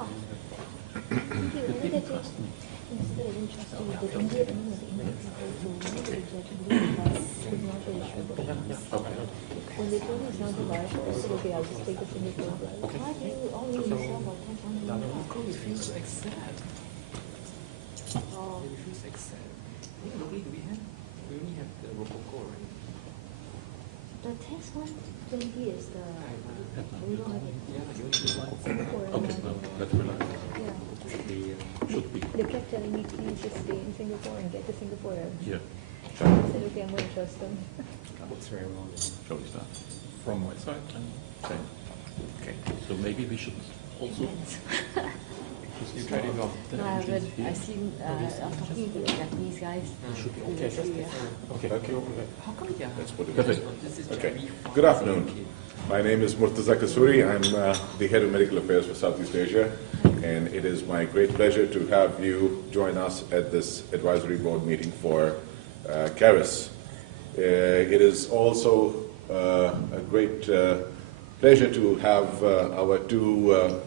When they told me it's not Dubai, I said, okay, I'll just take the Singapore flight. Why do you only sell about 10,000? They refuse to accept. They refuse to accept. We only have the Rococo, right? The test 120 is the, we don't have it. Singapore. Okay, well, that's relaxed. Yeah. Should be. They kept telling me, please just stay in Singapore and get to Singapore. Yeah. So I said, okay, I'm going to trust them. What's very wrong? Shall we start? From my side? Okay. Okay. So maybe we should also You tried it wrong. No, I've seen, I'm talking to the Japanese guys. Should be okay. Okay. How come they are? Let's put it That's in. it. This is Okay. Japanese. Good afternoon. My name is Murtaza Kasuri. I'm the head of medical affairs for Southeast Asia, and it is my great pleasure to have you join us at this advisory board meeting for CARIS. It is also a great pleasure to have our two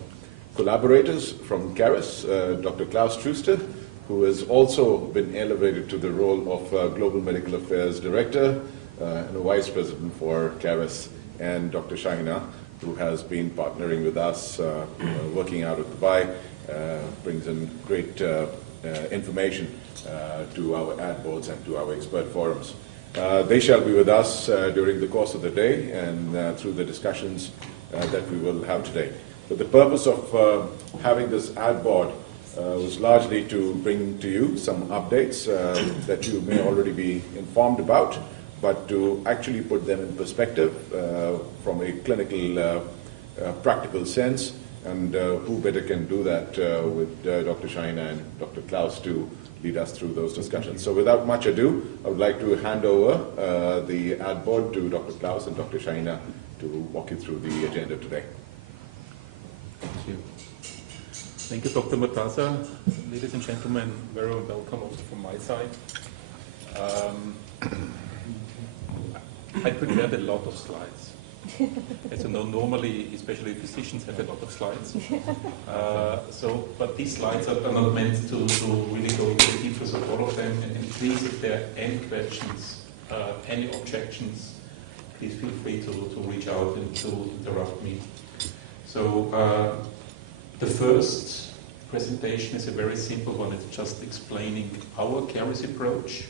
collaborators from CARIS, Dr. Klaus Truster, who has also been elevated to the role of Global Medical Affairs Director and a Vice President for CARIS, and Dr. Shahina, who has been partnering with us, working out of Dubai, brings in great information to our ad boards and to our expert forums. They shall be with us during the course of the day and through the discussions that we will have today. But the purpose of having this ad board was largely to bring to you some updates that you may already be informed about, but to actually put them in perspective from a clinical, practical sense. And who better can do that with Dr. Shahina and Dr. Klaus to lead us through those discussions. So without much ado, I would like to hand over the ad board to Dr. Klaus and Dr. Shahina to walk you through the agenda today. Thank you. Thank you, Dr. Murtaza. Ladies and gentlemen, very welcome also from my side. I prepared a lot of slides. As you know, normally, especially physicians have a lot of slides. But these slides are not meant to really go into the details of all of them. And please, if there are any questions, any objections, please feel free to reach out and to interrupt me. So the first presentation is a very simple one. It's just explaining our CARIS approach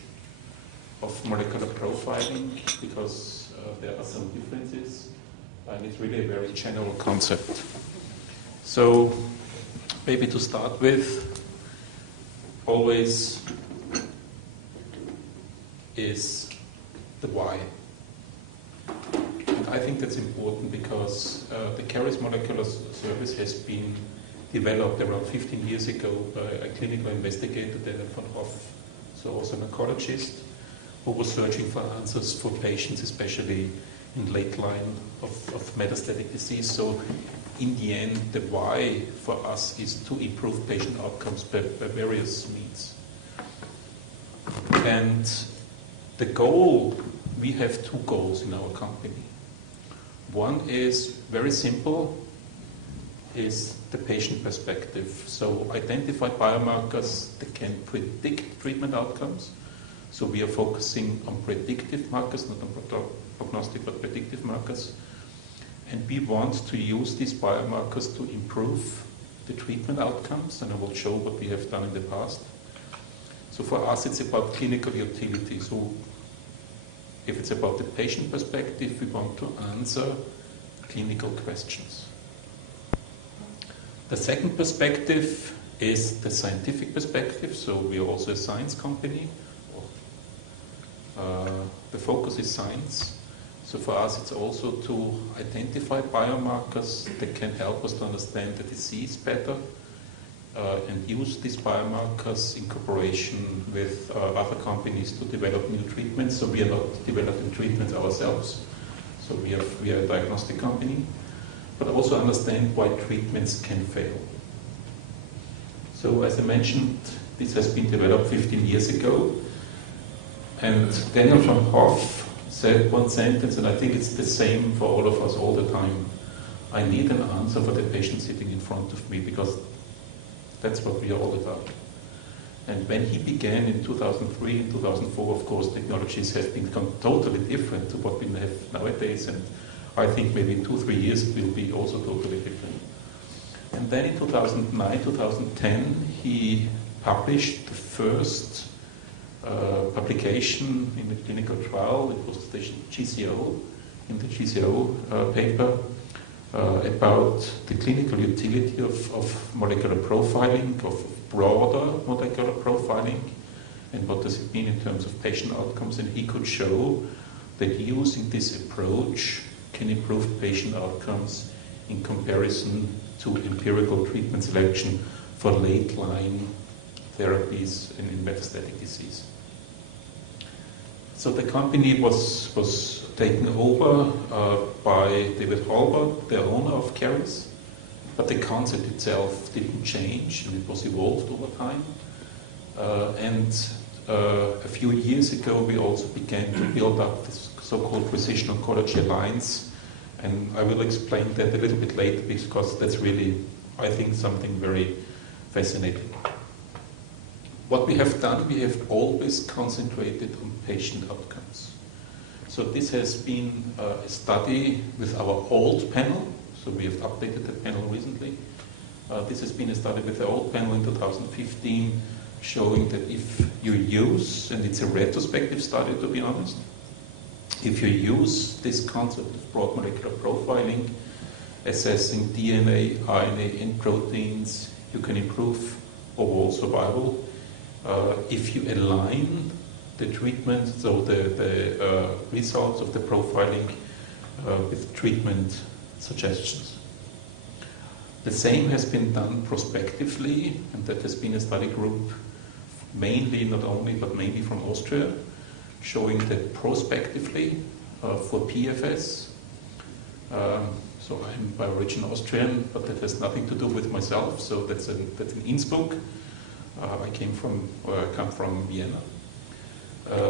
of molecular profiling, because there are some differences, and it's really a very general concept. So maybe to start with, always is the why. And I think that's important because the CARIS Molecular Service has been developed around 15 years ago by a clinical investigator, Daniel von Hoff, so also an oncologist, who was searching for answers for patients, especially in late line of metastatic disease. So in the end, the why for us is to improve patient outcomes by various means. And the goal, we have two goals in our company. One is very simple, is the patient perspective. So identify biomarkers that can predict treatment outcomes. So we are focusing on predictive markers, not on prognostic, but predictive markers. And we want to use these biomarkers to improve the treatment outcomes, and I will show what we have done in the past. So for us, it's about clinical utility. So if it's about the patient perspective, we want to answer clinical questions. The second perspective is the scientific perspective. So we are also a science company. The focus is science. So for us, it's also to identify biomarkers that can help us to understand the disease better and use these biomarkers in cooperation with other companies to develop new treatments. So we are not developing treatments ourselves. So we are a diagnostic company, but also understand why treatments can fail. So as I mentioned, this has been developed 15 years ago. And Daniel von Hoff said one sentence, and I think it's the same for all of us all the time. I need an answer for the patient sitting in front of me, because that's what we are all about. And when he began in 2003 and 2004, of course, technologies have become totally different to what we have nowadays, and I think maybe in 2-3 years it will be also totally different. And then in 2009, 2010, he published the first publication in the clinical trial. It was the GCO, in the GCO paper, about the clinical utility of molecular profiling, of broader molecular profiling, and what does it mean in terms of patient outcomes. And he could show that using this approach can improve patient outcomes in comparison to empirical treatment selection for late-line therapies in metastatic disease. So the company was taken over by David Halbert, the owner of Caris, but the concept itself didn't change, and it was evolved over time. A few years ago, we also began to build up this so-called Precision Oncology Alliance, and I will explain that a little bit later, because that's really, I think, something very fascinating. What we have done, we have always concentrated on patient outcomes. So this has been a study with our old panel, so we have updated the panel recently. This has been a study with the old panel in 2015, showing that if you use, and it's a retrospective study to be honest, if you use this concept of broad molecular profiling, assessing DNA, RNA, and proteins, you can improve overall survival. If you align the treatment, so the results of the profiling with treatment suggestions. The same has been done prospectively, and that has been a study group mainly, not only, but mainly from Austria, showing that prospectively for PFS, so I'm by origin Austrian, but that has nothing to do with myself, so that's in Innsbruck. I come from Vienna.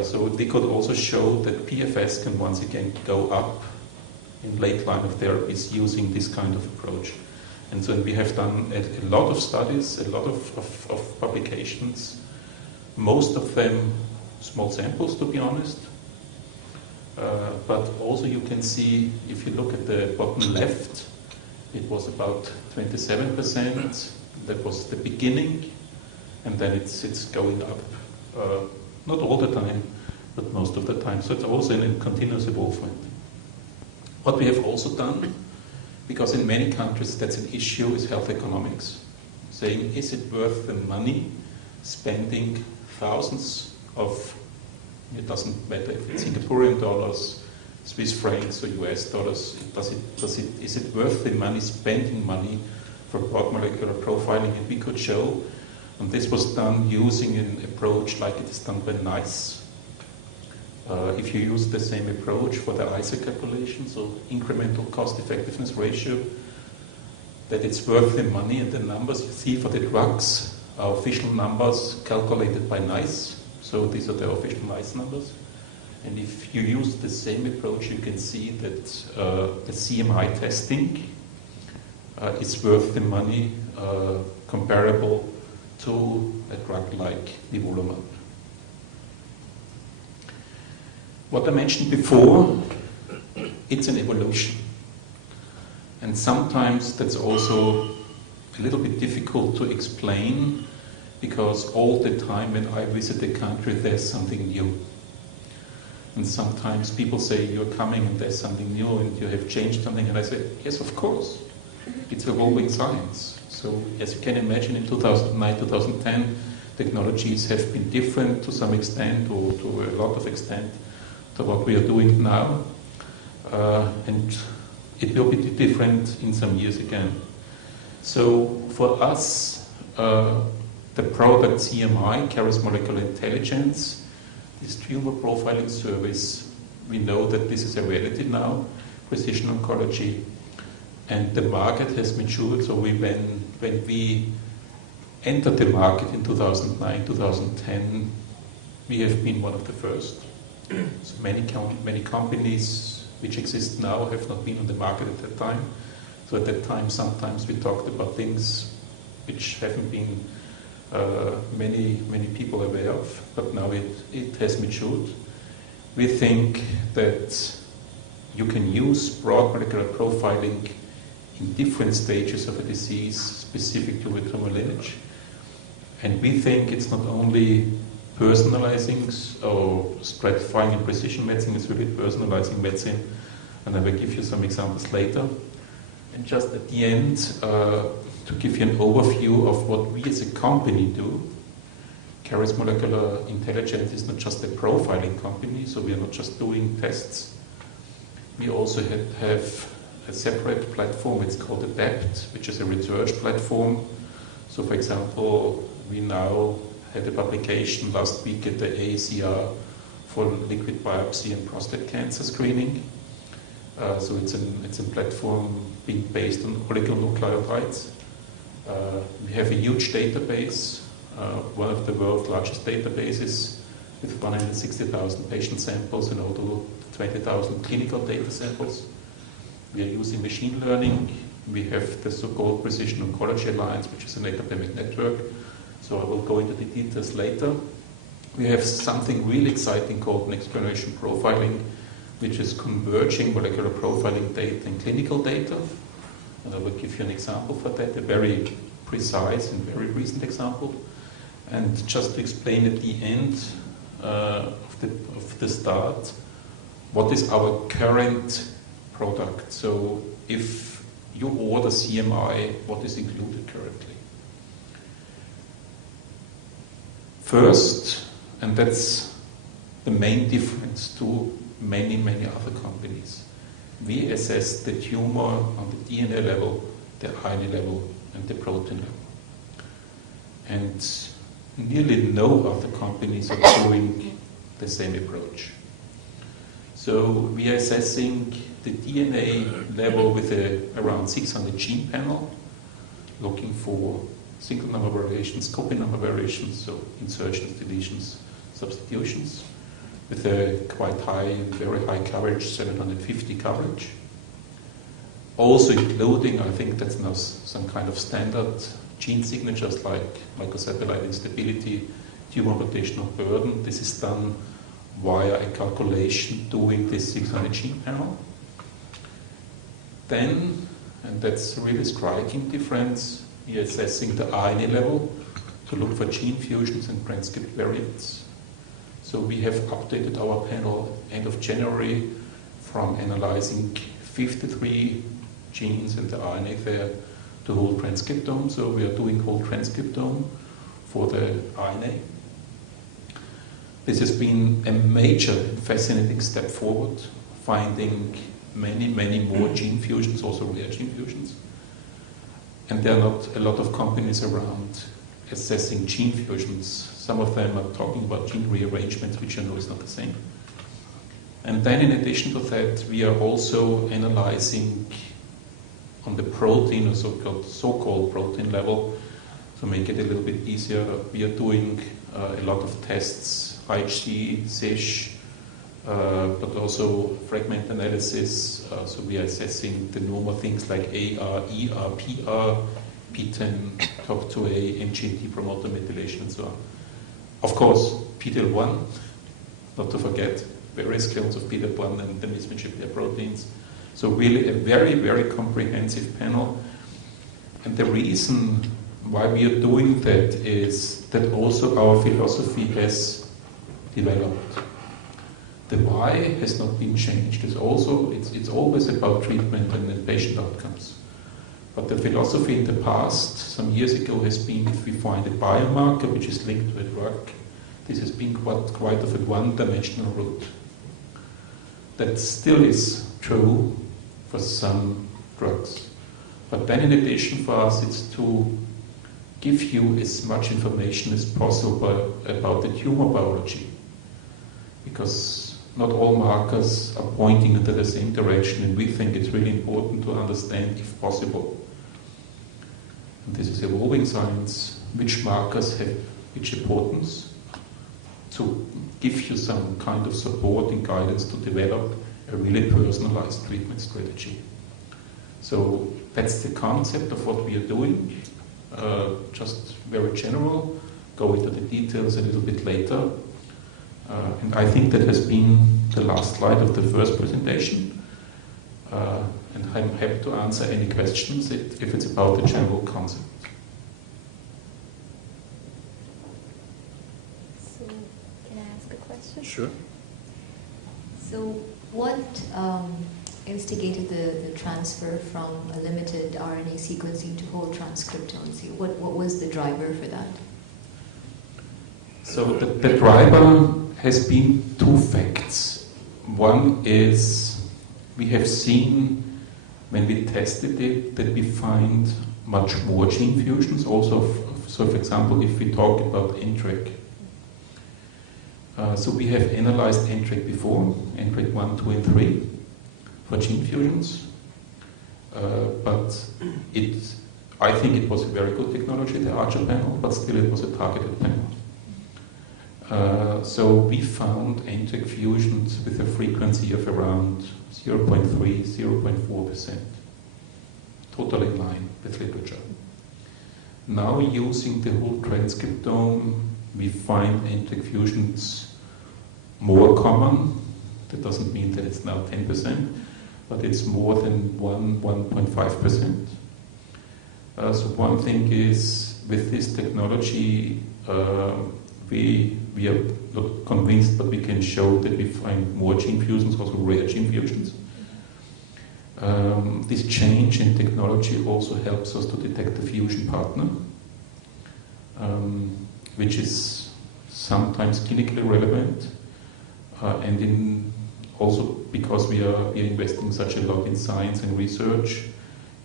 So they could also show that PFS can once again go up in late line of therapies using this kind of approach. And so we have done a lot of studies, a lot of publications, most of them small samples to be honest. But also you can see, if you look at the bottom left, it was about 27%. That was the beginning. And then it's going up, not all the time, but most of the time. So it's also in a continuous evolvement. What we have also done, because in many countries that's an issue, is health economics. Saying, is it worth the money spending thousands of, it doesn't matter if it's Singaporean dollars, Swiss francs or US dollars, is it worth the money, spending money for broad molecular profiling? And we could show, and this was done using an approach like it is done by NICE. If you use the same approach for the ISA calculation, so incremental cost effectiveness ratio, that it's worth the money, and the numbers you see for the drugs are official numbers calculated by NICE, so these are the official NICE numbers. And if you use the same approach, you can see that the CMI testing is worth the money comparable to a drug like nivolumab. What I mentioned before, it's an evolution. And sometimes that's also a little bit difficult to explain, because all the time when I visit a country, there's something new. And sometimes people say, you're coming and there's something new and you have changed something. And I say, yes, of course. It's evolving science. So as you can imagine, in 2009, 2010, technologies have been different to some extent, or to a lot of extent, to what we are doing now. And it will be different in some years again. So for us, the product CMI, Caris Molecular Intelligence, this tumor profiling service, we know that this is a reality now, precision oncology, and the market has matured. So when we entered the market in 2009, 2010, we have been one of the first. So many companies which exist now have not been on the market at that time. So at that time, sometimes we talked about things which haven't been many people aware of, but now it has matured. We think that you can use broad molecular profiling in different stages of a disease specific to a tumor lineage. And we think it's not only personalizing or stratifying in precision medicine, it's really personalizing medicine. And I will give you some examples later. And just at the end, to give you an overview of what we as a company do. Caris Molecular Intelligence is not just a profiling company, so we are not just doing tests. We also have a separate platform, it's called ADAPT, which is a research platform. So for example, we now had a publication last week at the AACR for liquid biopsy and prostate cancer screening. So it's a platform being based on oligonucleotides. We have a huge database, one of the world's largest databases with 160,000 patient samples and over 20,000 clinical data samples. We are using machine learning. We have the so-called Precision Oncology Alliance, which is an academic network. So I will go into the details later. We have something really exciting called next generation profiling, which is converging molecular profiling data and clinical data. And I will give you an example for that, a very precise and very recent example. And just to explain at the end of the start, what is our current product? So if you order CMI, what is included currently? First, and that's the main difference to many other companies, we assess the tumor on the DNA level, the RNA level, and the protein level. And nearly no other companies are doing the same approach. So we are assessing the DNA level with around 600 gene panel, looking for single number variations, copy number variations, so insertions, deletions, substitutions, with a quite high, very high coverage, 750 coverage. Also including, I think that's now some kind of standard, gene signatures like microsatellite instability, tumor mutational burden. This is done via a calculation doing this 600 gene panel. Then, and that's a really striking difference, we are assessing the RNA level to look for gene fusions and transcript variants. So we have updated our panel end of January from analyzing 53 genes and the RNA there to whole transcriptome. So we are doing whole transcriptome for the RNA. This has been a major fascinating step forward, finding many more gene fusions, also rare gene fusions. And there are not a lot of companies around assessing gene fusions. Some of them are talking about gene rearrangements, which I know is not the same. And then in addition to that, we are also analyzing on the protein, or so-called protein level, to make it a little bit easier. We are doing a lot of tests, IHC, SISH, but also fragment analysis. So we are assessing the normal things like AR, ER, PR, PTEN, TOP2A, MGMT promoter methylation, and so on. Of course, PD-L1, not to forget, various clones of PD-L1 and the mismatch of their proteins. So really a very comprehensive panel. And the reason why we are doing that is that also our philosophy has developed. The why has not been changed. It's always about treatment and patient outcomes. But the philosophy in the past, some years ago, has been if we find a biomarker which is linked to a drug, this has been quite of a one-dimensional route. That still is true for some drugs. But then in addition for us, it's to give you as much information as possible about the tumor biology. Because not all markers are pointing into the same direction, and we think it's really important to understand, if possible, and this is evolving science, which markers have which importance, to give you some kind of support and guidance to develop a really personalized treatment strategy. So that's the concept of what we are doing. Just very general. Go into the details a little bit later. And I think that has been the last slide of the first presentation. And I'm happy to answer any questions if it's about the general concept. So, can I ask a question? Sure. So, what instigated the transfer from a limited RNA sequencing to whole transcriptome? So what was the driver for that? So the driver has been two facts. One is we have seen when we tested it that we find much more gene fusions. Also, so for example, if we talk about NTRK. So we have analyzed NTRK before, NTRK 1, 2, and 3 for gene fusions. But I think it was a very good technology, the Archer panel, but still it was a targeted panel. So we found NTRK fusions with a frequency of around 0.3, 0.4%, totally in line with literature. Now using the whole transcriptome, we find NTRK fusions more common. That doesn't mean that it's now 10%, but it's more than 1.5%. So one thing is, with this technology, we are not convinced, but we can show that we find more gene fusions, also rare gene fusions. This change in technology also helps us to detect the fusion partner, which is sometimes clinically relevant, and also because we are investing such a lot in science and research,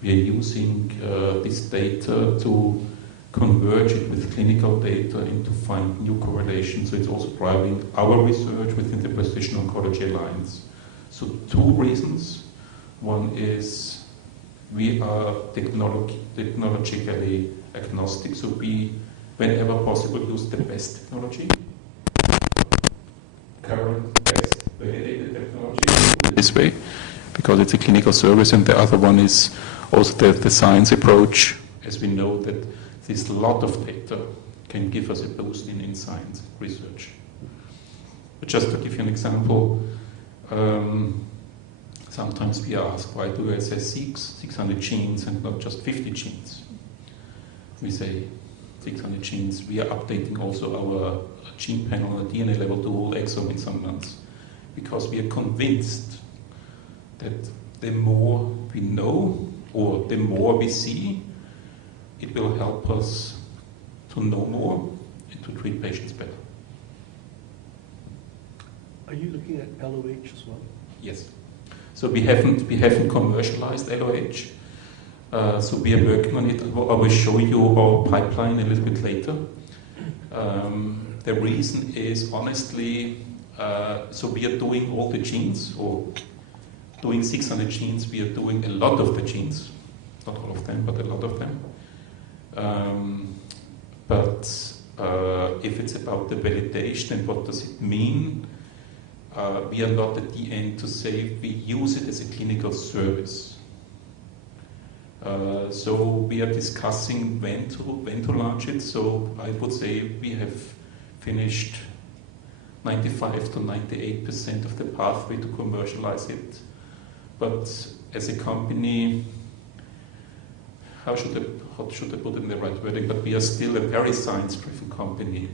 we are using this data to converge it with clinical data and to find new correlations. So it's also driving our research within the Precision Oncology Alliance. So two reasons. One is we are technologically agnostic, so we, whenever possible, use the best technology, current best validated technology this way, because it's a clinical service, and the other one is also the science approach, as we know that this lot of data can give us a boost in science research. But just to give you an example, sometimes we are asked, why do I say 600 genes and not just 50 genes? We say 600 genes. We are updating also our gene panel on the DNA level to whole exome in some months, because we are convinced that the more we know or the more we see, it will help us to know more and to treat patients better. Are you looking at LOH as well? Yes. So we haven't commercialized LOH. So we are working on it. I will show you our pipeline a little bit later. The reason is honestly, so we are doing all the genes, or doing 600 genes. We are doing a lot of the genes, not all of them, but a lot of them. But if it's about the validation and what does it mean, we are not at the end to say we use it as a clinical service. So we are discussing when to launch it. So I would say we have finished 95 to 98% of the pathway to commercialize it. But as a company, how should I put it in the right wording? But we are still a very science-driven company.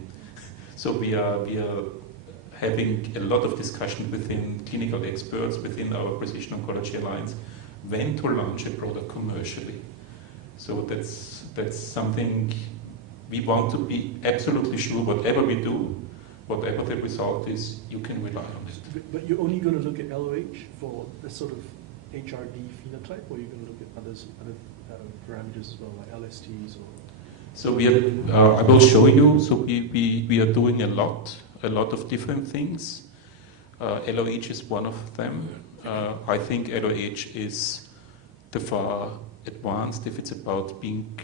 So we are having a lot of discussion within clinical experts, within our Precision Oncology Alliance, when to launch a product commercially. So that's something we want to be absolutely sure. Whatever we do, whatever the result is, you can rely on it. But you're only going to look at LOH for the sort of HRD phenotype, or you're going to look at other parameters as well, like LSTs or? So we are. I will show you. So we are doing a lot of different things. LOH is one of them. I think LOH is the far advanced if it's about being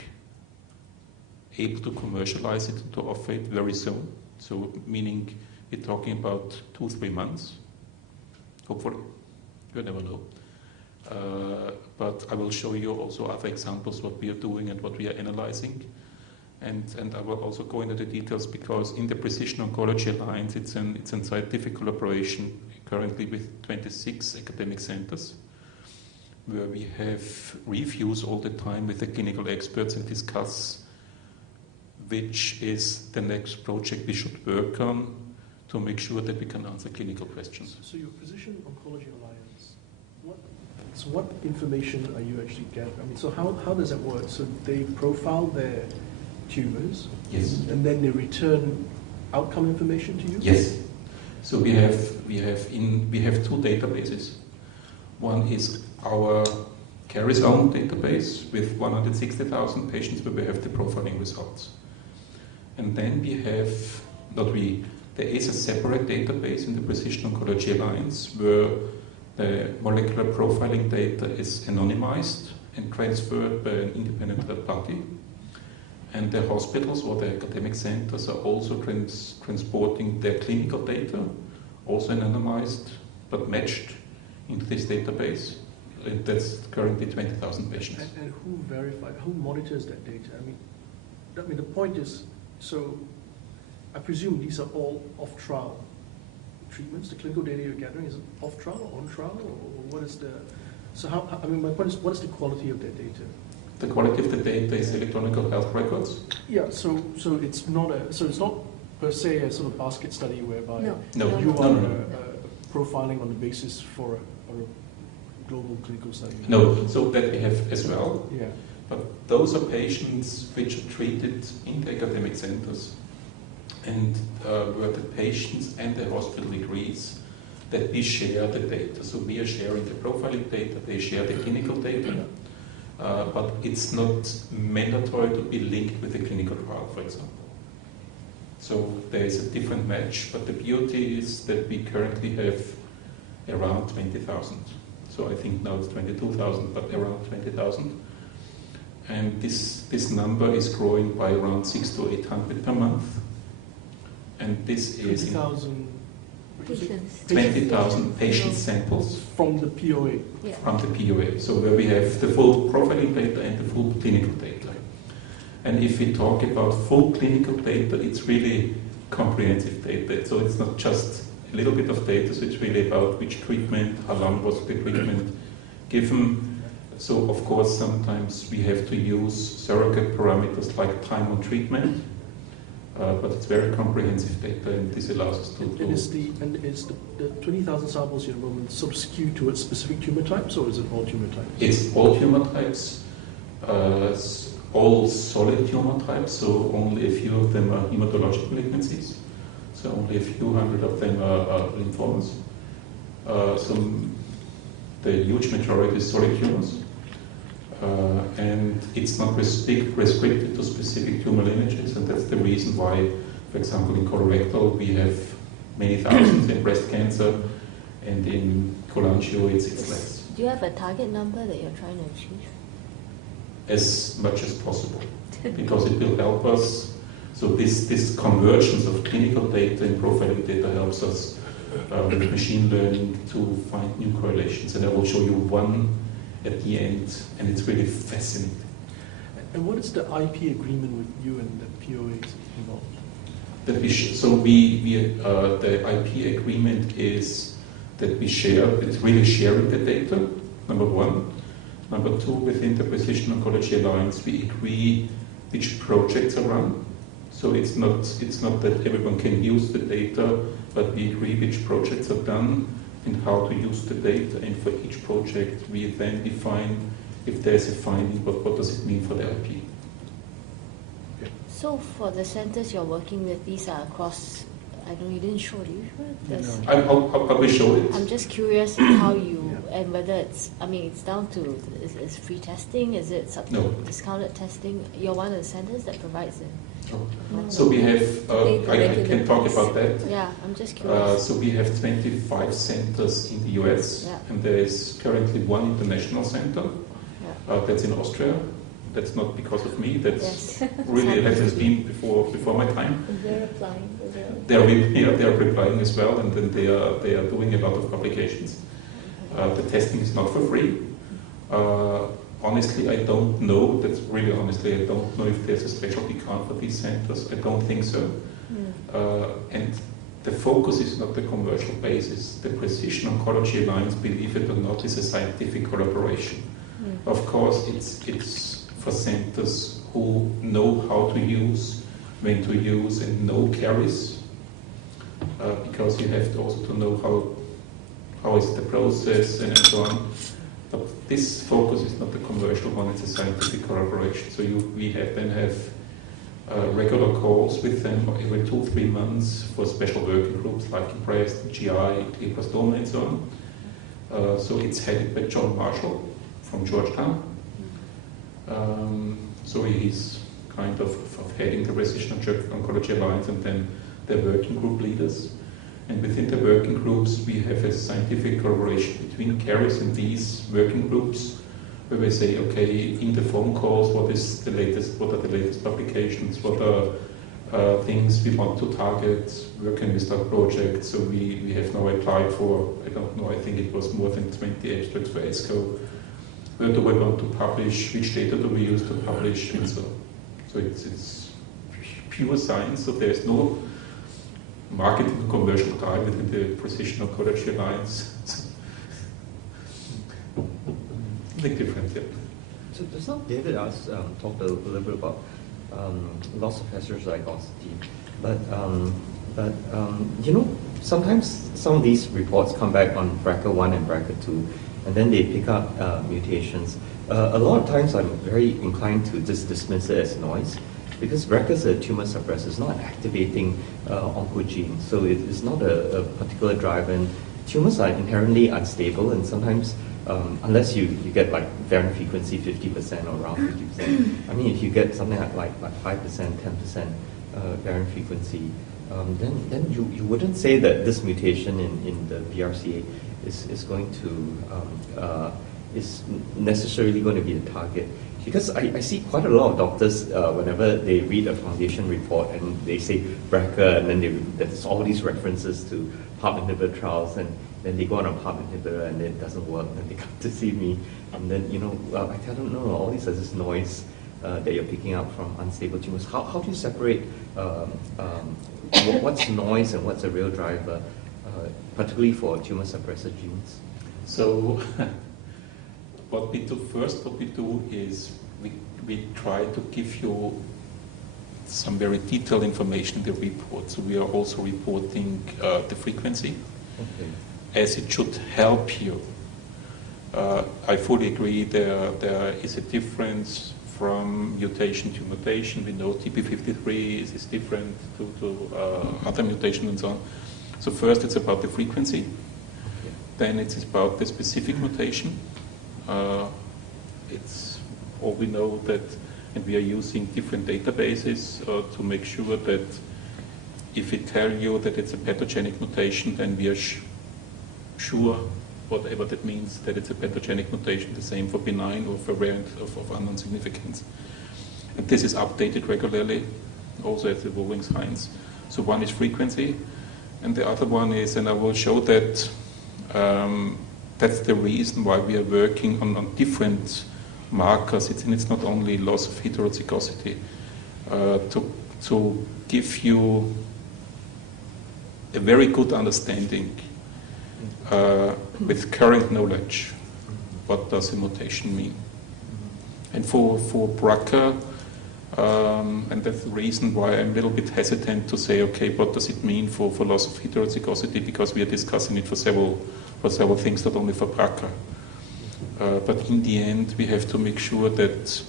able to commercialize it, to offer it very soon. So meaning we're talking about 2-3 months, hopefully. You never know. But I will show you also other examples what we are doing and what we are analyzing. And I will also go into the details because in the Precision Oncology Alliance, it's a scientific collaboration currently with 26 academic centers, where we have reviews all the time with the clinical experts and discuss which is the next project we should work on to make sure that we can answer clinical questions. So your Precision Oncology Alliance, what information are you actually getting? I mean, so how does that work? So they profile their tumors, Yes. and then they return outcome information to you? Yes. So we have two databases. One is our Carizome database with 160,000 patients where we have the profiling results. And then there is a separate database in the Precision Oncology Alliance where the molecular profiling data is anonymized and transferred by an independent third party. And the hospitals or the academic centers are also transporting their clinical data, also anonymized but matched into this database. And that's currently 20,000 patients. And who monitors that data? I mean, the point is, so I presume these are all off-trial treatments. The clinical data you're gathering is off-trial or on-trial, or what is the? So my point is, what is the quality of that data? The quality of the data is electronic health records. Yeah. So it's not per se a sort of basket study whereby No. you are profiling on the basis for a global clinical study. No, so that we have as well. Yeah. But those are patients which are treated in the academic centers and where the patients and the hospital agrees that we share the data. So we are sharing the profiling data, they share the clinical data, but it's not mandatory to be linked with the clinical trial, for example. So there is a different match, but the beauty is that we currently have around 20,000. So I think now it's 22,000, but around 20,000. And this number is growing by around 600 to 800 per month. And this is 20,000 Patients. 20,000 patient samples from the POA. Yeah. from the POA. So where we have the full profiling data and the full clinical data. And if we talk about full clinical data, it's really comprehensive data. So it's not just a little bit of data, so it's really about which treatment, how long was the treatment given. So of course sometimes we have to use surrogate parameters like time on treatment, but it's very comprehensive data and this allows us to do. And is the 20,000 samples you're enrollment sort of skewed towards specific tumor types, or is it all tumor types? It's all tumor types, all solid tumor types, so only a few of them are hematologic malignancies. So only a few hundred of them are lymphomas. So the huge majority is solid tumors. And it's not restricted to specific tumor lineages, and that's the reason why, for example, in colorectal we have many thousands, in breast cancer, and in cholangio it's less. Do you have a target number that you're trying to achieve? As much as possible, because it will help us. So this convergence of clinical data and profiling data helps us with machine learning to find new correlations. And I will show you one at the end, and it's really fascinating. And what is the IP agreement with you and the POAs involved? That the IP agreement is that we share. It's really sharing the data. Number one. Number two, within the Precision Oncology Alliance, we agree which projects are run. So it's not that everyone can use the data, but we agree which projects are done and how to use the data. And for each project, we then define if there's a finding, but what does it mean for the IP. Okay. So for the centers you're working with, these are across, I know you didn't show it, you I will show it. I'm just curious how you, and whether it's down to, is free testing, is it discounted testing? You're one of the centers that provides it. So we have, I can talk about that. Yeah, I'm just curious. So we have 25 centers in the US, and there is currently one international center. That's in Austria. That's not because of me. That's really that has been before my time. They're applying. They're replying as well, and then they are doing a lot of publications. The testing is not for free, Honestly, I don't know. That's really honestly, I don't know if there's a specialty count for these centers. I don't think so. And the focus is not the commercial basis. The Precision Oncology Alliance, believe it or not, is a scientific collaboration. Of course, it's for centers who know how to use, when to use, and know caries, because you have to also to know how is the process and so on. But this focus is not the commercial one; it's a scientific collaboration. So we have regular calls with them every 2-3 months for special working groups like breast, GI, glioblastoma, and so on. So it's headed by John Marshall from Georgetown. So he's kind of heading the Precision Oncology Alliance, and then the working group leaders. And within the working groups, we have a scientific collaboration between caries and these working groups, where we say, okay, in the phone calls, what are the latest publications, what are things we want to target, where can we start projects. So we have now applied for, I don't know, I think it was more than 20 abstracts for ESCO. Where do we want to publish, which data do we use to publish, and so on. So it's pure science, so there's no marketing commercial tie within the Precision Oncology Alliance. Big difference, yeah. So just now David talked a little bit about loss of heterozygosity, but you know, sometimes some of these reports come back on BRCA1 and BRCA2, and then they pick up mutations. A lot of times I'm very inclined to just dismiss it as noise, because BRCA is a tumor suppressor. It's not activating oncogenes, so it's not a particular driver. And tumors are inherently unstable, and sometimes, unless you get like variant frequency 50% or around 50%, I mean, if you get something like 5%, 10% variant frequency, then you wouldn't say that this mutation in the BRCA is going to is necessarily going to be the target. Because I see quite a lot of doctors whenever they read a foundation report and they say BRCA, and then there's all these references to PARP inhibitor trials, and then they go on a PARP inhibitor and it doesn't work, and they come to see me, and then I tell them, no, all this is just noise that you're picking up from unstable tumors. How do you separate what's noise and what's a real driver, particularly for tumor suppressor genes? So what we do is we try to give you some very detailed information in the report. So we are also reporting the frequency, as it should help you. I fully agree there is a difference from mutation to mutation. We know TP53 is different to other mutations and so on. So first it's about the frequency, then it's about the specific mutation. It's all we know that, and we are using different databases to make sure that if we tell you that it's a pathogenic mutation, then we are sure, whatever that means, that it's a pathogenic mutation, the same for benign or for variant of unknown significance. And this is updated regularly, also as evolving science. So one is frequency, and the other one is, and I will show that that's the reason why we are working on different markers. It's not only loss of heterozygosity, to give you a very good understanding with current knowledge, what does a mutation mean. And for BRCA, and that's the reason why I'm a little bit hesitant to say, okay, what does it mean for loss of heterozygosity, because we are discussing it for several things, not only for BRCA. But in the end, we have to make sure that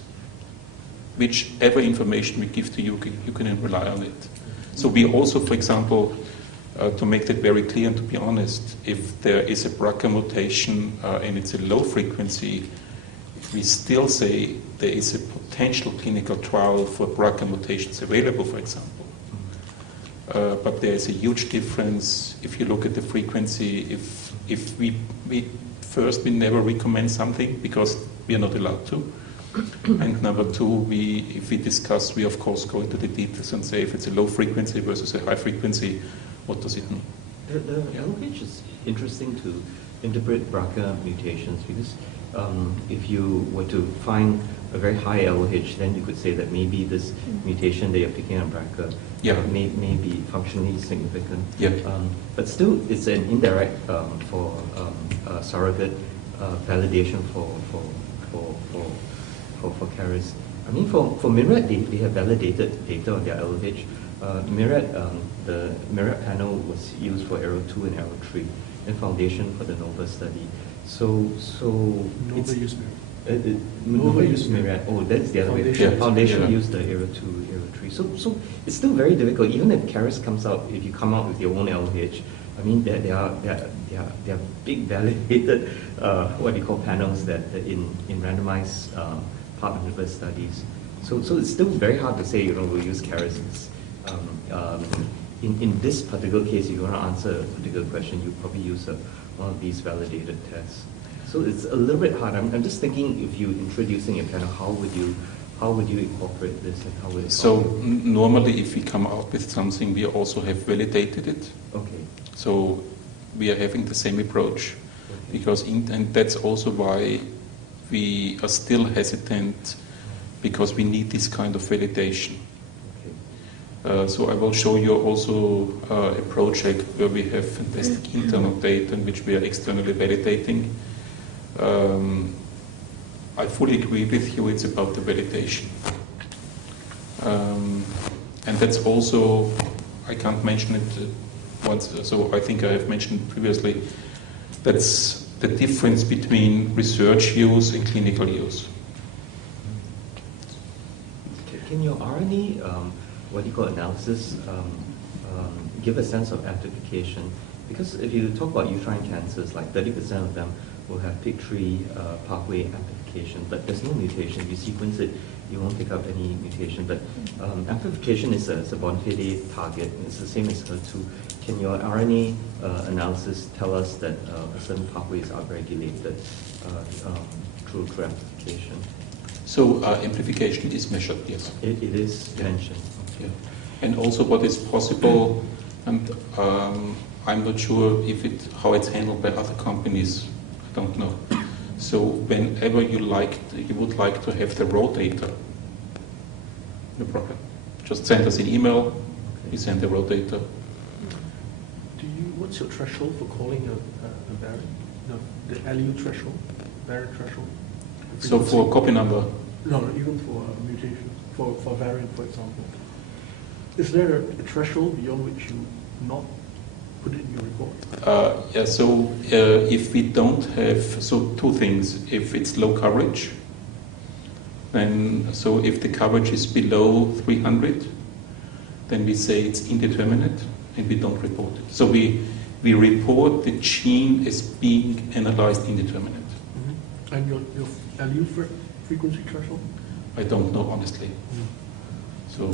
whichever information we give to you, you can rely on it. So we also, for example, to make that very clear and to be honest, if there is a BRCA mutation and it's a low frequency, we still say there is a potential clinical trial for BRCA mutations available, for example. But there is a huge difference if you look at the frequency. If we never recommend something because we are not allowed to. And number two, if we discuss, we of course go into the details and say if it's a low frequency versus a high frequency, what does it mean? The language is interesting to interpret BRCA mutations because if you were to find a very high LOH, then you could say that maybe this mutation that you're picking on BRCA may be functionally significant. But still, it's an indirect for surrogate validation for Caris. I mean, for Myriad, they have validated data on their LOH. Myriad, the Myriad panel was used for ARROW 2 and ARROW 3, and foundation for the NOVA study. So Nova used Myriad. Nova used Myriad. Oh, that's the other way. Foundation used the ARROW 2, ARROW 3. So it's still very difficult. Even if Caris comes out, if you come out with your own LOH, I mean, there are big validated what you call panels that in randomized partner studies. So it's still very hard to say, we'll use Caris. In this particular case, if you want to answer a particular question, you probably use one of these validated tests. So it's a little bit hard. I'm just thinking, if you're introducing a panel, how would you incorporate this, and how would it? So normally, if we come out with something, we also have validated it. Okay. So we are having the same approach, because and that's also why we are still hesitant, because we need this kind of validation. So I will show you also a project where we have fantastic internal data in which we are externally validating. I fully agree with you, it's about the validation. And that's also, I can't mention it once, so I think I have mentioned previously, that's the difference between research use and clinical use. Can your RNA, what you call analysis, give a sense of amplification? Because if you talk about uterine cancers, like 30% of them will have PIK3 pathway amplification, but there's no mutation. If you sequence it, you won't pick up any mutation. But amplification is a bona fide target. It's the same as HER2. Can your RNA analysis tell us that a certain pathway is upregulated through amplification? So amplification is measured, yes. It is mentioned. Yeah. And also what is possible, and I'm not sure how it's handled by other companies. I don't know. So whenever you would like to have the raw data, no problem. Just send us an email. We send the raw data. What's your threshold for calling a variant? No, the LU threshold, variant threshold. So for copy number? No, even for mutation, for variant, for example. Is there a threshold beyond which you not put it in your report? Yeah, so if we don't have, so two things. If it's low coverage, then, so if the coverage is below 300, then we say it's indeterminate and we don't report it. So we report the gene as being analyzed indeterminate. Mm-hmm. And your LU frequency threshold? I don't know, honestly. So,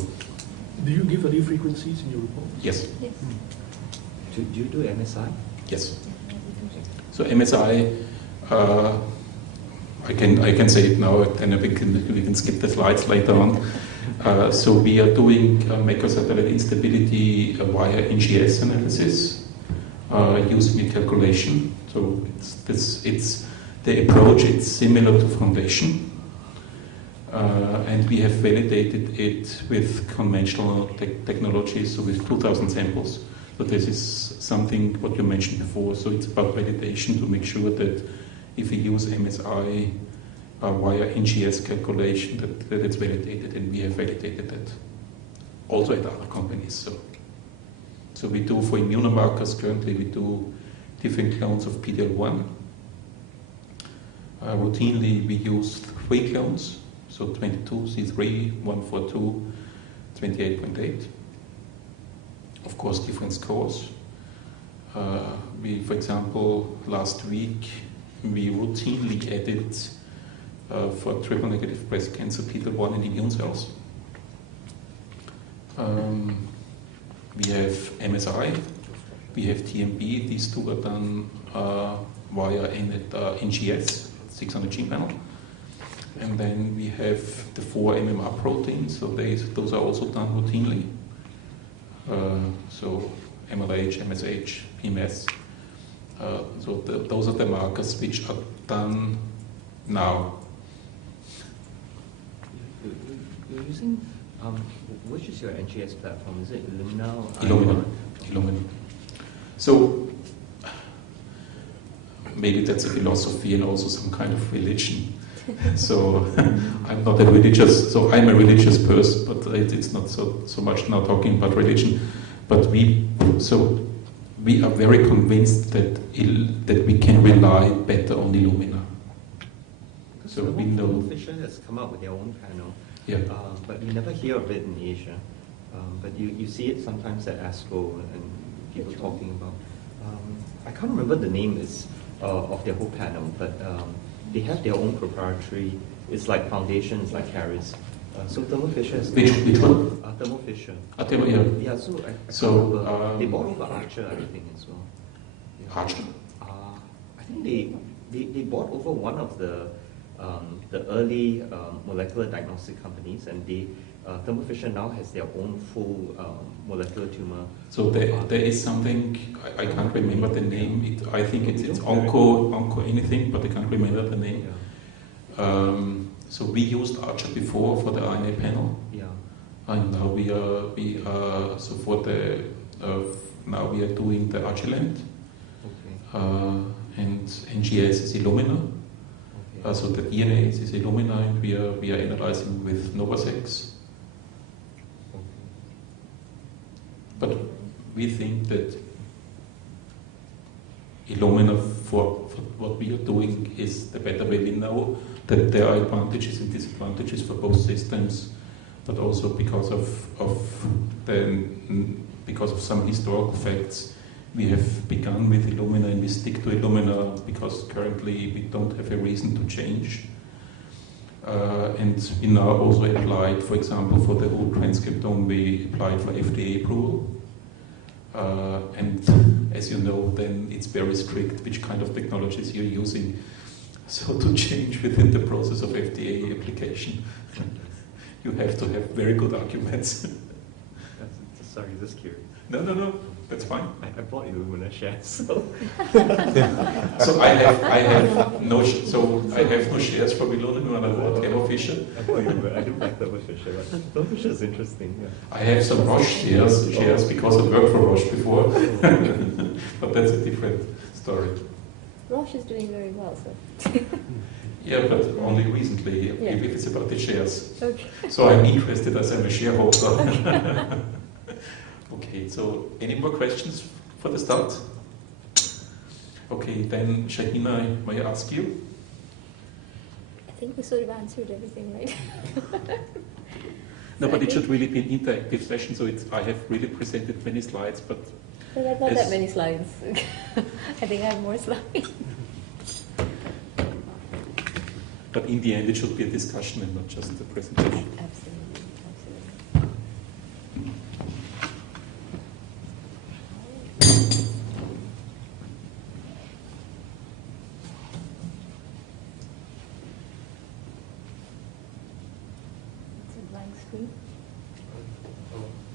do you give LU frequencies in your report? Yes. Yes. Do you do MSI? Yes. So MSI, I can say it now, and we can skip the slides later on. So we are doing macrosatellite instability via NGS analysis using a calculation. So it's the approach. It's similar to Foundation. And we have validated it with conventional technologies, so with 2,000 samples. So this is something what you mentioned before. So it's about validation to make sure that if we use MSI via NGS calculation, that it's validated, and we have validated that also at other companies. So we do for immunomarkers currently, we do different clones of PD-L1. Routinely we use 3 clones. So 22, C3, 142, 28.8. Of course, different scores. We, for example, last week, we routinely added for triple-negative breast cancer PD-L1 in immune cells. We have MSI, we have TMB. These two are done via NGS, 600 gene panel. And then we have the 4 MMR proteins, so those are also done routinely. So MLH, MSH, PMS. So those are the markers which are done now. You're using, which is your NGS platform? Is it Illumina? Or Illumina. So maybe that's a philosophy and also some kind of religion. So I'm not a religious, so I'm a religious person, but it's not so much now talking about religion. But we are very convinced that we can rely better on Illumina. So we know. Fisher has come up with their own panel, Yeah. but we never hear of it in Asia. But you see it sometimes at ASCO and people talking about. I can't remember the name of their whole panel, but they have their own proprietary. It's like Foundation, it's like Harris. So Thermo Fisher has. Which one? Thermo Fisher. Thermo, yeah. Yeah. So I So they bought over Archer, I think, as well. Yeah. Archer? I think they bought over one of the early molecular diagnostic companies, and Thermo Fisher now has their own full molecular tumor. So there is something, I can't remember the name. I think it's Onco anything, but I can't remember the name. Yeah. So we used Archer before for the RNA panel, Yeah. and now we are so for the now we are doing the Agilent, Okay. and NGS is Illumina. Okay. So the DNA is Illumina, and we are analyzing with Novaseq. Okay. But we think that Illumina for what we are doing is the better way. We know that there are advantages and disadvantages for both systems, but also because of some historical facts, we have begun with Illumina and we stick to Illumina because currently we don't have a reason to change. And we now also applied, for example, for the whole transcriptome, we applied for FDA approval. And as you know, then it's very strict which kind of technologies you're using. So to change within the process of FDA application, you have to have very good arguments. Sorry, just curious. No, that's fine. I bought Illumina shares, so. So I have no shares from Illumina or Thermo Fisher. I bought Illumina. I do like Thermo Fisher, but Thermo Fisher is interesting. Yeah. I have some Roche shares because I worked for Roche before, but that's a different story. Roche is doing very well, so. Yeah, but only recently, Yeah. if it's about the shares. Okay. So I'm interested as I'm a shareholder. Okay, so any more questions for the start? Okay, then Shahina, may I ask you? I think we sort of answered everything, right? No, but it should really be an interactive session, so I have really presented many slides, but There are not Yes. that many slides. I think I have more slides. in the end it should be a discussion and not just a presentation. Absolutely. It's a blank screen.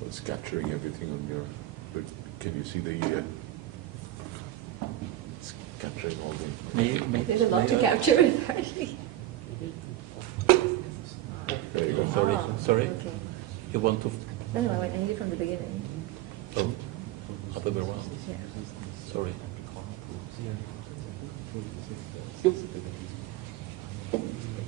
It's capturing everything on your. But can you see the? It's capturing all the. There's a lot to capture, apparently. There you go. Sorry. Okay. You want to? No, I need it from the beginning. Oh, other way around. Yeah. Sorry.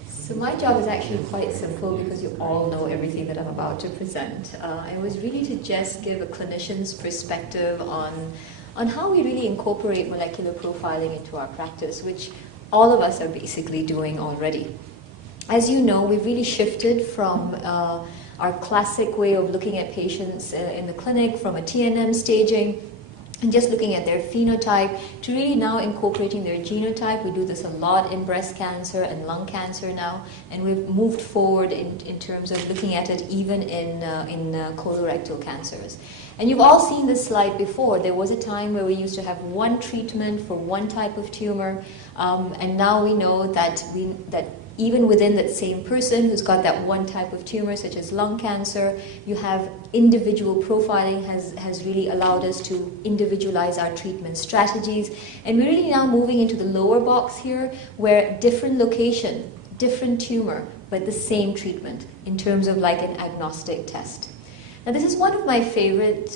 So my job is actually quite simple because you all know everything that I'm about to present. It was really to just give a clinician's perspective on how we really incorporate molecular profiling into our practice, which all of us are basically doing already. As you know, we've really shifted from our classic way of looking at patients in the clinic, from a TNM staging, and just looking at their phenotype, to really now incorporating their genotype. We do this a lot in breast cancer and lung cancer now, and we've moved forward in terms of looking at it even in colorectal cancers. And you've all seen this slide before. There was a time where we used to have one treatment for one type of tumor, and now we know that even within that same person who's got that one type of tumor, such as lung cancer, you have individual profiling has really allowed us to individualize our treatment strategies. And we're really now moving into the lower box here, where different location, different tumor, but the same treatment in terms of like an agnostic test. Now, this is one of my favorite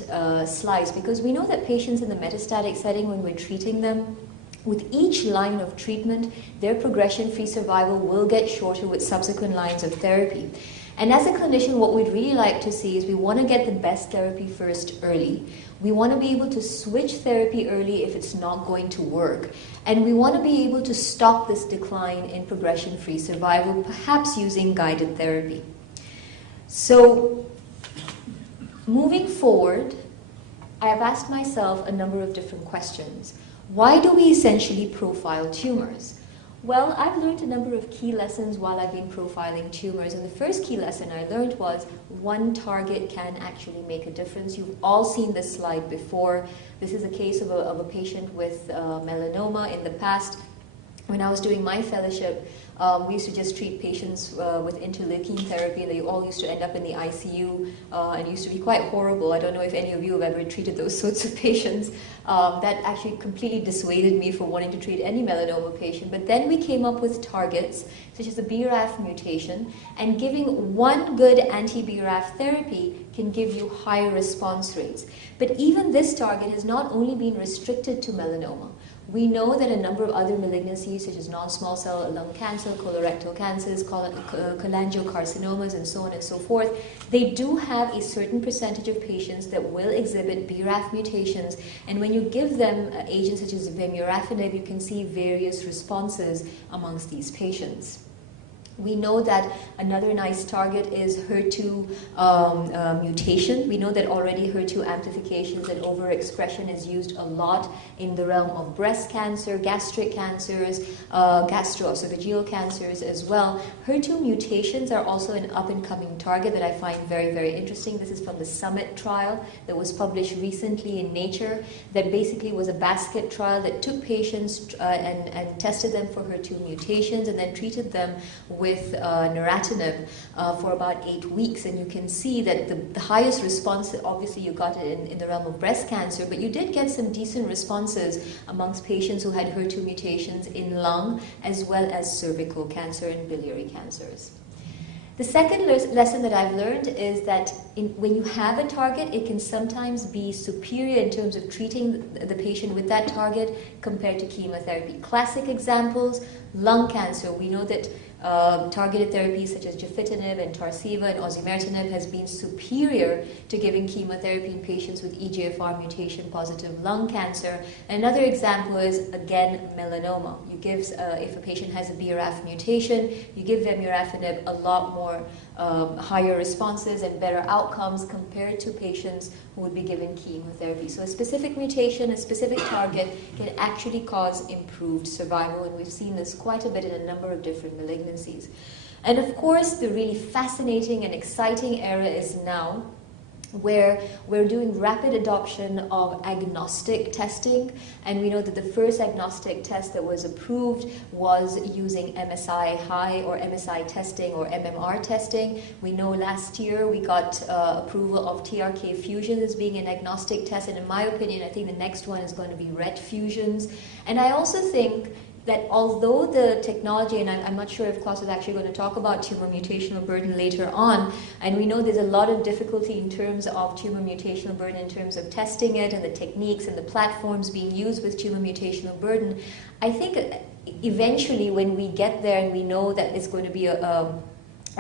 slides, because we know that patients in the metastatic setting, when we're treating them, with each line of treatment, their progression-free survival will get shorter with subsequent lines of therapy. And as a clinician, what we'd really like to see is we want to get the best therapy first early. We want to be able to switch therapy early if it's not going to work. And we want to be able to stop this decline in progression-free survival, perhaps using guided therapy. So, moving forward, I have asked myself a number of different questions. Why do we essentially profile tumors? Well, I've learned a number of key lessons while I've been profiling tumors, and the first key lesson I learned was one target can actually make a difference. You've all seen this slide before. This is a case of a patient with melanoma. In the past, when I was doing my fellowship, we used to just treat patients with interleukin therapy. They all used to end up in the ICU, and it used to be quite horrible. I don't know if any of you have ever treated those sorts of patients. That actually completely dissuaded me from wanting to treat any melanoma patient. But then we came up with targets, such as the BRAF mutation, and giving one good anti-BRAF therapy can give you higher response rates. But even this target has not only been restricted to melanoma. We know that a number of other malignancies, such as non-small cell lung cancer, colorectal cancers, cholangiocarcinomas, and so on and so forth, they do have a certain percentage of patients that will exhibit BRAF mutations. And when you give them agents such as vemurafenib, you can see various responses amongst these patients. We know that another nice target is HER2 mutation. We know that already HER2 amplifications and overexpression is used a lot in the realm of breast cancer, gastric cancers, gastroesophageal cancers as well. HER2 mutations are also an up-and-coming target that I find very, very interesting. This is from the Summit trial that was published recently in Nature, that basically was a basket trial that took patients and tested them for HER2 mutations and then treated them with neratinib for about 8 weeks, and you can see that the highest response, obviously you got it in the realm of breast cancer, but you did get some decent responses amongst patients who had HER2 mutations in lung as well as cervical cancer and biliary cancers. The second lesson that I've learned is that when you have a target, it can sometimes be superior in terms of treating the patient with that target compared to chemotherapy. Classic examples, lung cancer. We know that targeted therapies such as gefitinib and Tarceva and osimertinib has been superior to giving chemotherapy in patients with EGFR mutation positive lung cancer. Another example is, again, melanoma. You give, if a patient has a BRAF mutation, you give vemurafenib a lot more higher responses and better outcomes compared to patients who would be given chemotherapy. So a specific mutation, a specific target can actually cause improved survival, and we've seen this quite a bit in a number of different malignancies. And of course, the really fascinating and exciting era is now, where we're doing rapid adoption of agnostic testing, and we know that the first agnostic test that was approved was using MSI-high or MSI testing or MMR testing. We know last year we got approval of TRK fusion as being an agnostic test, and in my opinion, I think the next one is going to be RET fusions. And I also think that although the technology, and I'm not sure if Klaus is actually going to talk about tumor mutational burden later on, and we know there's a lot of difficulty in terms of tumor mutational burden in terms of testing it and the techniques and the platforms being used with tumor mutational burden, I think eventually when we get there and we know that it's going to be a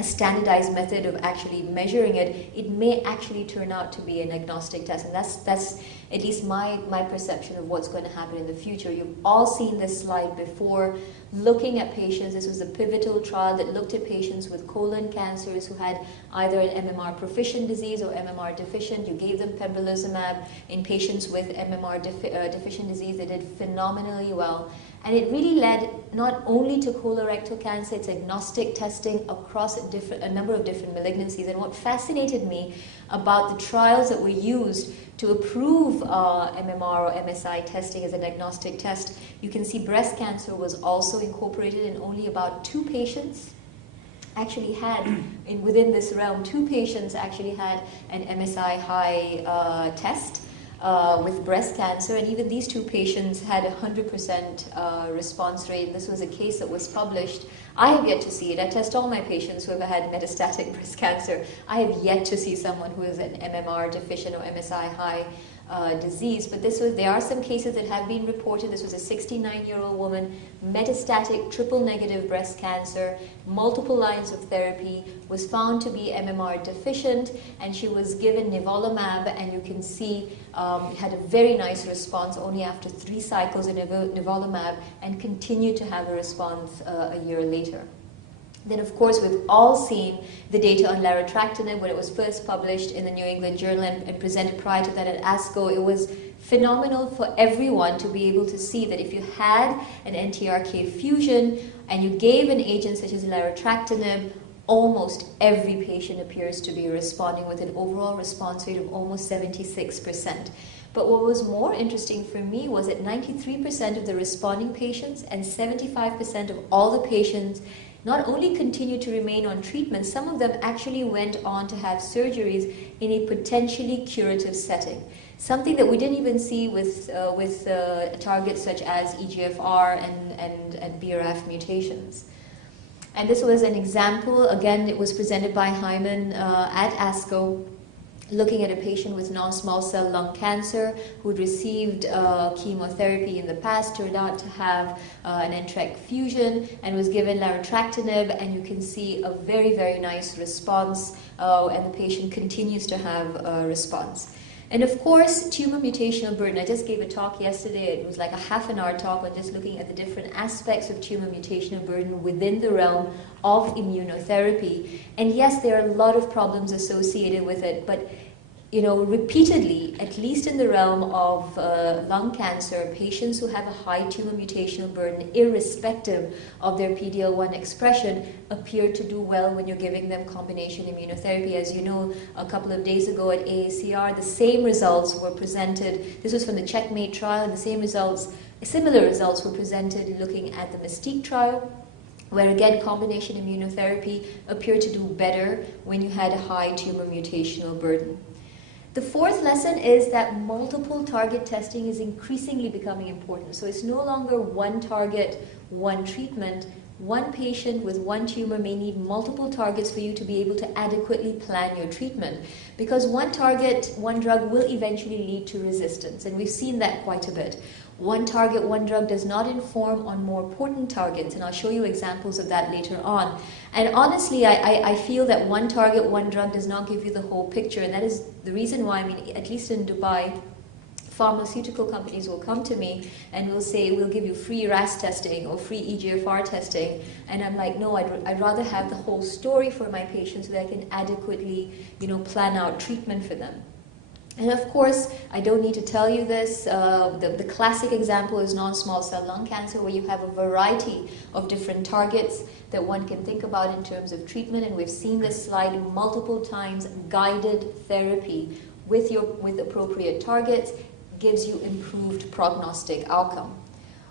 standardized method of actually measuring it, it may actually turn out to be an agnostic test. And that's at least my perception of what's going to happen in the future. You've all seen this slide before, looking at patients. This was a pivotal trial that looked at patients with colon cancers who had either an MMR proficient disease or MMR deficient. You gave them pembrolizumab. In patients with MMR deficient disease, they did phenomenally well. And it really led not only to colorectal cancer, it's agnostic testing across a number of different malignancies. And what fascinated me about the trials that were used to approve MMR or MSI testing as a diagnostic test, you can see breast cancer was also incorporated, and only about 2 patients actually had, within this realm, 2 patients actually had an MSI high test with breast cancer, and even these 2 patients had a 100% response rate. This was a case that was published. I have yet to see it. I test all my patients who have had metastatic breast cancer. I have yet to see someone who is an MMR deficient or MSI high disease, but there are some cases that have been reported. This was a 69-year-old woman, metastatic triple negative breast cancer, multiple lines of therapy, was found to be MMR deficient, and she was given nivolumab, and you can see had a very nice response only after 3 cycles of nivolumab, and continued to have a response a year later. Then, of course, we've all seen the data on larotrectinib when it was first published in the New England Journal and presented prior to that at ASCO. It was phenomenal for everyone to be able to see that if you had an NTRK fusion and you gave an agent such as larotrectinib, almost every patient appears to be responding with an overall response rate of almost 76%. But what was more interesting for me was that 93% of the responding patients and 75% of all the patients not only continued to remain on treatment, some of them actually went on to have surgeries in a potentially curative setting. Something that we didn't even see with targets such as EGFR and BRAF mutations. And this was an example, again, it was presented by Hyman at ASCO, looking at a patient with non-small cell lung cancer who'd received chemotherapy in the past, turned out to have an NTRK fusion, and was given larotrectinib, and you can see a very, very nice response, and the patient continues to have a response. And of course, tumor mutational burden. I just gave a talk yesterday. It was like a half-an-hour talk on just looking at the different aspects of tumor mutational burden within the realm of immunotherapy. And yes, there are a lot of problems associated with it, but repeatedly, at least in the realm of lung cancer, patients who have a high tumor mutational burden, irrespective of their PD-L1 expression, appear to do well when you're giving them combination immunotherapy. As you know, a couple of days ago at AACR, the same results were presented. This was from the Checkmate trial, and similar results were presented looking at the Mystique trial, where again combination immunotherapy appeared to do better when you had a high tumor mutational burden. The fourth lesson is that multiple target testing is increasingly becoming important. So it's no longer one target, one treatment. One patient with one tumor may need multiple targets for you to be able to adequately plan your treatment, because one target, one drug will eventually lead to resistance, and we've seen that quite a bit. One target, one drug does not inform on more potent targets, and I'll show you examples of that later on. And honestly, I feel that one target, one drug does not give you the whole picture, and that is the reason why, at least in Dubai, pharmaceutical companies will come to me and will say, we'll give you free RAS testing or free EGFR testing. And I'm like, no, I'd rather have the whole story for my patients so that I can adequately, plan out treatment for them. And of course, I don't need to tell you this, the classic example is non-small cell lung cancer, where you have a variety of different targets that one can think about in terms of treatment. And we've seen this slide multiple times. Guided therapy with appropriate targets gives you improved prognostic outcome.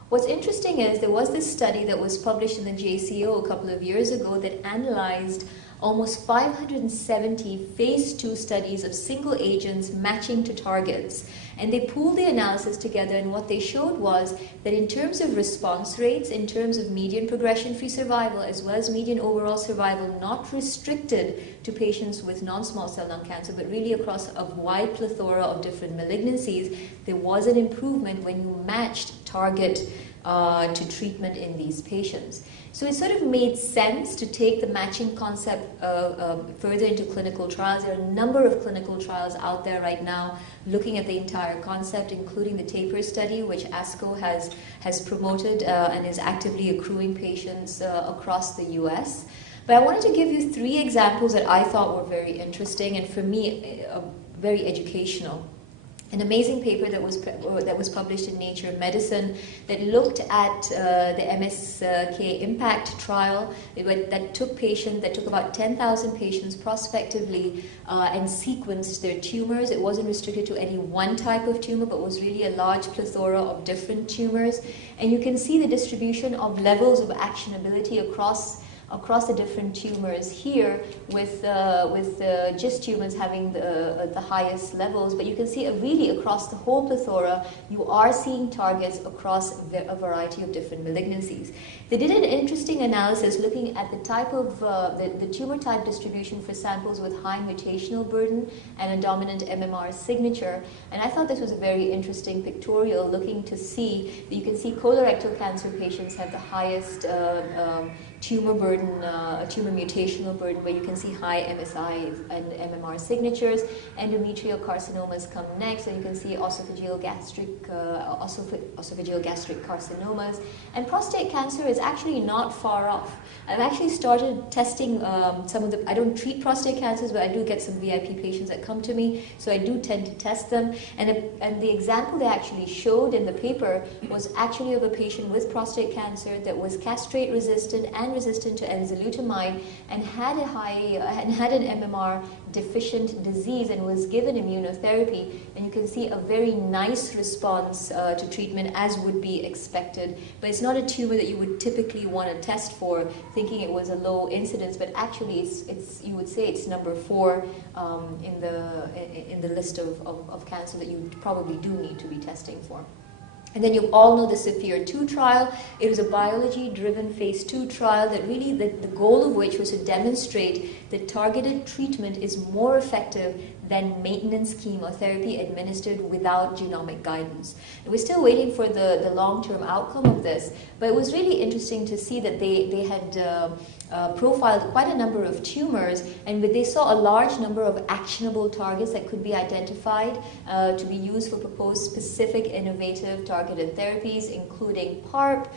What's interesting is there was this study that was published in the JCO a couple of years ago that analyzed almost 570 phase 2 studies of single agents matching to targets. And they pooled the analysis together, and what they showed was that in terms of response rates, in terms of median progression-free survival, as well as median overall survival, not restricted to patients with non-small cell lung cancer, but really across a wide plethora of different malignancies, there was an improvement when you matched target to treatment in these patients. So it sort of made sense to take the matching concept further into clinical trials. There are a number of clinical trials out there right now looking at the entire concept, including the TAPER study, which ASCO has promoted and is actively accruing patients across the US. But I wanted to give you 3 examples that I thought were very interesting and, for me, very educational. an amazing paper that was published in Nature Medicine that looked at the MSK Impact trial that took about 10,000 patients prospectively and sequenced their tumors. It wasn't restricted to any one type of tumor, but was really a large plethora of different tumors. And you can see the distribution of levels of actionability across the different tumors here, with GIST tumors having the highest levels. But you can see really across the whole plethora, you are seeing targets across a variety of different malignancies. They did an interesting analysis looking at the type of the tumor type distribution for samples with high mutational burden and a dominant MMR signature. And I thought this was a very interesting pictorial, looking to see that you can see colorectal cancer patients have the highest tumor burden, tumor mutational burden, where you can see high MSI and MMR signatures. Endometrial carcinomas come next, and you can see esophageal gastric carcinomas. And prostate cancer is actually not far off. I've actually started testing some of the, I don't treat prostate cancers, but I do get some VIP patients that come to me, so I do tend to test them. And the example they actually showed in the paper was actually of a patient with prostate cancer that was castrate resistant and resistant to enzalutamide, and had an MMR deficient disease and was given immunotherapy. And you can see a very nice response to treatment, as would be expected. But it's not a tumor that you would typically want to test for, thinking it was a low incidence. But actually, it's you would say it's number 4 in the list of cancer that you probably do need to be testing for. And then you all know the SAPPHIRE-2 trial. It was a biology-driven phase 2 trial that really, the goal of which was to demonstrate that targeted treatment is more effective than maintenance chemotherapy administered without genomic guidance. And we're still waiting for the long-term outcome of this, but it was really interesting to see that they had profiled quite a number of tumors, and they saw a large number of actionable targets that could be identified to be used for proposed specific innovative targeted therapies, including PARP,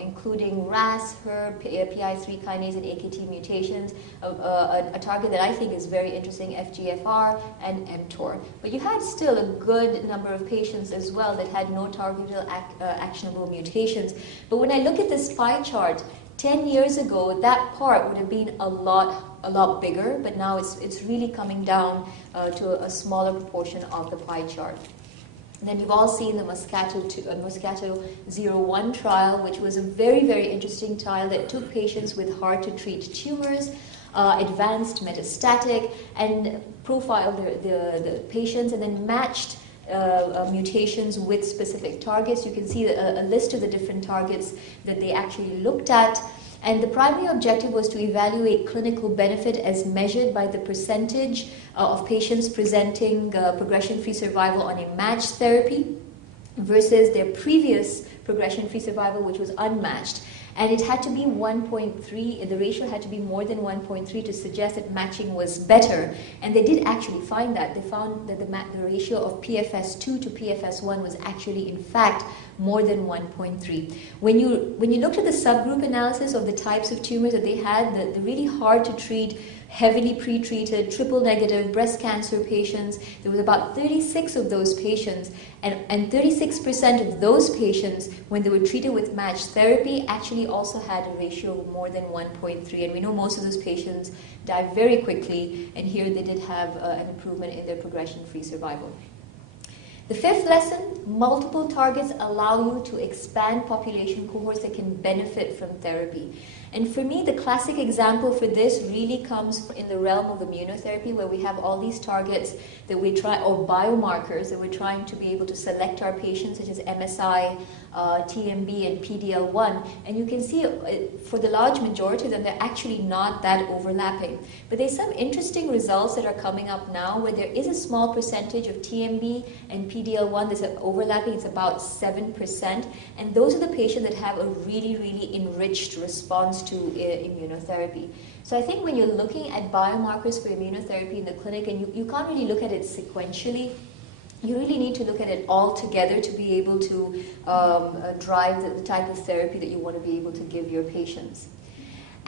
including RAS, HER, PI3 kinase, and AKT mutations, a target that I think is very interesting, FGFR, and mTOR. But you had still a good number of patients as well that had no targetable actionable mutations. But when I look at this pie chart, 10 years ago, that part would have been a lot bigger, but now it's really coming down to a smaller proportion of the pie chart. And then you've all seen the Moscato 01 trial, which was a very, very interesting trial that took patients with hard-to-treat tumors, advanced metastatic, and profiled the patients, and then matched mutations with specific targets. You can see a list of the different targets that they actually looked at. And the primary objective was to evaluate clinical benefit as measured by the percentage of patients presenting progression-free survival on a matched therapy versus their previous progression-free survival, which was unmatched. And it had to be 1.3, the ratio had to be more than 1.3 to suggest that matching was better. And they did actually find that. They found that the ratio of PFS2 to PFS1 was actually, in fact, more than 1.3. When you looked at the subgroup analysis of the types of tumors that they had, the really hard to treat, heavily pretreated, triple-negative breast cancer patients, there was about 36 of those patients, and 36% of those patients, when they were treated with matched therapy, actually also had a ratio of more than 1.3. And we know most of those patients die very quickly, and here they did have an improvement in their progression-free survival. The fifth lesson, multiple targets allow you to expand population cohorts that can benefit from therapy. And for me, the classic example for this really comes in the realm of immunotherapy, where we have all these targets that we try, or biomarkers that we're trying to be able to select our patients, such as MSI, TMB, and PD-L1. And you can see for the large majority of them, they're actually not that overlapping. But there's some interesting results that are coming up now where there is a small percentage of TMB and PD-L1 that's overlapping. It's about 7%. And those are the patients that have a really, really enriched response to immunotherapy. So I think when you're looking at biomarkers for immunotherapy in the clinic, and you can't really look at it sequentially, you really need to look at it all together to be able to drive the type of therapy that you want to be able to give your patients.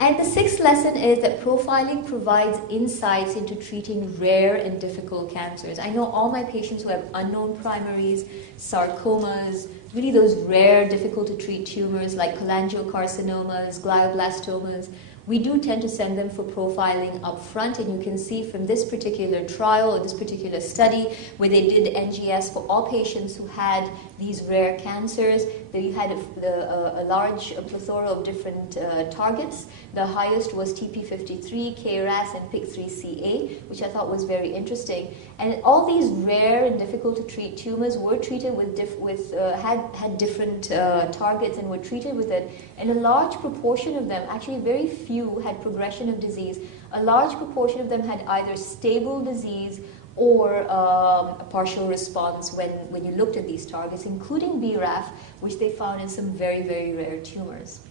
And the sixth lesson is that profiling provides insights into treating rare and difficult cancers. I know all my patients who have unknown primaries, sarcomas, really those rare, difficult to treat tumors like cholangiocarcinomas, glioblastomas, we do tend to send them for profiling up front, and you can see from this particular trial or this particular study where they did NGS for all patients who had these rare cancers, they had a large plethora of different targets. The highest was TP53, KRAS, and PIK3CA, which I thought was very interesting. And all these rare and difficult to treat tumors were treated had different targets and were treated with it. And a large proportion of them, actually very few, had progression of disease. A large proportion of them had either stable disease or a partial response when you looked at these targets, including BRAF, which they found in some very, very rare tumors.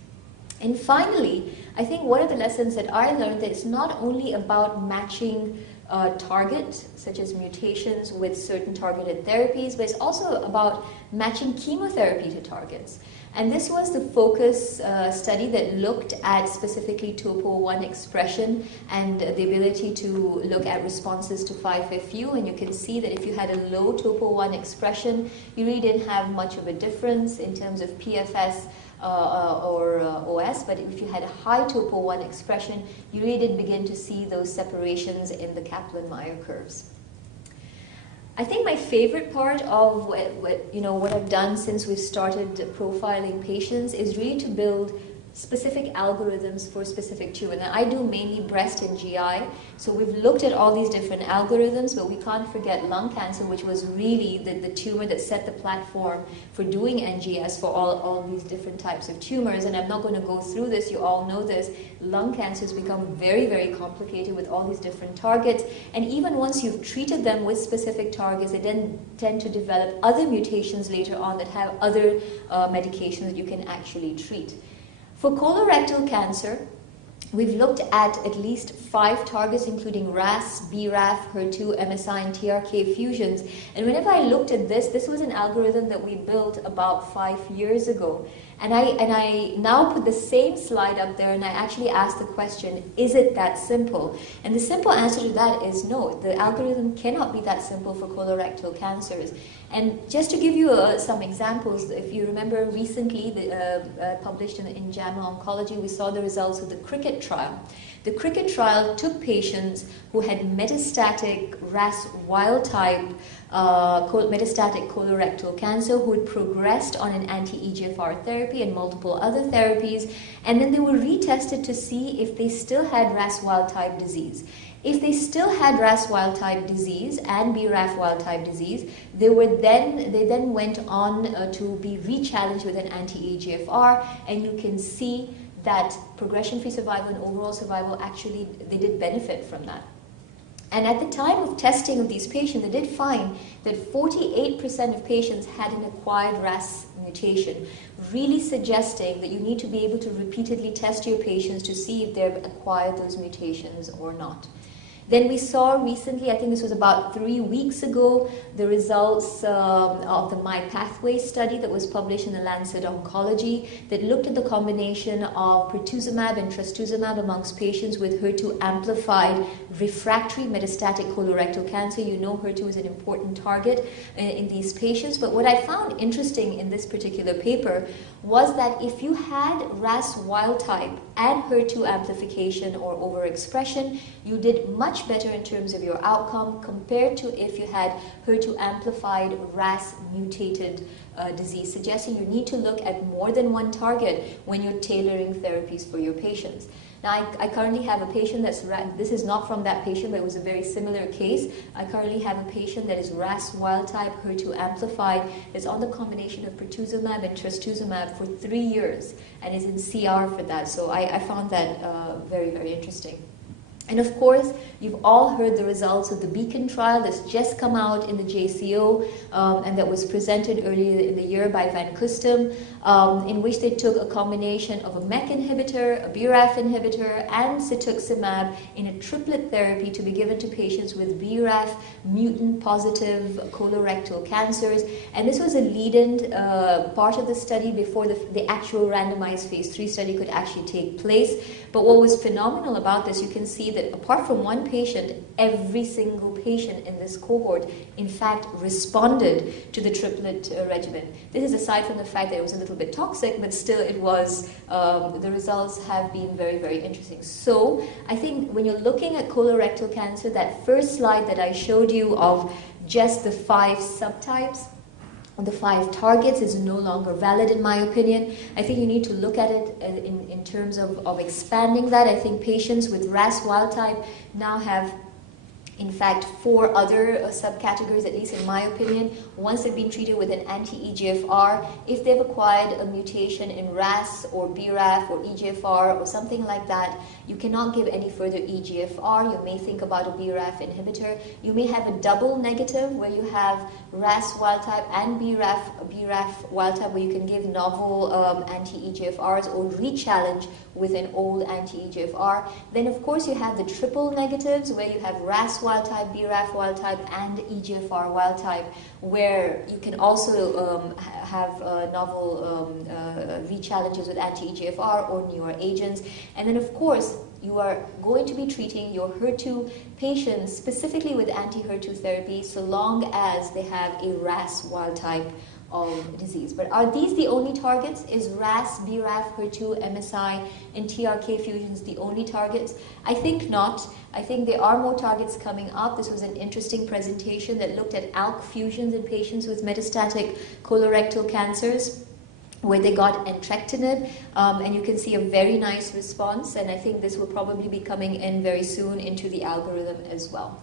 And finally, I think one of the lessons that I learned that it's not only about matching target, such as mutations with certain targeted therapies, but it's also about matching chemotherapy to targets. And this was the FOCUS study that looked at specifically TOPO1 expression and the ability to look at responses to 5-FU. And you can see that if you had a low TOPO1 expression, you really didn't have much of a difference in terms of PFS or OS, but if you had a high TOPO1 expression, you really did begin to see those separations in the Kaplan-Meier curves. I think my favorite part of what I've done since we've started profiling patients is really to build specific algorithms for specific tumor. Now, I do mainly breast and GI, so we've looked at all these different algorithms, but we can't forget lung cancer, which was really the tumor that set the platform for doing NGS for all these different types of tumors. And I'm not going to go through this, you all know this. Lung cancer has become very, very complicated with all these different targets, and even once you've treated them with specific targets, they then tend to develop other mutations later on that have other medications that you can actually treat. For colorectal cancer, we've looked at least 5 targets, including RAS, BRAF, HER2, MSI, and TRK fusions. And whenever I looked at this was an algorithm that we built about 5 years ago. And I now put the same slide up there, and I actually asked the question, is it that simple? And the simple answer to that is no. The algorithm cannot be that simple for colorectal cancers. And just to give you some examples, if you remember recently, published in JAMA Oncology, we saw the results of the CRICKET trial. The CRICKET trial took patients who had metastatic RAS wild-type metastatic colorectal cancer who had progressed on an anti-EGFR therapy and multiple other therapies, and then they were retested to see if they still had RAS wild-type disease. If they still had RAS wild-type disease and BRAF wild-type disease, they then went on to be re-challenged with an anti-EGFR, and you can see that progression-free survival and overall survival, actually, they did benefit from that. And at the time of testing of these patients, they did find that 48% of patients had an acquired RAS mutation, really suggesting that you need to be able to repeatedly test your patients to see if they've acquired those mutations or not. Then we saw recently, I think this was about 3 weeks ago, the results of the MyPathway study that was published in the Lancet Oncology that looked at the combination of pertuzumab and trastuzumab amongst patients with HER2-amplified refractory metastatic colorectal cancer. You know HER2 is an important target in these patients, but what I found interesting in this particular paper was that if you had RAS wild-type and HER2 amplification or overexpression, you did much better in terms of your outcome compared to if you had HER2 amplified RAS mutated disease, suggesting you need to look at more than one target when you're tailoring therapies for your patients. Now, I currently have a patient this is not from that patient, but it was a very similar case. I currently have a patient that is RAS wild-type, HER2 amplified, that's on the combination of pertuzumab and trastuzumab for 3 years and is in CR for that. So I found that very, very interesting. And of course, you've all heard the results of the Beacon trial that's just come out in the JCO and that was presented earlier in the year by Van Kustum, in which they took a combination of a MEK inhibitor, a BRAF inhibitor, and cetuximab in a triplet therapy to be given to patients with BRAF mutant positive colorectal cancers. And this was a lead-in part of the study before the actual randomized phase 3 study could actually take place. But what was phenomenal about this, you can see that apart from one patient, every single patient in this cohort, in fact, responded to the triplet regimen. This is aside from the fact that it was a little bit toxic, but still it was, the results have been very, very interesting. So I think when you're looking at colorectal cancer, that first slide that I showed you of just the 5 subtypes, the 5 targets is no longer valid in my opinion. I think you need to look at it in terms of expanding that. I think patients with RAS wild type now have, in fact, 4 other subcategories, at least in my opinion. Once they've been treated with an anti-EGFR, if they've acquired a mutation in RAS or BRAF or EGFR or something like that, you cannot give any further EGFR. You may think about a BRAF inhibitor. You may have a double negative where you have RAS wild type and BRAF wild type, where you can give novel anti-EGFRs or re-challenge with an old anti-EGFR. Then, of course, you have the triple negatives where you have RAS wild type, BRAF wild type, and EGFR wild type, where you can also have novel re-challenges with anti-EGFR or newer agents. And then, of course, you are going to be treating your HER2 patients specifically with anti-HER2 therapy so long as they have a RAS wild type of disease. But are these the only targets? Is RAS, BRAF, HER2, MSI, and TRK fusions the only targets? I think not. I think there are more targets coming up. This was an interesting presentation that looked at ALK fusions in patients with metastatic colorectal cancers, where they got entrectinib, and you can see a very nice response, and I think this will probably be coming in very soon into the algorithm as well.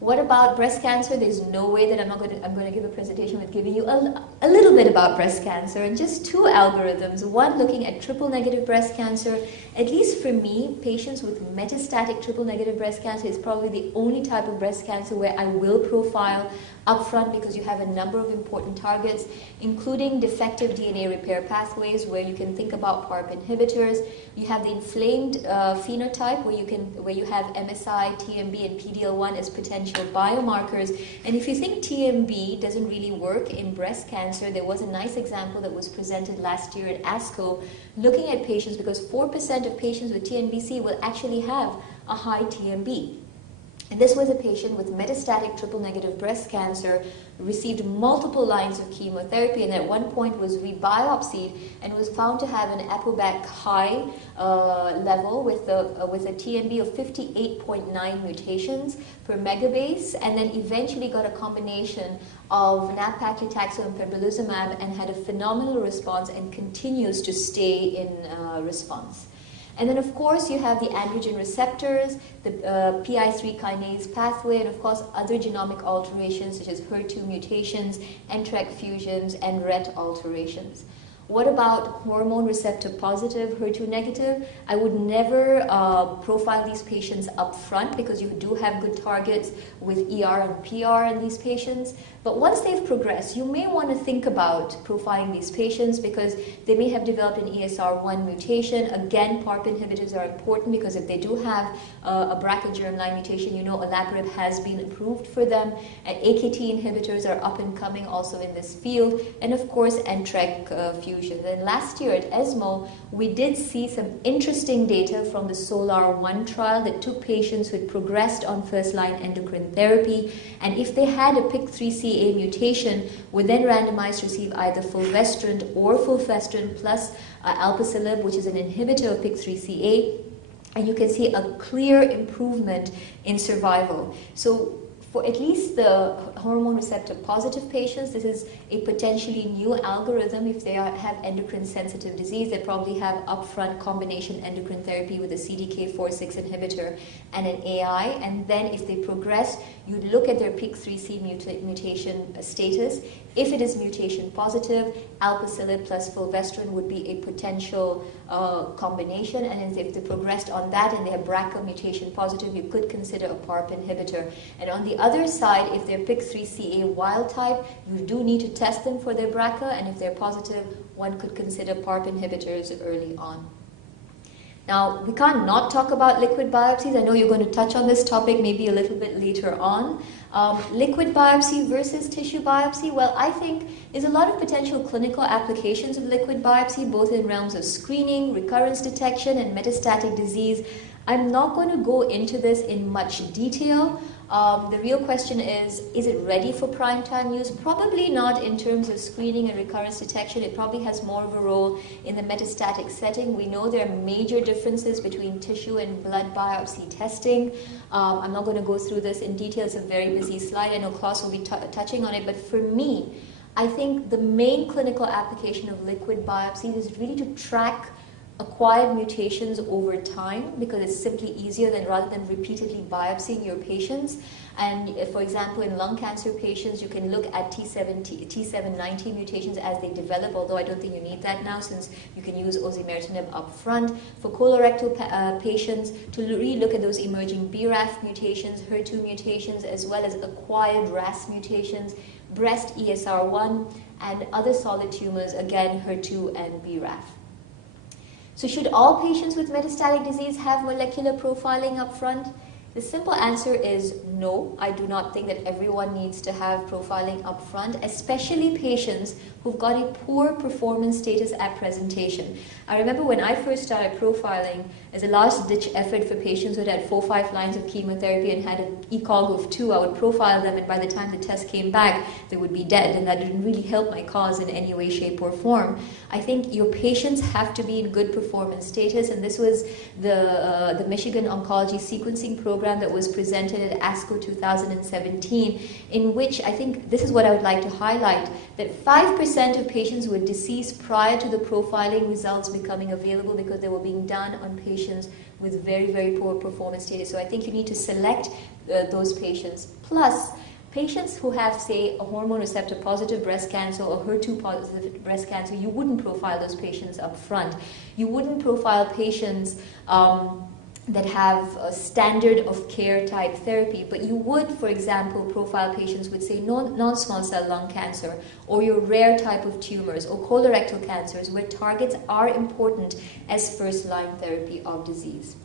What about breast cancer? There's no way that I'm going to give a presentation with giving you a little bit about breast cancer, and just 2 algorithms. One looking at triple negative breast cancer. At least for me, patients with metastatic triple negative breast cancer is probably the only type of breast cancer where I will profile upfront, because you have a number of important targets, including defective DNA repair pathways, where you can think about PARP inhibitors. You have the inflamed phenotype, where you have MSI, TMB, and PD-L1 as potential biomarkers. And if you think TMB doesn't really work in breast cancer, there was a nice example that was presented last year at ASCO, looking at patients, because 4% of patients with TNBC will actually have a high TMB. And this was a patient with metastatic triple-negative breast cancer, received multiple lines of chemotherapy, and at one point was rebiopsied and was found to have an ApoBac high level with a TMB of 58.9 mutations per megabase, and then eventually got a combination of nab-paclitaxel and pembrolizumab and had a phenomenal response and continues to stay in response. And then, of course, you have the androgen receptors, the PI3 kinase pathway, and, of course, other genomic alterations such as HER2 mutations, NTRK fusions, and RET alterations. What about hormone receptor positive, HER2 negative? I would never profile these patients up front, because you do have good targets with ER and PR in these patients. But once they've progressed, you may want to think about profiling these patients, because they may have developed an ESR1 mutation. Again, PARP inhibitors are important, because if they do have a BRCA germline mutation, you know olaparib has been approved for them. And AKT inhibitors are up and coming also in this field. And of course, NTRK fusion. Then last year at ESMO, we did see some interesting data from the SOLAR-1 trial that took patients who had progressed on first-line endocrine therapy, and if they had a PIK3CA mutation, were then randomized to receive either fulvestrant or fulvestrant plus alpelisib, which is an inhibitor of PIK3CA, and you can see a clear improvement in survival. So for at least the hormone receptor positive patients, this is a potentially new algorithm. If they have endocrine sensitive disease, they probably have upfront combination endocrine therapy with a CDK4/6 inhibitor and an AI. And then if they progress, you look at their PIK3C mutation status. If it is mutation positive, alpacilid plus fulvestrant would be a potential combination. And if they progressed on that and they have BRCA mutation positive, you could consider a PARP inhibitor. And on the other side, if they're PIK3CA wild type, you do need to test them for their BRCA. And if they're positive, one could consider PARP inhibitors early on. Now, we can't not talk about liquid biopsies. I know you're going to touch on this topic maybe a little bit later on. Liquid biopsy versus tissue biopsy, well, I think there's a lot of potential clinical applications of liquid biopsy, both in realms of screening, recurrence detection, and metastatic disease. I'm not going to go into this in much detail. The real question is it ready for prime time use? Probably not in terms of screening and recurrence detection. It probably has more of a role in the metastatic setting. We know there are major differences between tissue and blood biopsy testing. I'm not going to go through this in detail. It's a very busy slide. I know Klaus will be touching on it. But for me, I think the main clinical application of liquid biopsy is really to track acquired mutations over time, because it's simply easier rather than repeatedly biopsying your patients. And for example, in lung cancer patients, you can look at T790 mutations as they develop, although I don't think you need that now since you can use osimertinib up front. For colorectal patients, to really look at those emerging BRAF mutations, HER2 mutations, as well as acquired RAS mutations, breast ESR1, and other solid tumors, again, HER2 and BRAF. So should all patients with metastatic disease have molecular profiling up front? The simple answer is no. I do not think that everyone needs to have profiling up front, especially patients who've got a poor performance status at presentation. I remember when I first started profiling as a last-ditch effort for patients who had 4 or 5 lines of chemotherapy and had an ECOG of 2, I would profile them, and by the time the test came back, they would be dead, and that didn't really help my cause in any way, shape, or form. I think your patients have to be in good performance status, and this was the Michigan Oncology Sequencing Program that was presented at ASCO 2017, in which I think this is what I would like to highlight, that 5% of patients were deceased prior to the profiling results becoming available because they were being done on patients with very, very poor performance status. So I think you need to select those patients. Plus, patients who have, say, a hormone receptor positive breast cancer or HER2 positive breast cancer, you wouldn't profile those patients up front. You wouldn't profile patients that have a standard of care type therapy, but you would, for example, profile patients with, say, non-small cell lung cancer, or your rare type of tumors, or colorectal cancers, where targets are important as first-line therapy of disease.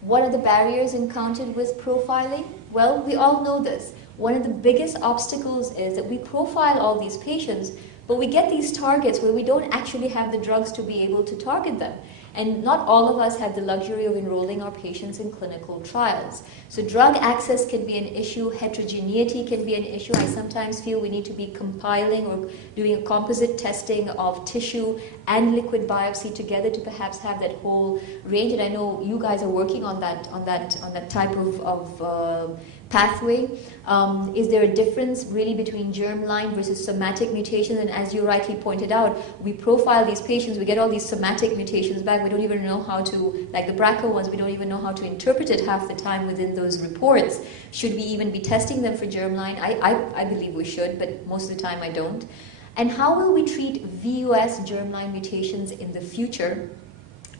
What are the barriers encountered with profiling? Well, we all know this. One of the biggest obstacles is that we profile all these patients, but we get these targets where we don't actually have the drugs to be able to target them. And not all of us have the luxury of enrolling our patients in clinical trials. So drug access can be an issue, heterogeneity can be an issue. I sometimes feel we need to be compiling or doing a composite testing of tissue and liquid biopsy together to perhaps have that whole range. And I know you guys are working on that type of pathway. Is there a difference really between germline versus somatic mutations? And as you rightly pointed out, we profile these patients, we get all these somatic mutations back, we don't even know how to, like the BRCA ones, we don't even know how to interpret it half the time within those reports. Should we even be testing them for germline? I believe we should, but most of the time I don't. And how will we treat VUS germline mutations in the future?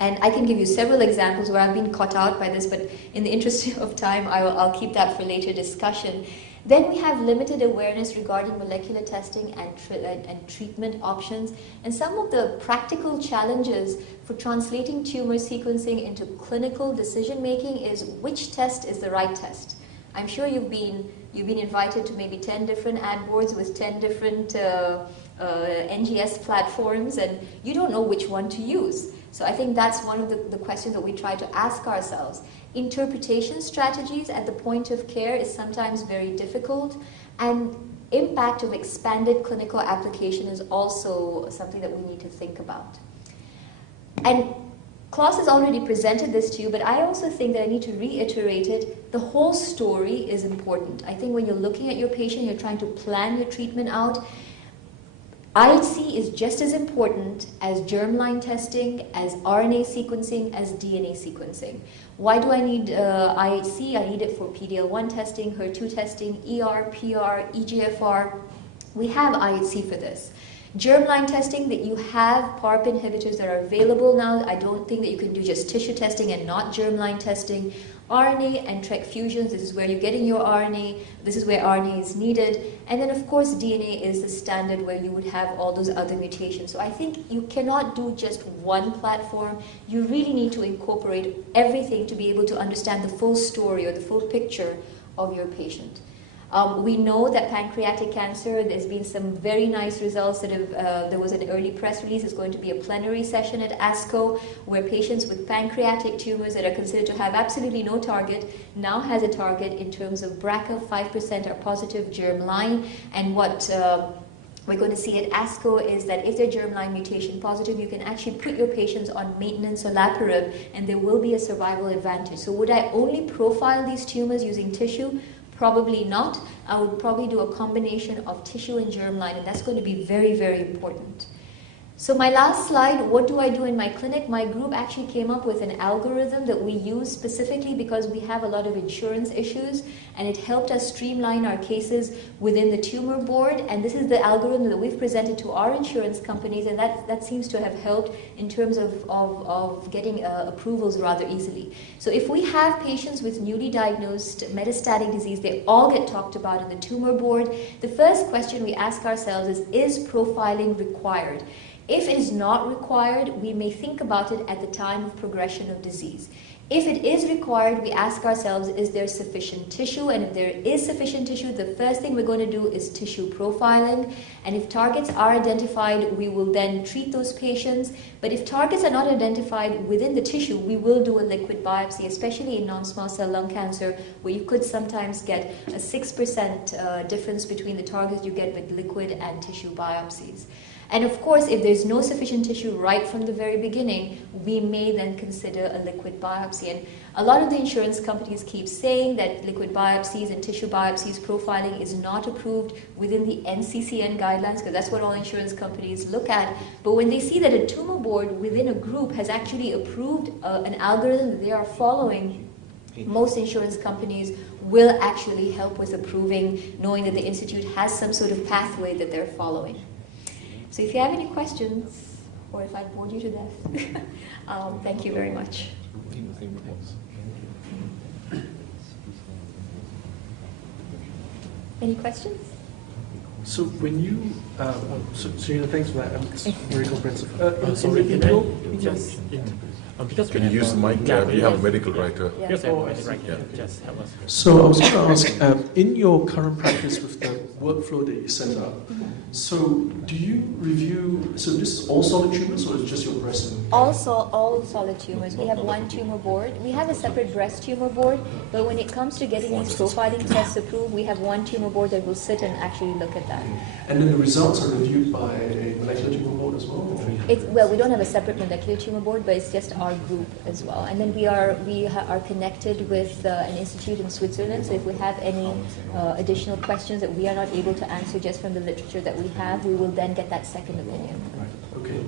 And I can give you several examples where I've been caught out by this, but in the interest of time, I'll keep that for later discussion. Then we have limited awareness regarding molecular testing and treatment options. And some of the practical challenges for translating tumor sequencing into clinical decision-making is which test is the right test. I'm sure you've been invited to maybe 10 different ad boards with 10 different NGS platforms, and you don't know which one to use. So I think that's one of the questions that we try to ask ourselves. Interpretation strategies at the point of care is sometimes very difficult, and impact of expanded clinical application is also something that we need to think about. And Klaus has already presented this to you, but I also think that I need to reiterate it. The whole story is important. I think when you're looking at your patient, you're trying to plan your treatment out. IHC is just as important as germline testing, as RNA sequencing, as DNA sequencing. Why do I need IHC? I need it for PD-L1 testing, HER2 testing, ER, PR, EGFR. We have IHC for this. Germline testing, that you have PARP inhibitors that are available now. I don't think that you can do just tissue testing and not germline testing. RNA and TRK fusions, this is where you're getting your RNA, this is where RNA is needed. And then of course DNA is the standard where you would have all those other mutations. So I think you cannot do just one platform. You really need to incorporate everything to be able to understand the full story or the full picture of your patient. We know that pancreatic cancer, there's been some very nice results that have, there was an early press release, there's going to be a plenary session at ASCO where patients with pancreatic tumors that are considered to have absolutely no target now has a target in terms of BRCA, 5% are positive germline, and what we're going to see at ASCO is that if they're germline mutation positive, you can actually put your patients on maintenance olaparib and there will be a survival advantage. So would I only profile these tumors using tissue? Probably not. I would probably do a combination of tissue and germline, and that's going to be very, very important. So my last slide, what do I do in my clinic? My group actually came up with an algorithm that we use specifically because we have a lot of insurance issues, and it helped us streamline our cases within the tumor board. And this is the algorithm that we've presented to our insurance companies, and that seems to have helped in terms of getting approvals rather easily. So if we have patients with newly diagnosed metastatic disease, they all get talked about in the tumor board. The first question we ask ourselves is profiling required? If it is not required, we may think about it at the time of progression of disease. If it is required, we ask ourselves, is there sufficient tissue? And if there is sufficient tissue, the first thing we're going to do is tissue profiling. And if targets are identified, we will then treat those patients. But if targets are not identified within the tissue, we will do a liquid biopsy, especially in non-small cell lung cancer, where you could sometimes get a 6% difference between the targets you get with liquid and tissue biopsies. And of course, if there's no sufficient tissue right from the very beginning, we may then consider a liquid biopsy. And a lot of the insurance companies keep saying that liquid biopsies and tissue biopsies profiling is not approved within the NCCN guidelines, because that's what all insurance companies look at. But when they see that a tumor board within a group has actually approved an algorithm that they are following, most insurance companies will actually help with approving, knowing that the institute has some sort of pathway that they're following. So if you have any questions, or if I bored you to death, thank you very much. Any questions? So when you, thanks for that. It's very comprehensive. Because can you use the mic? You have a medical writer. Yes, just help us. So I was going to ask, in your current practice with the workflow that you set up, so do you review, so this is all solid tumors or is it just your breast? All solid tumors. We have one tumor board. We have a separate breast tumor board, but when it comes to getting these profiling tests approved, we have one tumor board that will sit and actually look at that. And then the results are reviewed by a molecular tumor board as well? Well, we don't have a separate molecular tumor board, but it's just our group as well. And then we are connected with an institute in Switzerland, so if we have any additional questions that we are not able to answer just from the literature that we have, we will then get that second opinion. Right, okay.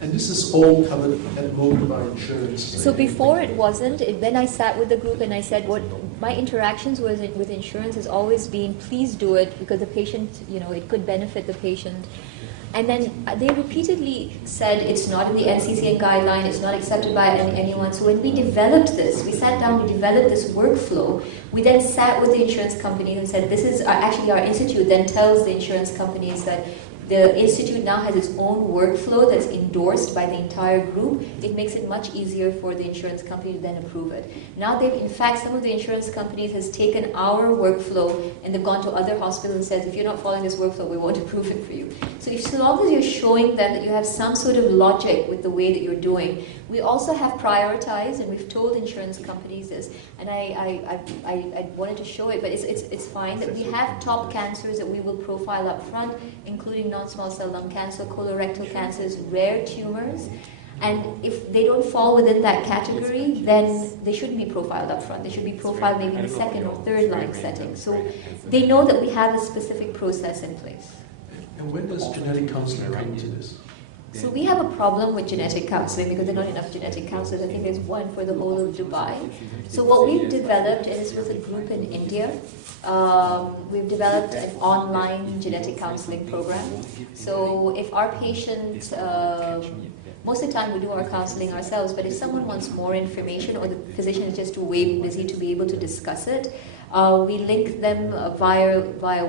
And this is all covered at the moment by insurance? So before it wasn't. Then I sat with the group and I said, what my interactions with insurance has always been, please do it because the patient, it could benefit the patient. And then they repeatedly said it's not in the NCCN guideline, it's not accepted by anyone. So when we developed this, we sat down, we developed this workflow. We then sat with the insurance companies and said, this is actually our institute then tells the insurance companies that the institute now has its own workflow that's endorsed by the entire group. It makes it much easier for the insurance company to then approve it. Now in fact, some of the insurance companies has taken our workflow and they've gone to other hospitals and said, if you're not following this workflow, we won't approve it for you. So so long as you're showing them that you have some sort of logic with the way that you're doing. We also have prioritized, and we've told insurance companies this, and I wanted to show it, but it's fine, that we have top cancers that we will profile up front, including non-small cell lung cancer, colorectal cancers, rare tumors. And if they don't fall within that category, then they shouldn't be profiled up front. They should be profiled maybe in the second or third line setting. So they know that we have a specific process in place. And when does genetic counseling come into this? So we have a problem with genetic counseling because there are not enough genetic counselors. I think there's one for the whole of Dubai. So what we've developed is with a group in India. We've developed an online genetic counseling program. So if our patient, most of the time we do our counseling ourselves, but if someone wants more information or the physician is just too way busy to be able to discuss it, we link them via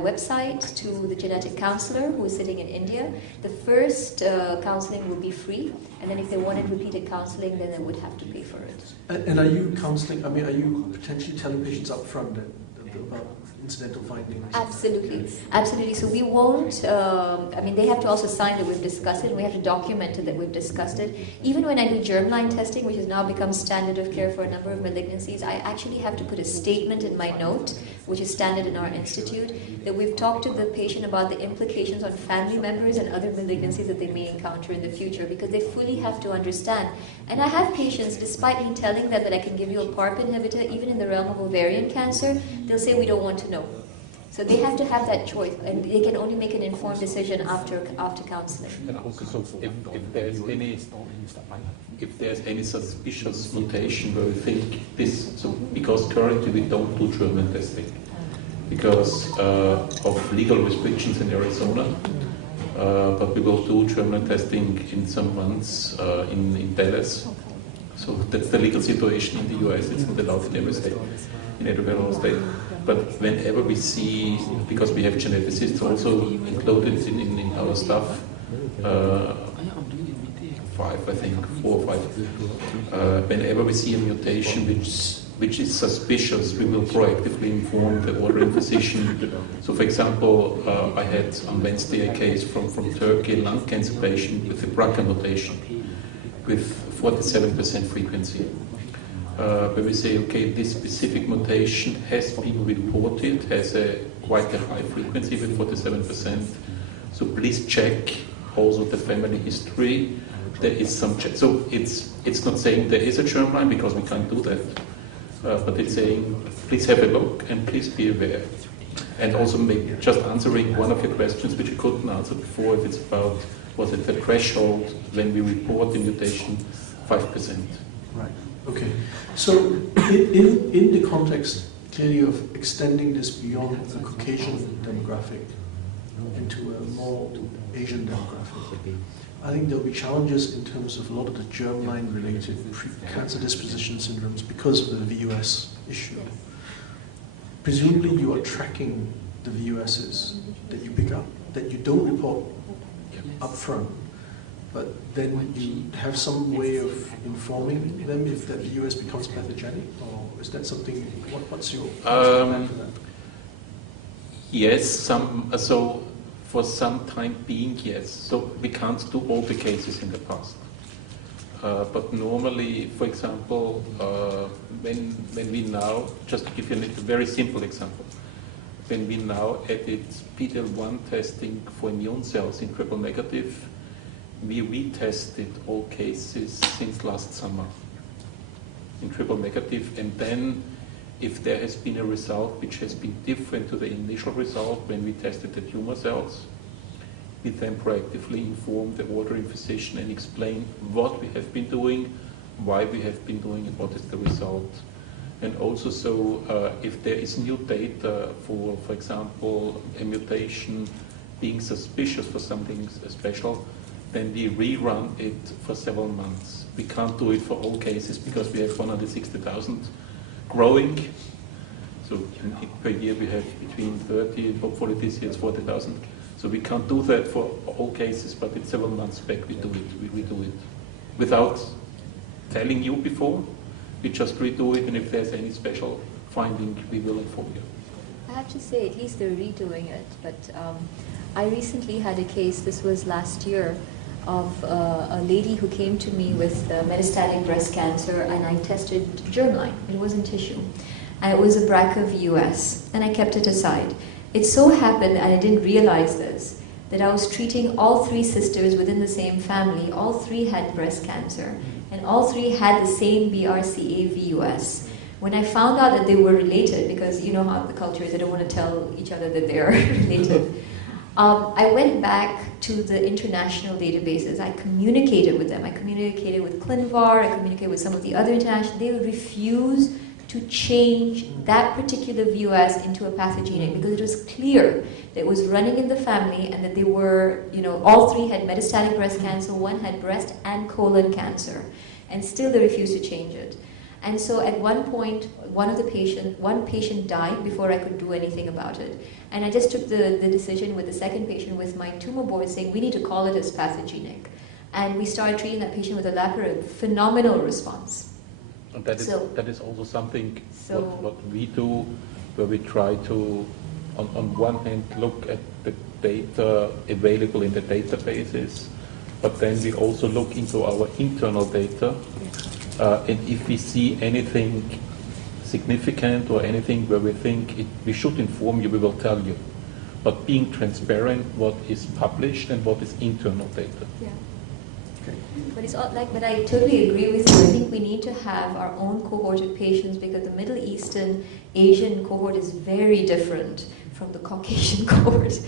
website to the genetic counselor who is sitting in India. The first counseling will be free, and then if they wanted repeated counseling, then they would have to pay for it. And are you counseling, I mean, are you potentially telling patients up front about incidental findings? Absolutely, absolutely. So we won't, I mean, they have to also sign that we've discussed it, and we have to document it that we've discussed it. Even when I do germline testing, which has now become standard of care for a number of malignancies, I actually have to put a statement in my note, which is standard in our institute, that we've talked to the patient about the implications on family members and other malignancies that they may encounter in the future, because they fully have to understand. And I have patients, despite me telling them that I can give you a PARP inhibitor, even in the realm of ovarian cancer, they'll say we don't want to know. So they have to have that choice, and they can only make an informed decision after counseling. And also, if there's any suspicious mutation where we think this, so because currently we don't do germline testing because of legal restrictions in Arizona, but we will do germline testing in some months in Dallas. So that's the legal situation in the US. It's not allowed in every state, in every federal state. But whenever we see, because we have geneticists also included in our staff, 5, I think, 4 or 5. Whenever we see a mutation which is suspicious, we will proactively inform the ordering physician. So, for example, I had on Wednesday a case from Turkey, a lung cancer patient with a BRCA mutation with 47% frequency. Where we say, okay, this specific mutation has been reported, has quite a high frequency with 47%. So please check also the family history. There is some check. So it's not saying there is a germline because we can't do that, but it's saying please have a look and please be aware. And also just answering one of your questions which you couldn't answer before, if it's about was it the threshold when we report the mutation 5%. Right. Okay. So in the context clearly of extending this beyond the Caucasian demographic into a more Asian demographic, I think there'll be challenges in terms of a lot of the germline related cancer disposition syndromes because of the VUS issue. Presumably you are tracking the VUSs that you pick up, that you don't report up front, but then you have some way of informing them if that VUS becomes pathogenic, or is that something, what's your plan for that? Yes, so for some time being, yes. So we can't do all the cases in the past. But normally, for example, when we now, just to give you a very simple example, when we now added PD-L1 testing for immune cells in triple negative, we retested all cases since last summer in triple negative, and then if there has been a result which has been different to the initial result when we tested the tumor cells, we then proactively inform the ordering physician and explain what we have been doing, why we have been doing it, what is the result. And also, so if there is new data for example, a mutation being suspicious for something special, then we rerun it for several months. We can't do it for all cases because we have 160,000 growing. So per year we have between 30, hopefully this year it's 40,000. So we can't do that for all cases, but it's several months back we do it. We do it without telling you before. We just redo it, and if there's any special finding, we will inform you. I have to say, at least they're redoing it, but I recently had a case, this was last year, of a lady who came to me with metastatic breast cancer, and I tested germline. It wasn't tissue. And it was a BRCA VUS, and I kept it aside. It so happened, and I didn't realize this, that I was treating all 3 sisters within the same family. All 3 had breast cancer, and all 3 had the same BRCA VUS. When I found out that they were related, because you know how the culture is, they don't want to tell each other that they are related, I went back to the international databases. I communicated with them. I communicated with ClinVar, I communicated with some of the other international. They refused to change that particular VUS into a pathogenic because it was clear that it was running in the family and that they were, all 3 had metastatic breast cancer, 1 had breast and colon cancer, and still they refused to change it. And so at one point, one patient died before I could do anything about it. And I just took the decision with the second patient with my tumor board saying, we need to call it as pathogenic. And we started treating that patient with olaparib. Phenomenal response. And that is also something what we do, where we try to, on one hand, look at the data available in the databases, but then we also look into our internal data. And if we see anything significant or anything where we think we should inform you, we will tell you. But being transparent, what is published and what is internal data. Yeah. But it's all but I totally agree with you. I think we need to have our own cohort of patients because the Middle Eastern, Asian cohort is very different from the Caucasian cohort.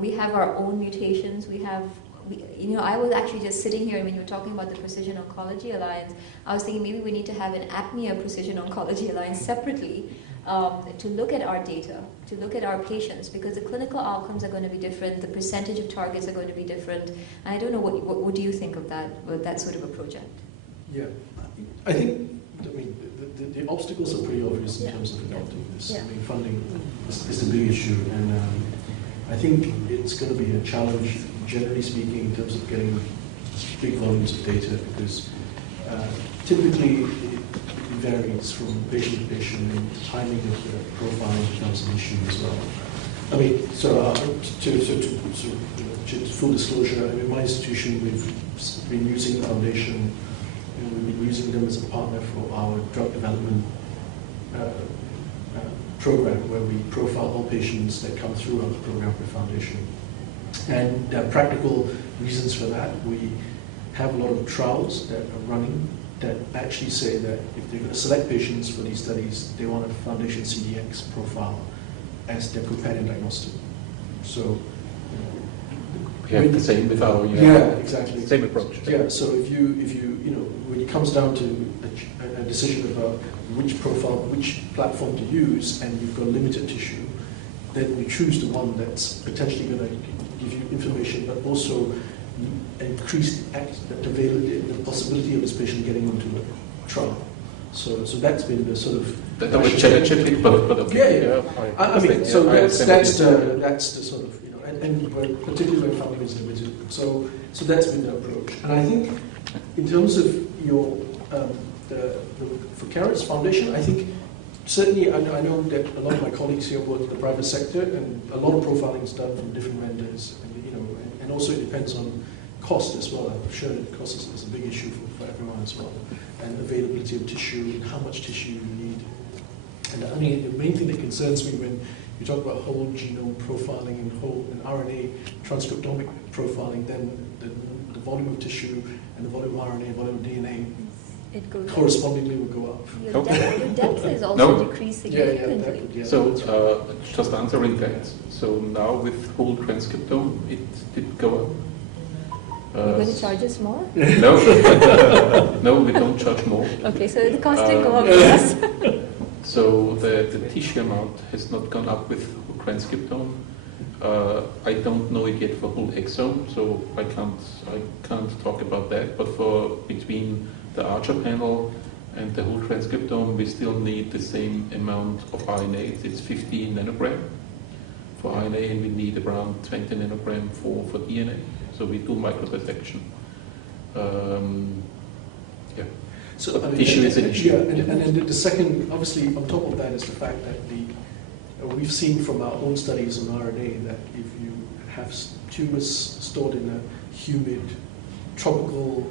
We have our own mutations. I was actually just sitting here when you were talking about the Precision Oncology Alliance. I was thinking maybe we need to have an APMEA Precision Oncology Alliance separately to look at our data, to look at our patients, because the clinical outcomes are going to be different, the percentage of targets are going to be different. And I don't know, what do you think of that sort of a project? Yeah, I think, the obstacles are pretty obvious in terms of adopting this. Yeah. Funding is the big issue, and I think it's going to be a challenge, generally speaking, in terms of getting big volumes of data, because typically it varies from patient to patient, and the timing of the profiling becomes an issue as well. To full disclosure, in my institution, we've been using the foundation, and we've been using them as a partner for our drug development program, where we profile all patients that come through our program with foundation. And there are practical reasons for that. We have a lot of trials that are running that actually say that if they're going to select patients for these studies, they want a foundation CDX profile as their companion diagnostic. So we have the same with our exactly. Same approach. Yeah. So if you when it comes down to a decision about which profile, which platform to use, and you've got limited tissue, then you choose the one that's potentially going to give you information, but also increase the possibility of this patient getting onto a trial. So that's been the sort of that was challenging, but okay. That's the sort of and particularly when funding is limited. So that's been the approach. And I think in terms of your for Carrots Foundation, I think certainly I know that a lot of my colleagues here work in the private sector, and a lot of profiling is done from different vendors, and also it depends on cost as well. I'm sure that cost is a big issue for everyone as well, and availability of tissue and how much tissue you need. And the main thing that concerns me when you talk about whole genome profiling and RNA transcriptomic profiling, then the volume of tissue and the volume of RNA, volume of DNA correspondingly will go up. Your depth is also decreased significantly. Yeah. So just answering that. So now with whole transcriptome, it did go up. You're going to charge us more? No, no, we don't charge more. Okay, so the cost didn't go up for us. So the tissue amount has not gone up with whole transcriptome. I don't know it yet for whole exome, so I can't talk about that. But for between the Archer panel and the whole transcriptome, we still need the same amount of RNA. It's 50 nanogram for RNA, and we need around 20 nanogram for DNA. So we do microdissection. Yeah. So but tissue is an issue. Yeah, and then the second, obviously, on top of that is the fact that we've seen from our own studies on RNA that if you have tumors stored in a humid, tropical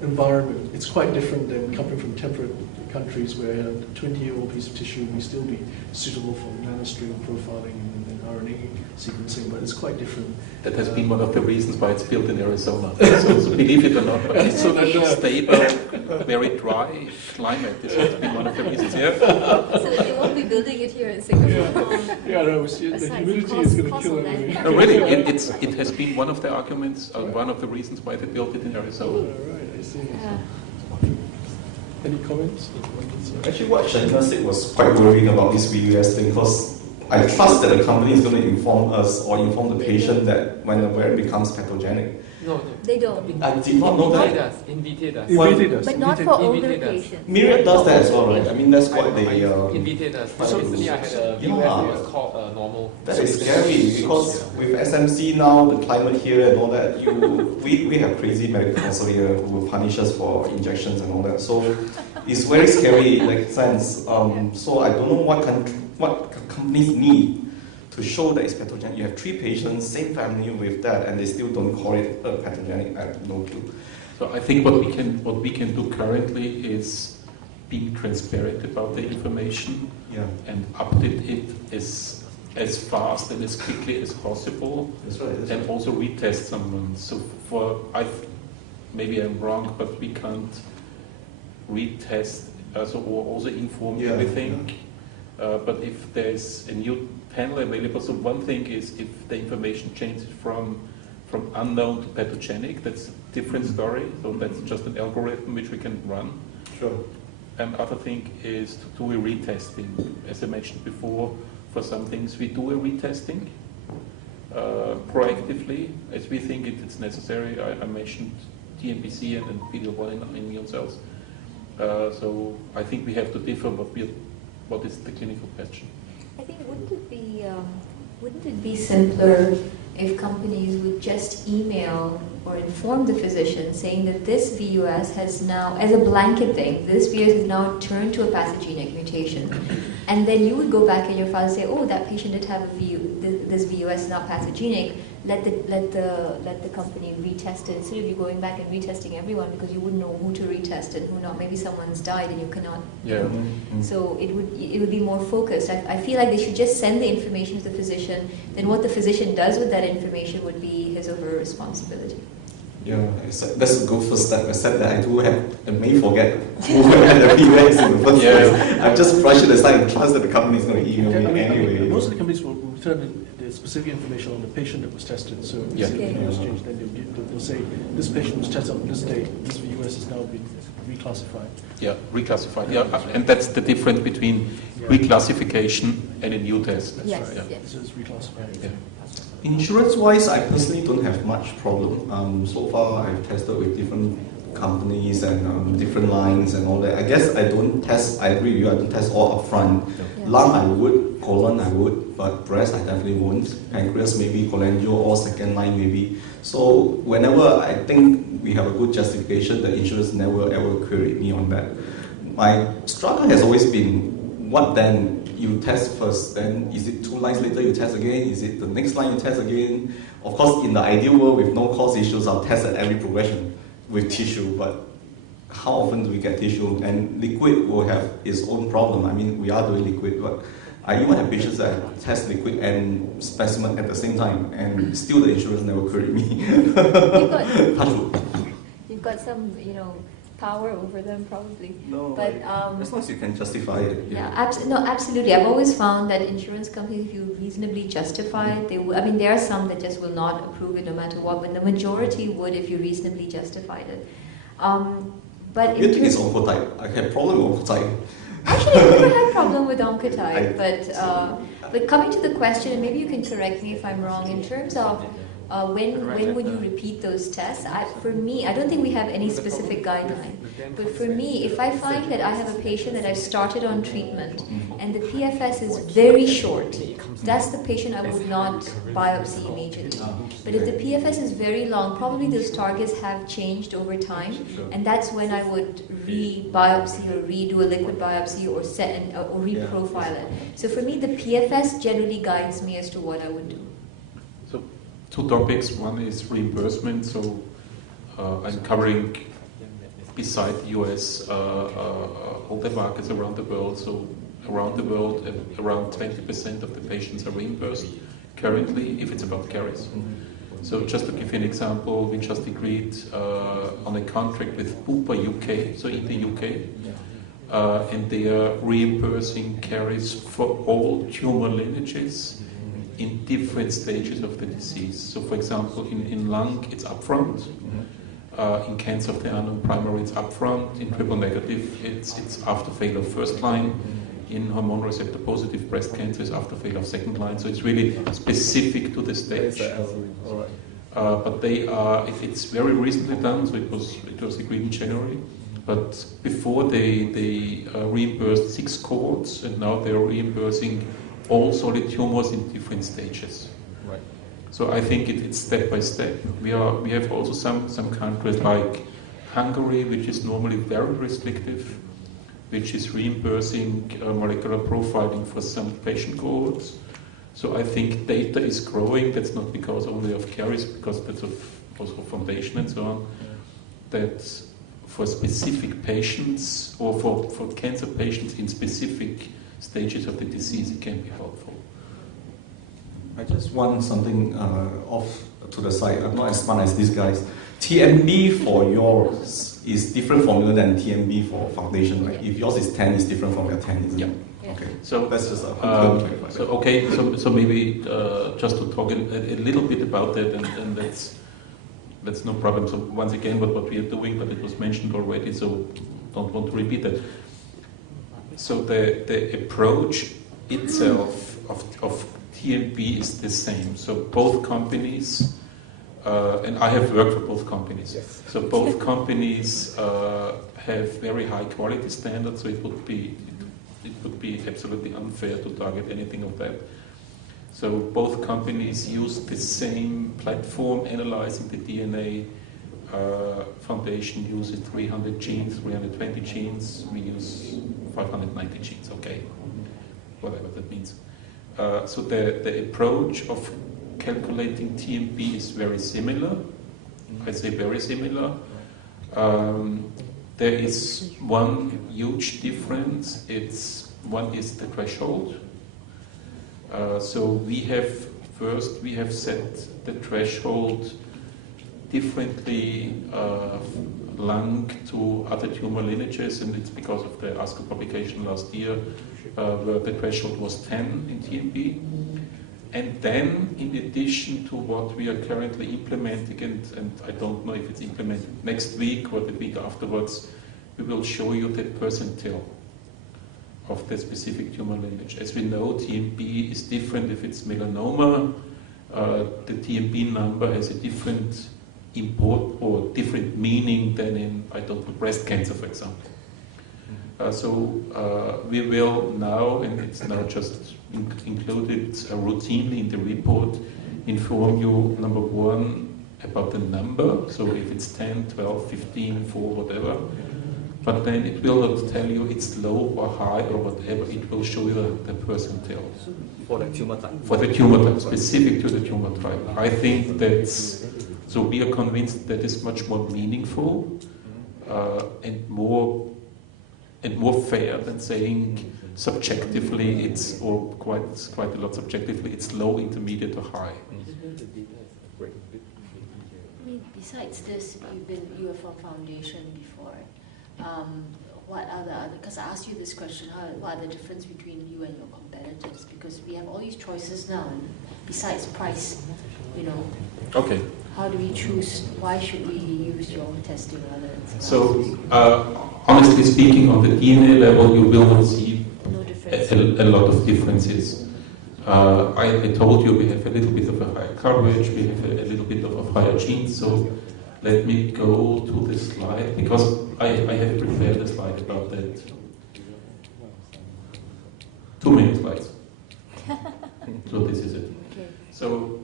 environment, it's quite different than coming from temperate countries where a 20-year-old piece of tissue may still be suitable for nanostring profiling and RNA sequencing, but it's quite different. That has been one of the reasons why it's built in Arizona. So believe it or not, but it's So that, stable, very dry climate. This has been one of the reasons. Yeah. So they won't be building it here in Singapore. Yeah, no, the Aside humidity from is going to cost kill of everything. land. No, really, it has been one of the arguments, one of the reasons why they built it in Arizona. Oh, right, I see. Yeah. Any comments? Actually, what Shanina said was quite worrying about this VUS thing, because I trust that the company is going to inform us or inform the patient that when the variant becomes pathogenic. No, no. They don't. I did not know Invite that. us. Invited us. Invited us. But not invited- for older Invited us. patients. Myriad does that as well, right? I mean, that's what they. Invited us. But So- recently I had a view Yeah. that was called normal. That is scary because with SMC now, the climate here and all that, we have crazy medical council here who will punish us for injections and all that. So it's very scary, like sense. So I don't know what companies need to show that it's pathogenic. You have 3 patients, same family with that, and they still don't call it pathogenic. I have no clue. So I think what we can do currently is being transparent about the information Yeah, and update it as fast and as quickly as possible, that's right. That's and right. also retest someone. So maybe I'm wrong, but we can't retest or also inform Yeah, everything. But if there's a new panel available, so one thing is if the information changes from unknown to pathogenic, that's a different story. So that's just an algorithm which we can run. Sure. And other thing is to do a retesting. As I mentioned before, for some things we do a retesting proactively as we think it's necessary. I mentioned TMPC and PD-L1 in immune cells. So I think we have to differ what is the clinical question. I think wouldn't it be simpler if companies would just email or inform the physician saying that this VUS has now, as a blanket thing, this VUS has now turned to a pathogenic mutation, and then you would go back in your file and say, oh, that patient did have this VUS is now pathogenic. Let the company retest it instead of you going back and retesting everyone because you wouldn't know who to retest and who not. Maybe someone's died and you cannot. Yeah. So it would be more focused. I feel like they should just send the information to the physician. Then what the physician does with that information would be his or her responsibility. Yeah, that's a good first step. Except that I do have, I may forget who had the VUS in the first place. I'm just brush it aside and trust that the company is going to email me anyway. Most of the companies will return the specific information on the patient that was tested. So if anything was changed, then they'll say this patient was tested on this date. This VUS has now been reclassified. Yeah, reclassified. Yeah, and that's the difference between reclassification and a new test. Yes, right, yeah. yes. So it's reclassified. Yeah. Insurance-wise, I personally don't have much problem. So far, I've tested with different companies and different lines and all that. I guess I don't test, I agree with you, I don't test all upfront. Yeah. Lung I would, colon I would, but breast I definitely won't. Pancreas maybe, cholangio or second line maybe. So whenever I think we have a good justification, the insurance never ever queried me on that. My struggle has always been, what then? You test first, then is it 2 lines later you test again? Is it the next line you test again? Of course, in the ideal world with no cost issues, I'll test at every progression with tissue, but how often do we get tissue? And liquid will have its own problem. I mean, we are doing liquid, but I even have patients that test liquid and specimen at the same time, and still the insurance never queried me. You've got some, power over them probably. No, but as long as you can justify it. yeah, absolutely. I've always found that insurance companies, if you reasonably justify it, there are some that just will not approve it no matter what, but the majority would if you reasonably justified it. But You think it's oncotype? I had problem with oncotype. actually, I've never had problem with oncotype, but coming to the question, and maybe you can correct me if I'm wrong, in terms of when would you repeat those tests? For me, I don't think we have any specific guideline. But for me, if I find that I have a patient that I've started on treatment and the PFS is very short, that's the patient I would not biopsy immediately. But if the PFS is very long, probably those targets have changed over time, and that's when I would re-biopsy or redo a liquid biopsy or reprofile it. So for me, the PFS generally guides me as to what I would do. So 2 topics. One is reimbursement. So I'm covering, beside the US, all the markets around the world. So around the world, around 20% of the patients are reimbursed currently if it's about caries. So just to give you an example, we just agreed on a contract with Bupa UK, so in the UK, and they are reimbursing caries for all tumor lineages in different stages of the disease. So for example, in lung, it's upfront. In cancer of the unknown primary, it's upfront. In triple negative, it's after failure of first line. In hormone receptor positive breast cancer, it's after failure of second line. So it's really specific to the stage. But they are, if it's very recently done, so it was agreed in January. But before they reimbursed 6 cohorts, and now they're reimbursing all solid tumors in different stages. Right. So I think it's step by step. We have also some countries like Hungary, which is normally very restrictive, which is reimbursing molecular profiling for some patient cohorts. So I think data is growing. That's not because only of caries, because that's also foundation and so on. That for specific patients or for cancer patients in specific stages of the disease, it can be helpful. I just want something off to the side. I'm not as smart as these guys. TMB for yours is different formula than TMB for foundation, right? If yours is 10, it's different from your 10, isn't it? Yeah. Okay. So that's just so maybe just to talk a little bit about that, and that's no problem. So once again, what we are doing, but it was mentioned already, so don't want to repeat that. So the approach itself of TMB is the same. So both companies, and I have worked for both companies. Yes. So both companies have very high quality standards. So it would be absolutely unfair to target anything of that. So both companies use the same platform analyzing the DNA. Foundation uses 300 genes, 320 genes. We use 590 genes. Okay, whatever that means. So the approach of calculating TMB is very similar. I say very similar. There is one huge difference. One is the threshold. So we have set the threshold differently lung to other tumor lineages, and it's because of the ASCO publication last year where the threshold was 10 in TMB. And then, in addition to what we are currently implementing, and I don't know if it's implemented next week or the week afterwards, we will show you the percentile of the specific tumor lineage. As we know, TMB is different if it's melanoma. The TMB number has a different import or different meaning than in, I don't know, breast cancer, for example. So we will now, and it's now just included routinely in the report, inform you, number one, about the number. So if it's 10, 12, 15, 4, whatever. But then it will not tell you it's low or high or whatever. It will show you the percentile. For the tumor type. For the tumor type, specific to the tumor type. I think that's, so we are convinced that is much more meaningful and more fair than saying subjectively it's, or quite a lot subjectively, it's low, intermediate or high. I mean, besides this, you were from Foundation before. What are the other, because I asked you this question, what are the difference between you and your competitors? Because we have all these choices now, and besides price, Okay. how do we choose, why should we use your testing rather than So, honestly speaking, on the DNA level, you will not see no difference. a lot of differences. I told you we have a little bit of a higher coverage, we have a little bit of higher genes, so let me go to the slide, because I have prepared a slide about that. Too many slides. So this is it. Okay. So,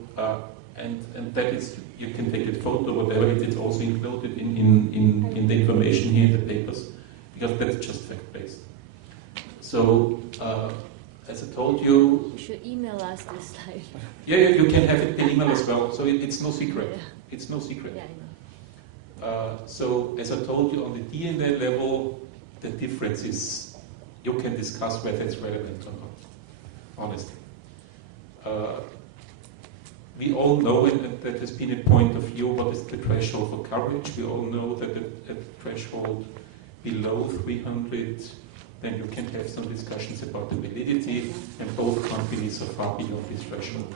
and that is, you can take a photo, whatever, it's also included in the information here in the papers, because that's just fact-based. So, as I told you... You should email us this slide. Yeah, you can have it in email as well, so it's no secret. Yeah. It's no secret. Yeah, I know. So, as I told you, on the DNA level, the difference is, you can discuss whether it's relevant or not, honestly. we all know, and that has been a point of view, what is the threshold for coverage. We all know that at a threshold below 300, then you can have some discussions about the validity, and both companies are far beyond this threshold.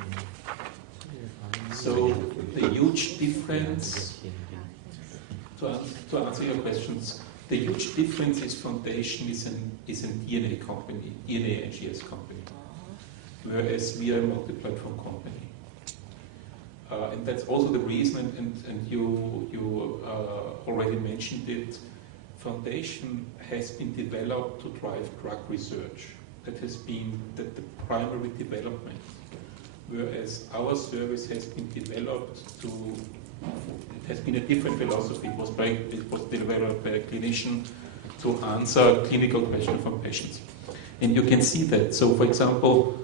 So the huge difference, to answer your questions, the huge difference is Foundation is an DNA company, DNA NGS company, whereas we are a multi-platform company. And that's also the reason, and you already mentioned it, Foundation has been developed to drive drug research. That has been the primary development. Whereas our service has been developed to, it has been a different philosophy. It was developed by a clinician to answer clinical questions from patients. And you can see that. So for example,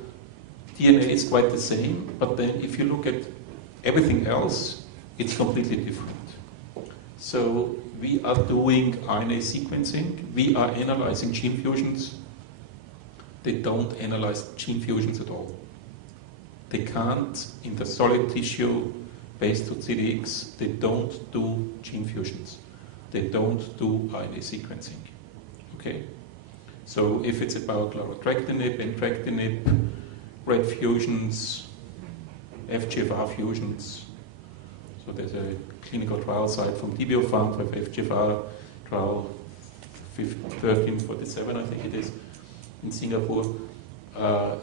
DNA is quite the same, but then if you look at everything else, it's completely different. So we are doing RNA sequencing, we are analyzing gene fusions. They don't analyze gene fusions at all. They can't, in the solid tissue based on CDX, they don't do gene fusions. They don't do RNA sequencing. Okay? So if it's about larotrectinib, entrectinib, RET fusions, FGFR fusions, so there's a clinical trial site from DBOFund with FGFR trial 1347, I think it is, in Singapore.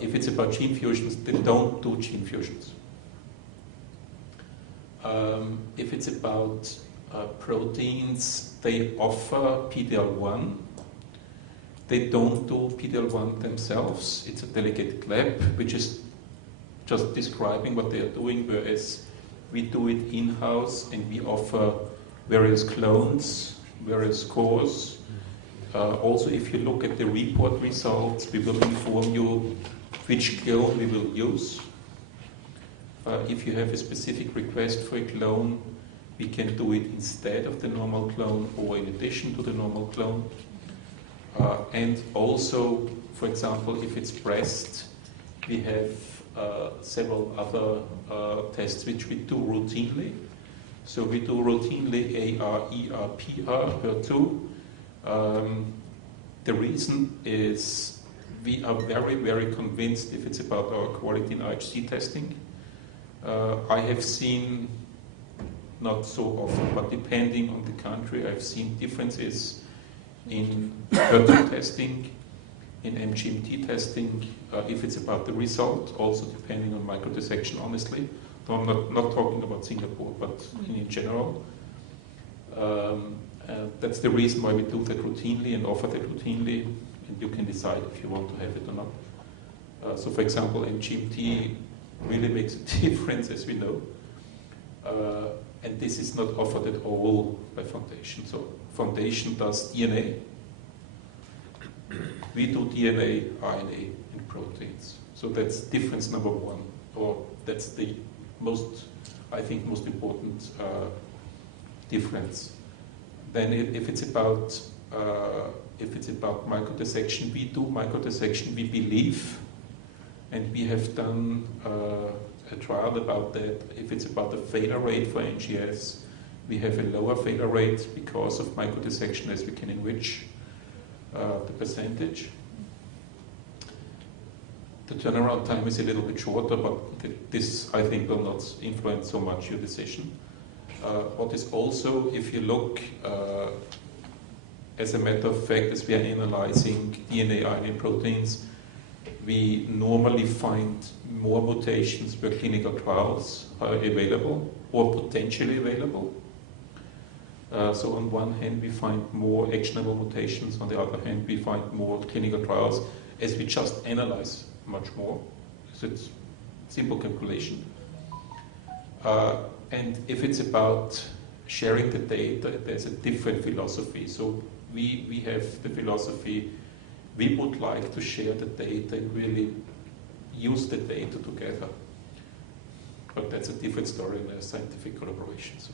If it's about gene fusions, they don't do gene fusions. If it's about proteins, they offer PD-L1. They don't do PD-L1 themselves. It's a delegated lab, which is just describing what they are doing, whereas we do it in-house and we offer various clones, various scores. Also, if you look at the report results, we will inform you which clone we will use. If you have a specific request for a clone, we can do it instead of the normal clone or in addition to the normal clone. And also, for example, if it's breast, we have several other tests which we do routinely. So we do routinely AR, ER, PR, HER2. The reason is we are very, very convinced if it's about our quality in IHC testing. I have seen, not so often, but depending on the country, I've seen differences in HER2 testing, in MGMT testing, if it's about the result, also depending on microdissection, honestly. So I'm not talking about Singapore, but in general. That's the reason why we do that routinely and offer that routinely, and you can decide if you want to have it or not. So for example, MGMT really makes a difference, as we know. And this is not offered at all by Foundation. So Foundation does DNA. We do DNA, RNA, and proteins. So that's difference number one, or that's the most, I think, most important difference. Then if it's about microdissection, we do microdissection, we believe, and we have done a trial about that. If it's about the failure rate for NGS, we have a lower failure rate because of microdissection, as we can enrich the percentage. The turnaround time is a little bit shorter, but this, I think, will not influence so much your decision. What is also, if you look, as a matter of fact, as we are analyzing DNA, RNA, proteins, we normally find more mutations where clinical trials are available or potentially available. So on one hand, we find more actionable mutations. On the other hand, we find more clinical trials as we just analyze much more. So it's simple calculation. And if it's about sharing the data, there's a different philosophy. So we have the philosophy, we would like to share the data and really use the data together. But that's a different story in a scientific collaboration. So.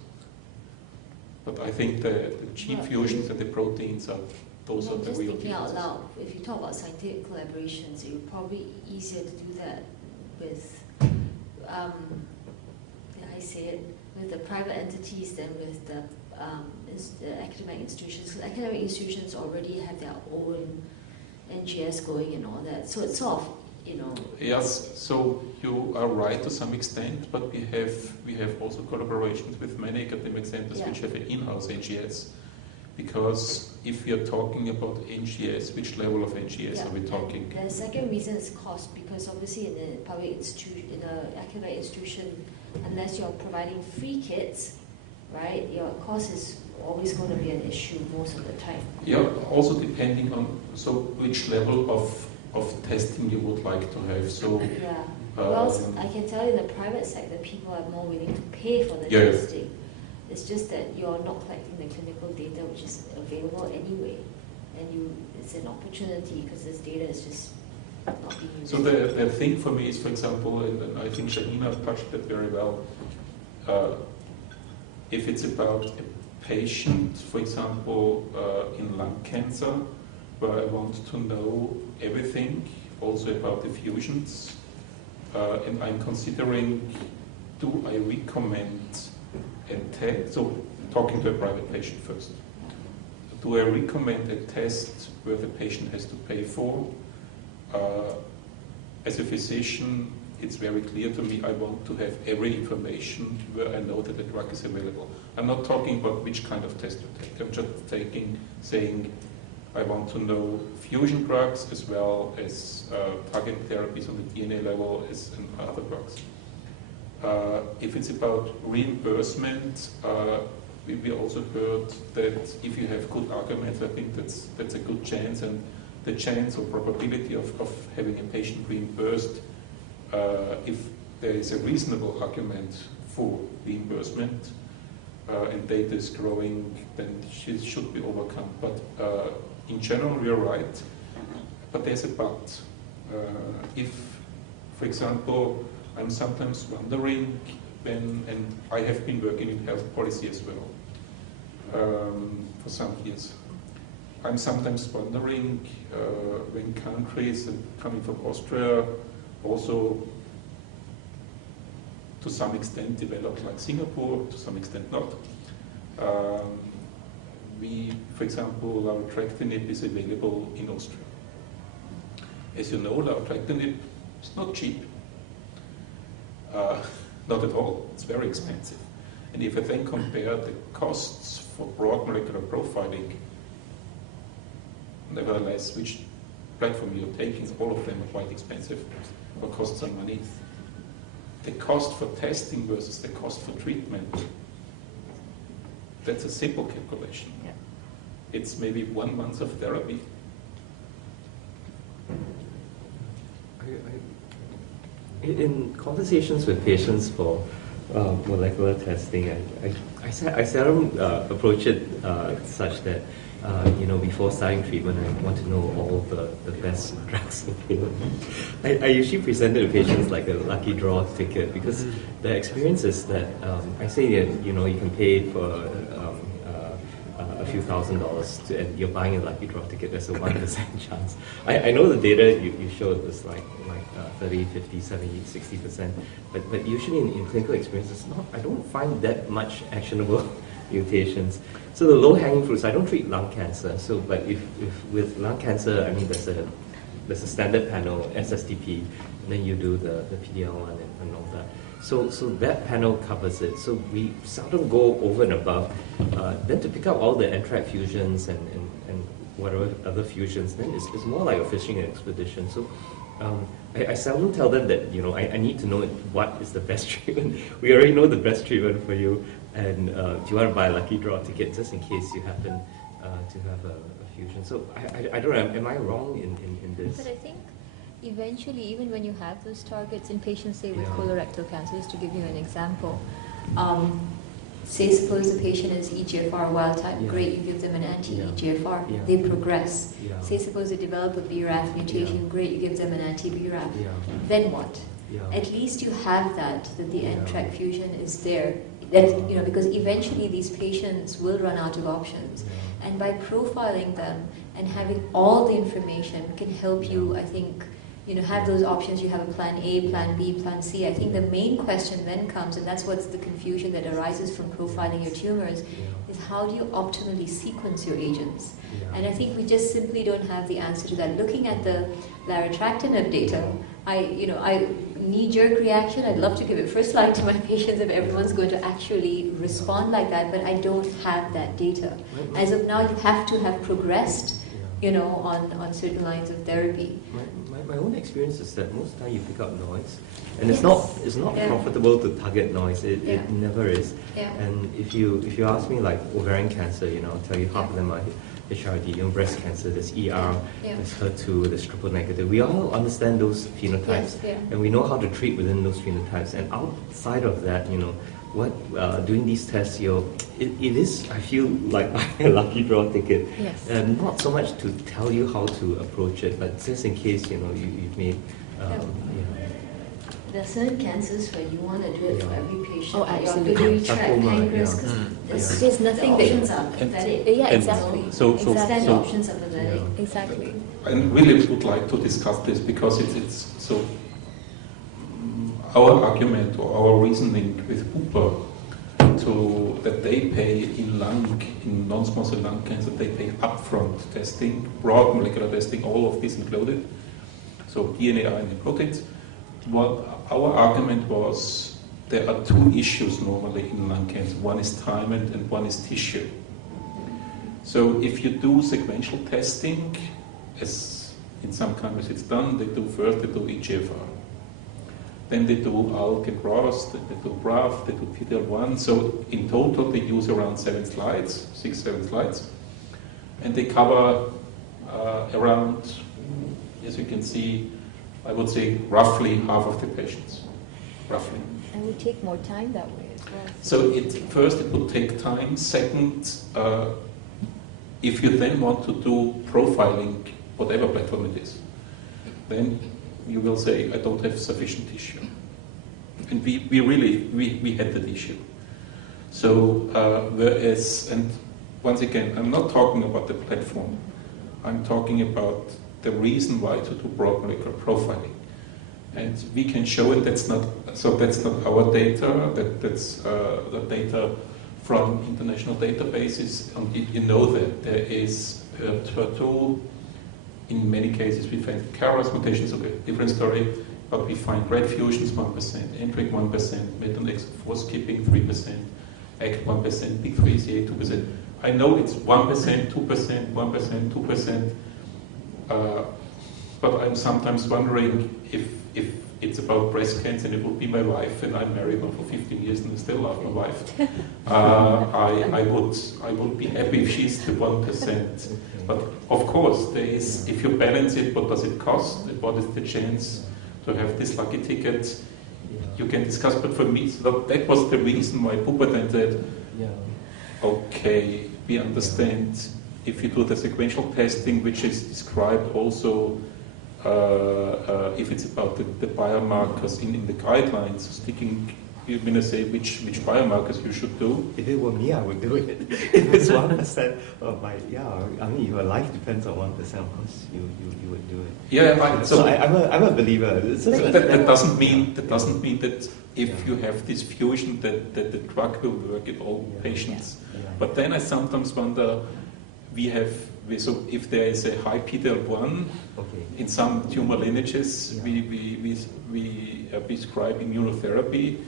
But I think the gene fusions and the proteins are, those are the real Just thinking out differences. loud, if you talk about scientific collaborations, it would probably be easier to do that with say it, with the private entities than with the academic institutions. Because academic institutions already have their own NGS going and all that. So it's sort of, Yes, so you are right to some extent, but we have also collaborations with many academic centers which have an in-house NGS. Because if we are talking about NGS, which level of NGS are we talking? The second reason is cost, because obviously in a public institution, in an academic institution, unless you're providing free kits, right, your cost is always going to be an issue most of the time. Yeah, also depending on which level of testing you would like to have. So well, I can tell you in the private sector, people are more willing to pay for the testing. It's just that you're not collecting the clinical data, which is available anyway, and it's an opportunity because this data is just not being used. So the thing for me is, for example, and I think Shahina touched that very well. If it's about a patient, for example, in lung cancer, where I want to know everything, also about the fusions, and I'm considering, do I recommend a test? So, talking to a private patient first. Do I recommend a test where the patient has to pay for? As a physician, it's very clear to me I want to have every information where I know that the drug is available. I'm not talking about which kind of test to take. I'm just saying I want to know fusion drugs as well as targeted therapies on the DNA level and other drugs. If it's about reimbursement, we also heard that if you have good arguments, I think that's a good chance, and the chance or probability of having a patient reimbursed, if there is a reasonable argument for reimbursement and data is growing, then it should be overcome. But in general, you're right, but there's a but. If, for example, I'm sometimes wondering and I have been working in health policy as well for some years. I'm sometimes wondering when countries, coming from Austria, also to some extent developed like Singapore, to some extent not. For example, larotrectinib is available in Austria. As you know, larotrectinib is not cheap. Not at all. It's very expensive. And if I then compare the costs for broad molecular profiling, nevertheless, which platform you're taking, all of them are quite expensive or cost some money. The cost for testing versus the cost for treatment, that's a simple calculation. Yeah. It's maybe 1 month of therapy. In conversations with patients for molecular testing, I seldom approach it such that before starting treatment, I want to know all the best drugs available. I usually present it to patients like a lucky draw ticket, because the experience is that I say that you can pay for a few $1,000s and you're buying a lucky draw ticket. There's a 1% chance. I know the data you showed was like 30, 50, 70, 60%, but usually in clinical experience, it's not. I don't find that much actionable mutations. So the low-hanging fruits, I don't treat lung cancer. So, but if with lung cancer, I mean, there's a standard panel, SSTP, and then you do the PD-L1 and all that. So that panel covers it. So we seldom go over and above. Then to pick up all the NTRK fusions and whatever other fusions, then it's more like a fishing expedition. So I seldom tell them that I need to know what is the best treatment. We already know the best treatment for you, and do you want to buy a lucky draw ticket just in case you happen to have a fusion? So I don't know. Am I wrong in this? But I think eventually, even when you have those targets in patients, say with colorectal cancer, just to give you an example, say suppose the patient is EGFR wild type, great, you give them an anti-EGFR, they progress. Say suppose they develop a BRAF mutation, great, you give them an anti-BRAF. Then what? At least you have that the NTRK fusion is there. That, because eventually these patients will run out of options. And by profiling them and having all the information can help you, I think, have those options. You have a plan A, plan B, plan C. I think the main question then comes, and that's what's the confusion that arises from profiling your tumors, is how do you optimally sequence your agents? And I think we just simply don't have the answer to that. Looking at the larotrectinib data, I knee-jerk reaction, I'd love to give it first line to my patients if everyone's going to actually respond like that, but I don't have that data. As of now, you have to have progressed, on certain lines of therapy. My own experience is that most of the time you pick up noise, and it's not profitable to target noise. It never is. Yeah. And if you ask me like ovarian cancer, I'll tell you half of them are HRD. Breast cancer, there's ER, there's HER2, there's triple negative. We all understand those phenotypes, and we know how to treat within those phenotypes. And outside of that, doing these tests, it is, I feel like buying a lucky draw ticket. Yes. And not so much to tell you how to approach it, but just in case, you've made, There are certain cancers where you want to do it for every patient. Oh, like absolutely. your biliary tract, Sarcoma, pancreas, yeah. because There's nothing the that options are pathetic. Yeah, And exactly. so Exactly. The options are pathetic. Exactly. I really would like to discuss this because it's so. Our argument or our reasoning with Bupa that they pay in non-small cell lung cancer, they pay upfront testing, broad molecular testing, all of this included. So DNA, RNA, proteins. What our argument was, there are two issues normally in lung cancer. One is time and one is tissue. So if you do sequential testing, as in some countries it's done, they do EGFR. Then they do ALK and ROS, then they do BRAF, they do PD-L1. So in total they use around 7 slides, 6-7 slides. And they cover around, as you can see, I would say roughly half of the patients, roughly. And we take more time that way as well. So first it would take time. Second, if you then want to do profiling, whatever platform it is, then you will say, I don't have sufficient tissue. And we had that issue. So and once again, I'm not talking about the platform. I'm talking about the reason why to do broad molecular profiling. And we can show it, that's not our data, that's the data from international databases. And you know that there is HER2. In many cases, we find KRAS mutations, okay, different story, but we find RET fusions 1%, NTRK 1%, MET-on-4 skipping 3%, ACT 1%, PIK3CA 2%. I know it's 1%, 2%, 1%, 2%, but I'm sometimes wondering if it's about breast cancer and it would be my wife, and I'm married now for 15 years and I still love my wife. I would be happy if she's the 1%. But of course, if you balance it, what does it cost? What is the chance to have this lucky ticket? You can discuss, but for me, that was the reason why Bupa then said, okay, we understand if you do the sequential testing, which is described also, if it's about the biomarkers in the guidelines, sticking, you're going to say which biomarkers you should do. If it were me, I would do it. If it's 1% of my, your life depends on 1%, of course, you would do it. Yeah, so I'm a believer. That doesn't mean that if you have this fusion that the drug will work in all patients. But then I sometimes wonder, so if there is a high PD-L1 in some tumor lineages, we prescribe immunotherapy,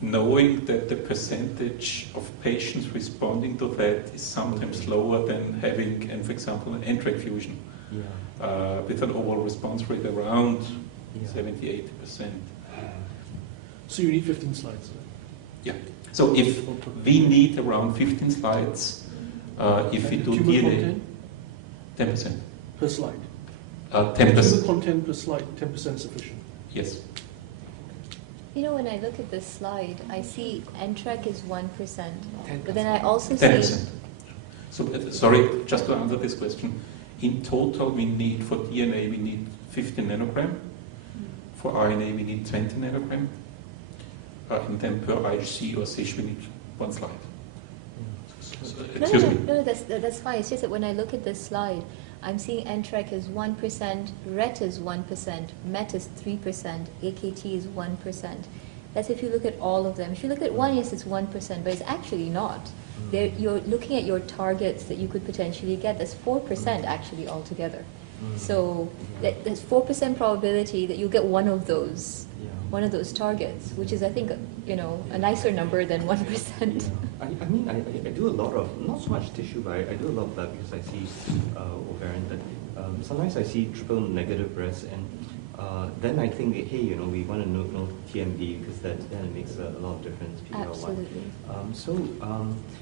knowing that the percentage of patients responding to that is sometimes lower than having, for example, an NTRK fusion with an overall response rate around 70-80%. So you need 15 slides. Yeah. So if we need around 15 slides, if we do Tumor DNA, content 10%. per slide. 10%. Tumor content per slide, 10% sufficient. Yes. When I look at this slide, I see NTRK is 1%, but then I also 10%. see... So, sorry, just to answer this question, in total we need, for DNA we need 50 nanogram, for RNA we need 20 nanogram, and then per IHC or SISH we need 1 slide. So, excuse me. No, that's fine. It's just that when I look at this slide, I'm seeing NTRK is 1%, RET is 1%, MET is 3%, AKT is 1%. That's if you look at all of them. If you look at one, yes, it's 1%, but it's actually not. You're looking at your targets that you could potentially get. That's 4% actually altogether. So there's 4% probability that you'll get one of those targets, which is, I think, a nicer number than 1%. I mean, I do a lot of, not so much tissue, but I do a lot of blood because I see ovarian. But sometimes I see triple negative breast, and then I think, hey, we want to know TMB because then it makes a lot of difference. Absolutely.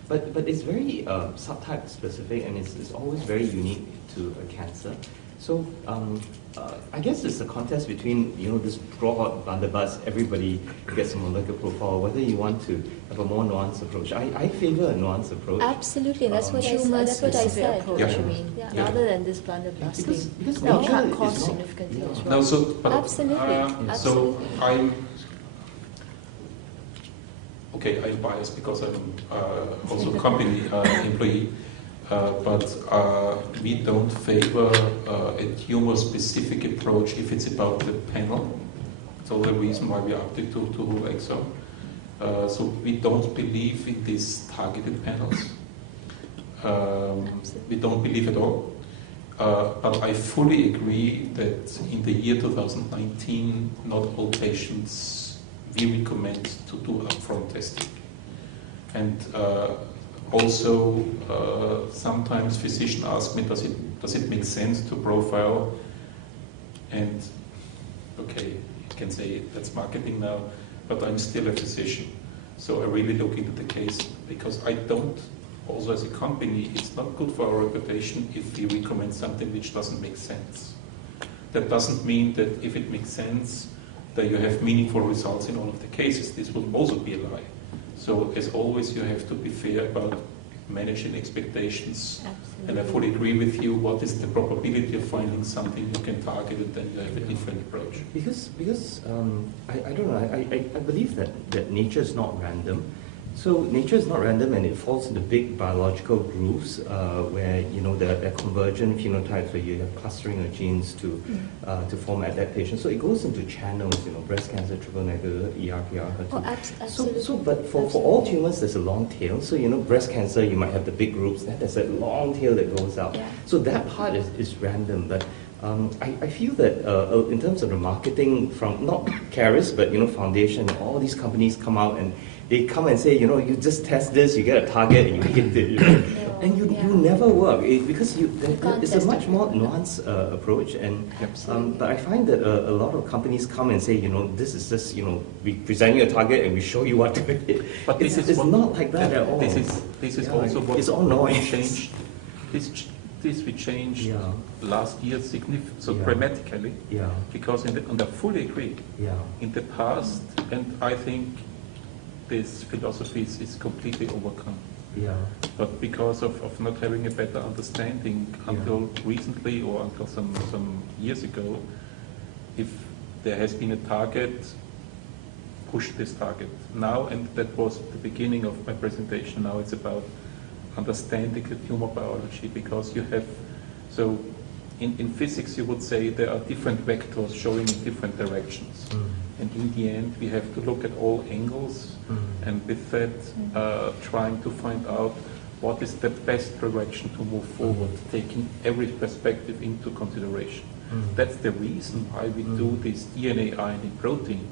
But it's very subtype specific, and it's always very unique to a cancer. So I guess it's a contest between this broad blunderbuss, everybody gets a molecular profile, whether you want to have a more nuanced approach. I favor a nuanced approach. Absolutely, that's what I said. Approach, Yeah. you mean, Yeah. rather than this blunderbuss Because thing. because That nature cut is costs not- significantly yeah. as well. No, so but, Absolutely. So Absolutely. I'm okay. I'm biased because I'm also a company employee, but we don't favor a tumor-specific approach if it's about the panel. So the reason why we opted to exome. So we don't believe in these targeted panels. We don't believe at all. But I fully agree that in the year 2019, not all patients we recommend to do upfront testing. And also, sometimes physicians ask me, does it make sense to profile? And okay, you can say that's marketing now, but I'm still a physician. So I really look into the case because I don't, also as a company, it's not good for our reputation if we recommend something which doesn't make sense. That doesn't mean that if it makes sense, that you have meaningful results in all of the cases. This would also be a lie. So as always, you have to be fair about managing expectations. Absolutely. And I fully agree with you. What is the probability of finding something you can target, and then you have a different approach. Because I don't know, I believe that nature is not random. So nature is not random, and it falls into big biological grooves where there are convergent phenotypes where you have clustering of genes to form adaptation. So it goes into channels, breast cancer, triple negative, ER/PR, HER2. Oh, absolutely. So but for all tumors, there's a long tail. So breast cancer, you might have the big groups. Then there's a long tail that goes out. Yeah. So that part is random, but. I feel that in terms of the marketing from not Caris but foundation, all these companies come out and they come and say you just test this, you get a target and you hit it, and you never work because it's a much more nuanced approach, and but I find that a lot of companies come and say this is just we present you a target and we show you what to hit. But it's not like that at all. This is also what it's all we noise. changed. This we changed last year dramatically. Yeah. Because and I fully agree. Yeah. In the past, and I think this philosophy is completely overcome. Yeah. But because of not having a better understanding until recently or until some years ago, if there has been a target, push this target. Now, and that was the beginning of my presentation, now it's about understanding the tumor biology, because you have, so in physics you would say there are different vectors showing in different directions. And in the end we have to look at all angles, and with that trying to find out what is the best direction to move forward, taking every perspective into consideration. That's the reason why we do this DNA, RNA, protein.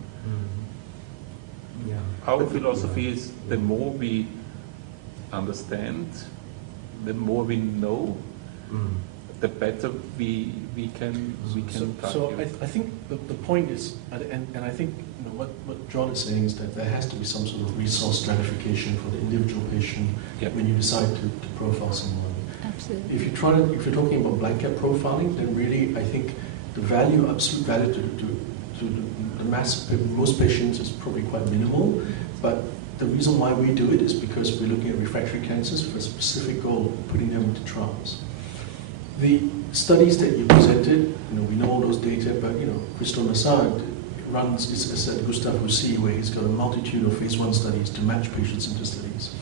Yeah. Our philosophy is the more we understand, the more we know, the better we can So target. I think the point is, and I think what John is saying is that there has to be some sort of resource stratification for the individual patient when you decide to profile someone. Absolutely. If you're talking about blanket profiling, then really I think the value, absolute value to the most patients is probably quite minimal. But the reason why we do it is because we're looking at refractory cancers with a specific goal of putting them into trials. The studies that you presented, we know all those data, but Christophe Nassar runs, it's at Gustave Roussy, where he's got a multitude of phase 1 studies to match patients into studies.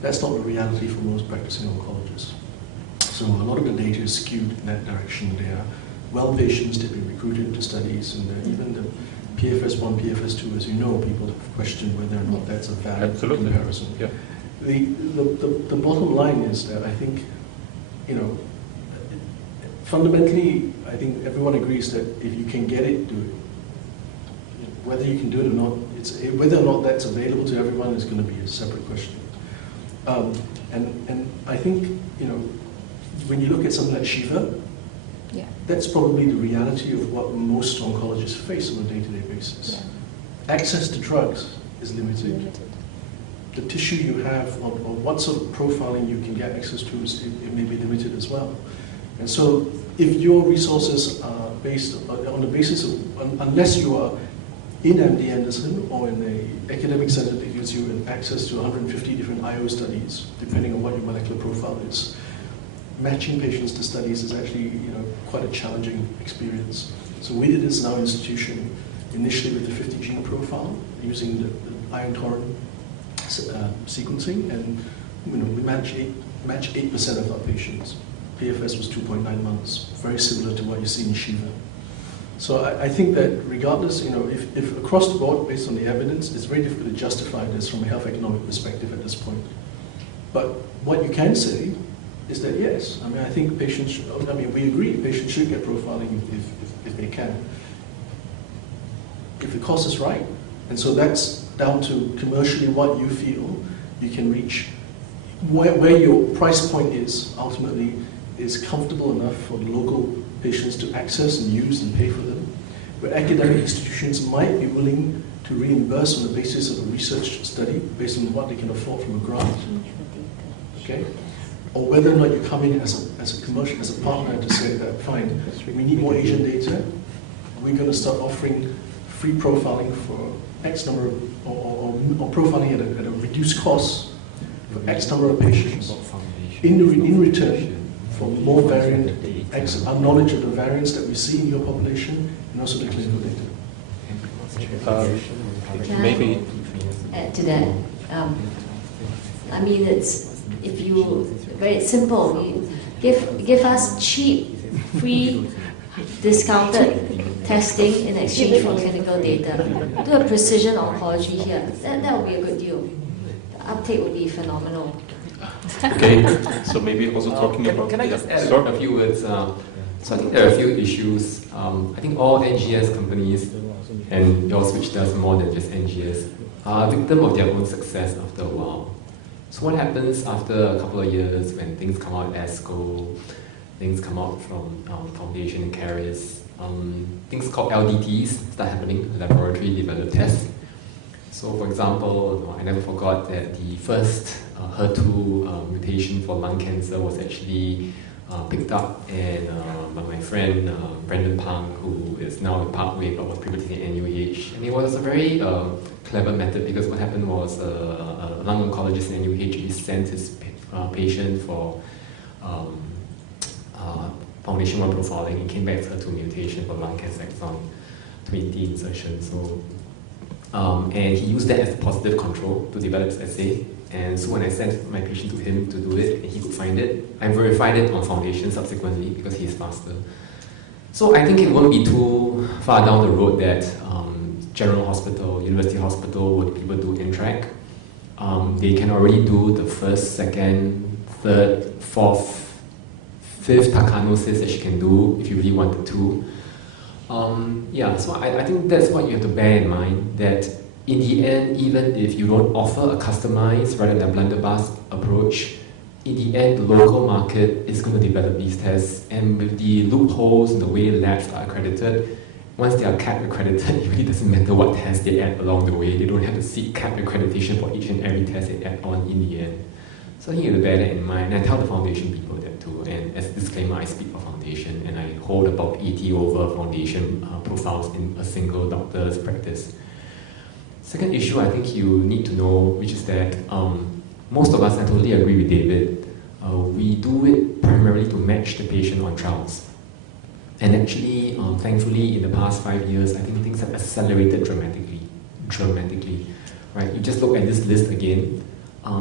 That's not the reality for most practicing oncologists. So a lot of the data is skewed in that direction. There are well patients that have been recruited into studies, and even the PFS1, PFS2, as you know, people have questioned whether or not that's a valid Absolutely. comparison. Yeah. The bottom line is that I think, fundamentally, I think everyone agrees that if you can get it, do it. Whether you can do it or not, whether or not that's available to everyone is going to be a separate question. And I think, when you look at something like Shiva, Yeah. that's probably the reality of what most oncologists face on a day-to-day basis. Yeah. Access to drugs is limited. The tissue you have, or what sort of profiling you can get access to, it may be limited as well. And so, if your resources are based on the basis of, unless you are in MD Anderson or in an academic center that gives you access to 150 different IO studies, depending on what your molecular profile is, matching patients to studies is actually quite a challenging experience. So we did this in our institution, initially with the 50 gene profile, using the iron torrent sequencing, and we match 8% of our patients. PFS was 2.9 months, very similar to what you see in Shiva. So I think that regardless, if across the board, based on the evidence, it's very difficult to justify this from a health economic perspective at this point. But what you can say is that yes, I think patients should, we agree patients should get profiling if they can, if the cost is right. And so that's down to commercially what you feel you can reach, where your price point is ultimately is comfortable enough for the local patients to access and use and pay for them, where academic institutions might be willing to reimburse on the basis of a research study based on what they can afford from a grant. Okay? Or whether or not you come in as a partner to say that, fine, we need more Asian data, we're going to start offering free profiling for X number of, or profiling at a reduced cost for X number of patients. In return, for more variant, knowledge of the variants that we see in your population, and also the clinical data. Maybe Add to that. It's very simple. You give us cheap, free, discounted testing in exchange for clinical data. Do a precision oncology here. That would be a good deal. The uptake would be phenomenal. okay. So maybe also talking about. Can I just add Sorry? a few words? So I think there are a few issues. I think all NGS companies, and yours which does more than just NGS, are victim of their own success after a while. So what happens after a couple of years when things come out at ASCO, things come out from Foundation and Caris, things called LDTs start happening, laboratory developed tests. So for example, I never forgot that the first HER2 mutation for lung cancer was actually picked up and by my friend Brandon Pang, who is now in Parkway but was previously in NUH. And it was a very clever method because what happened was a lung oncologist in NUH sent his patient for Foundation 1 profiling and came back with HER2 mutation for lung cancer exon 20 insertion. So, and he used that as a positive control to develop his assay. And so when I sent my patient to him to do it, and he could find it, I verified it on Foundation subsequently because he's faster. So I think it won't be too far down the road that General Hospital, University Hospital would people do InTrack. They can already do the first, second, third, fourth, fifth Takanosis that she can do if you really wanted to. So I think that's what you have to bear in mind, that in the end, even if you don't offer a customized rather than a blunderbuss approach, in the end, the local market is going to develop these tests, and with the loopholes and the way labs are accredited, once they are CAP accredited, it really doesn't matter what tests they add along the way. They don't have to seek CAP accreditation for each and every test they add on in the end. So I think you have to bear that in mind, and I tell the Foundation people that too. And as a disclaimer, I speak for Foundation, and I hold about 80 over Foundation profiles in a single doctor's practice. Second issue I think you need to know, which is that most of us, I totally agree with David, we do it primarily to match the patient on trials. And actually, thankfully, in the past 5 years, I think things have accelerated dramatically. Right? You just look at this list again.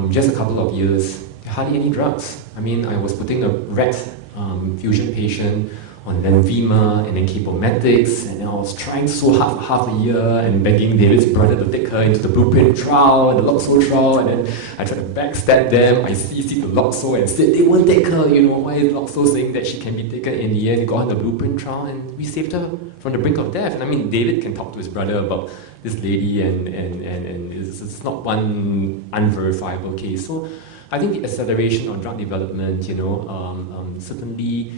Just a couple of years, hardly any drugs. I mean, I was putting a rat fusion patient on Lenvima and then Capomatics, and then I was trying so hard for half a year and begging David's brother to take her into the Blueprint trial and the Loxo trial, and then I tried to backstab them. I CC'd the Loxo and said they won't take her, why is Loxo saying that she can be taken? In the end, got on the Blueprint trial and we saved her from the brink of death. And I mean, David can talk to his brother about this lady and it's not one unverifiable case. So I think the acceleration of drug development, certainly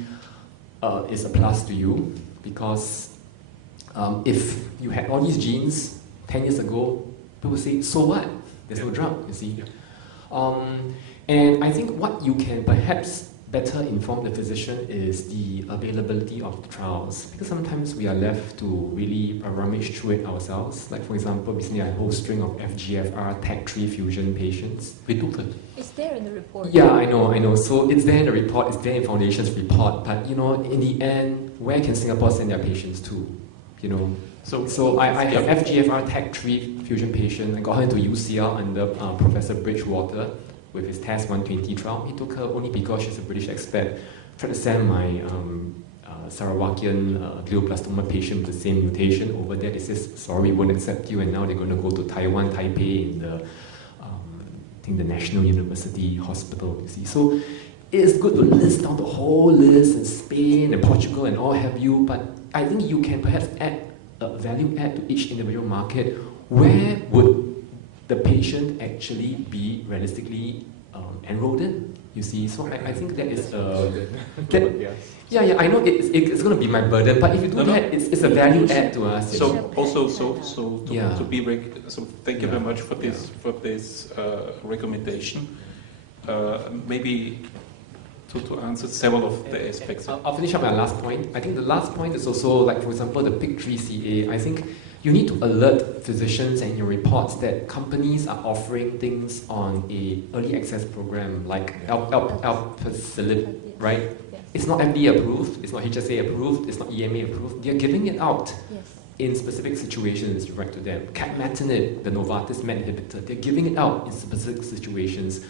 is a plus to you, because if you had all these genes 10 years ago, people would say, so what? There's no drug, you see. And I think what you can perhaps better inform the physician is the availability of the trials, because sometimes we are left to really rummage through it ourselves. Like for example, recently I had a whole string of FGFR TAC3 fusion patients. We took it. It's there in the report. Yeah, I know. So it's there in the report, it's there in Foundation's report, but in the end, where can Singapore send their patients to? So I had FGFR TAC3 fusion patient. I got her into UCL under Professor Bridgewater with his TAS 120 trial. He took her only because she's a British expert. Tried to send my Sarawakian glioblastoma patient with the same mutation over there. They says, sorry, we won't accept you, and now they're going to go to Taiwan, Taipei, in the I think the National University Hospital, you see. So it's good to list down the whole list in Spain and Portugal and all have you, but I think you can perhaps add a value add to each individual market. Where would the patient actually be realistically enrolled in? You see, so I think that is I know it's going to be my burden, but if you do that, it's a value add to us. So to be so thank you very much for this recommendation. Maybe to answer several of the aspects. I'll finish up my last point. I think the last point is also, like, for example, the PIK3CA. I think you need to alert physicians and your reports that companies are offering things on a early access program like Alpacilib, right? Yes. It's not FDA approved, it's not HSA approved, it's not EMA approved. They're giving it out in specific situations right to them. Capmatinib, the Novartis MET inhibitor, they're giving it out in specific situations.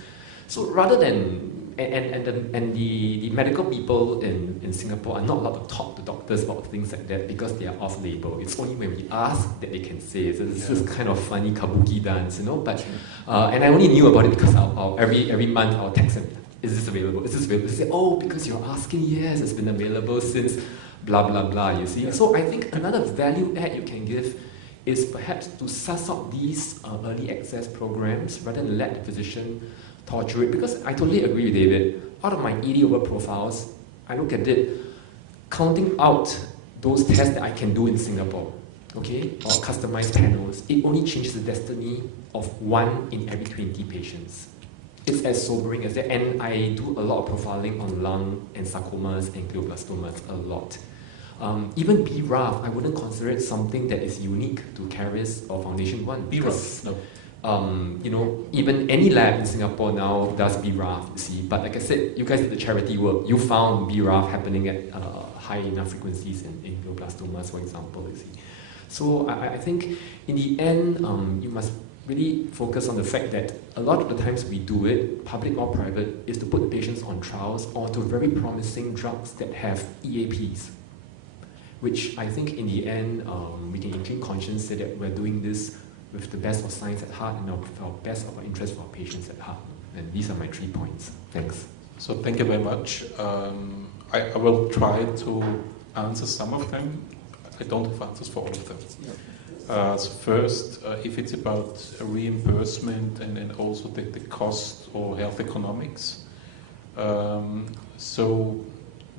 So rather than the medical people in Singapore are not allowed to talk to doctors about things like that because they are off-label. It's only when we ask that they can say. So it's this kind of funny kabuki dance, But and I only knew about it because every month I'll text them, is this available? Is this available? They say, oh, because you're asking, yes, it's been available since blah blah blah. You see. So I think another value add you can give is perhaps to suss out these early access programs rather than let the physician torture it, because I totally agree with David. Out of my 80 over profiles, I look at it, counting out those tests that I can do in Singapore, okay, or customized panels, it only changes the destiny of 1 in every 20 patients. It's as sobering as that, and I do a lot of profiling on lung and sarcomas and glioblastomas, a lot. Even BRAF, I wouldn't consider it something that is unique to Caris or Foundation One. BRAF, no. Even any lab in Singapore now does BRAF, you see. But like I said, you guys did the charity work. You found BRAF happening at high enough frequencies in glioblastomas, for example, you see. So I think in the end, you must really focus on the fact that a lot of the times we do it, public or private, is to put the patients on trials or to very promising drugs that have EAPs, which I think in the end, we can in clean conscience say that we're doing this with the best of science at heart and with our best of our interest for our patients at heart. And these are my 3 points. Thanks. So thank you very much. I will try to answer some of them. I don't have answers for all of them. So first, if it's about reimbursement and also the cost or health economics. So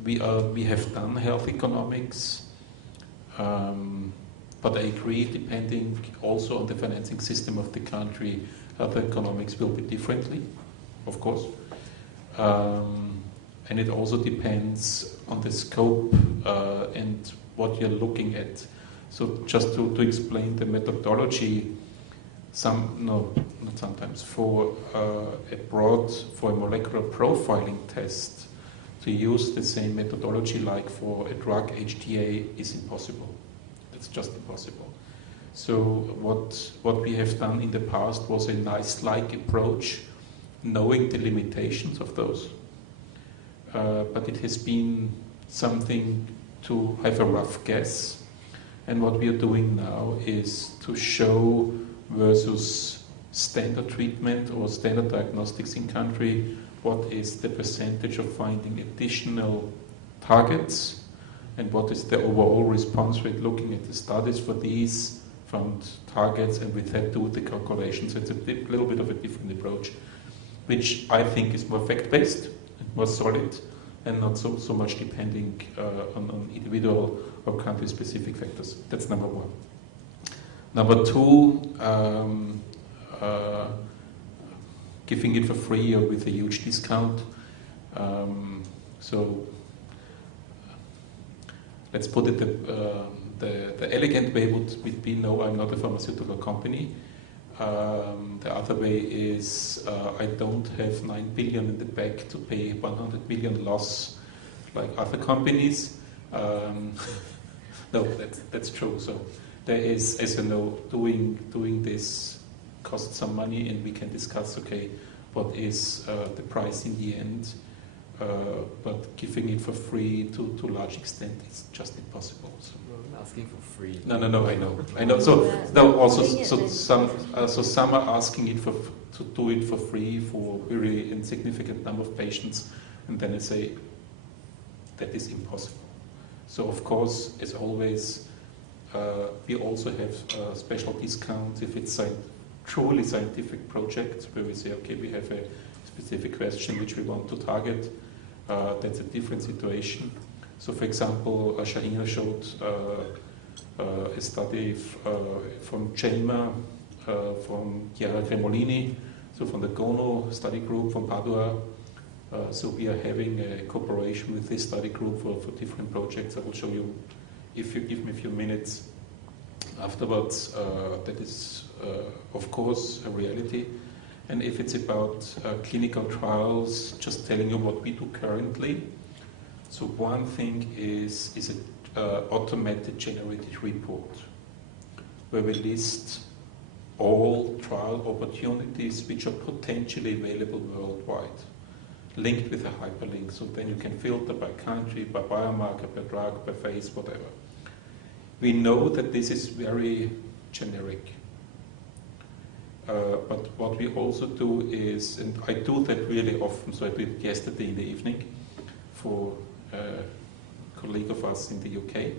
we have done health economics. But I agree, depending also on the financing system of the country, health economics will be differently, of course. And it also depends on the scope and what you're looking at. So just to explain the methodology, for a molecular profiling test, to use the same methodology like for a drug HTA is impossible. It's just impossible. So what we have done in the past was a NICE-like approach knowing the limitations of those. But it has been something to have a rough guess. And what we are doing now is to show versus standard treatment or standard diagnostics in country, what is the percentage of finding additional targets and what is the overall response rate looking at the studies for these found targets, and with that do the calculations. It's a little bit of a different approach, which I think is more fact-based, more solid, and not so much depending on individual or country-specific factors. That's number one. Number two, giving it for free or with a huge discount. So let's put it, the elegant way would be, no, I'm not a pharmaceutical company. The other way is, I don't have 9 billion in the bank to pay 100 million loss like other companies. No, that's true. So there is, as you know, doing this costs some money, and we can discuss, okay, what is the price in the end, but giving it for free to a large extent is just impossible. So. I'm asking for free. No, I know. So no, also, so some are asking it to do it for free for a very insignificant number of patients, and then I say that is impossible. So of course, as always, we also have special discounts if it's a truly scientific project where we say, okay, we have a specific question which we want to target. That's a different situation. So, for example, Shahina showed a study from JELMA, from Chiara Cremolini, so from the GONO study group from Padua. So we are having a cooperation with this study group for different projects. I will show you, if you give me a few minutes afterwards. That is, of course, a reality. And if it's about clinical trials, just telling you what we do currently. So one thing is an automated generated report where we list all trial opportunities which are potentially available worldwide, linked with a hyperlink. So then you can filter by country, by biomarker, by drug, by phase, whatever. We know that this is very generic. But what we also do is, and I do that really often, so I did it yesterday in the evening for a colleague of us in the UK.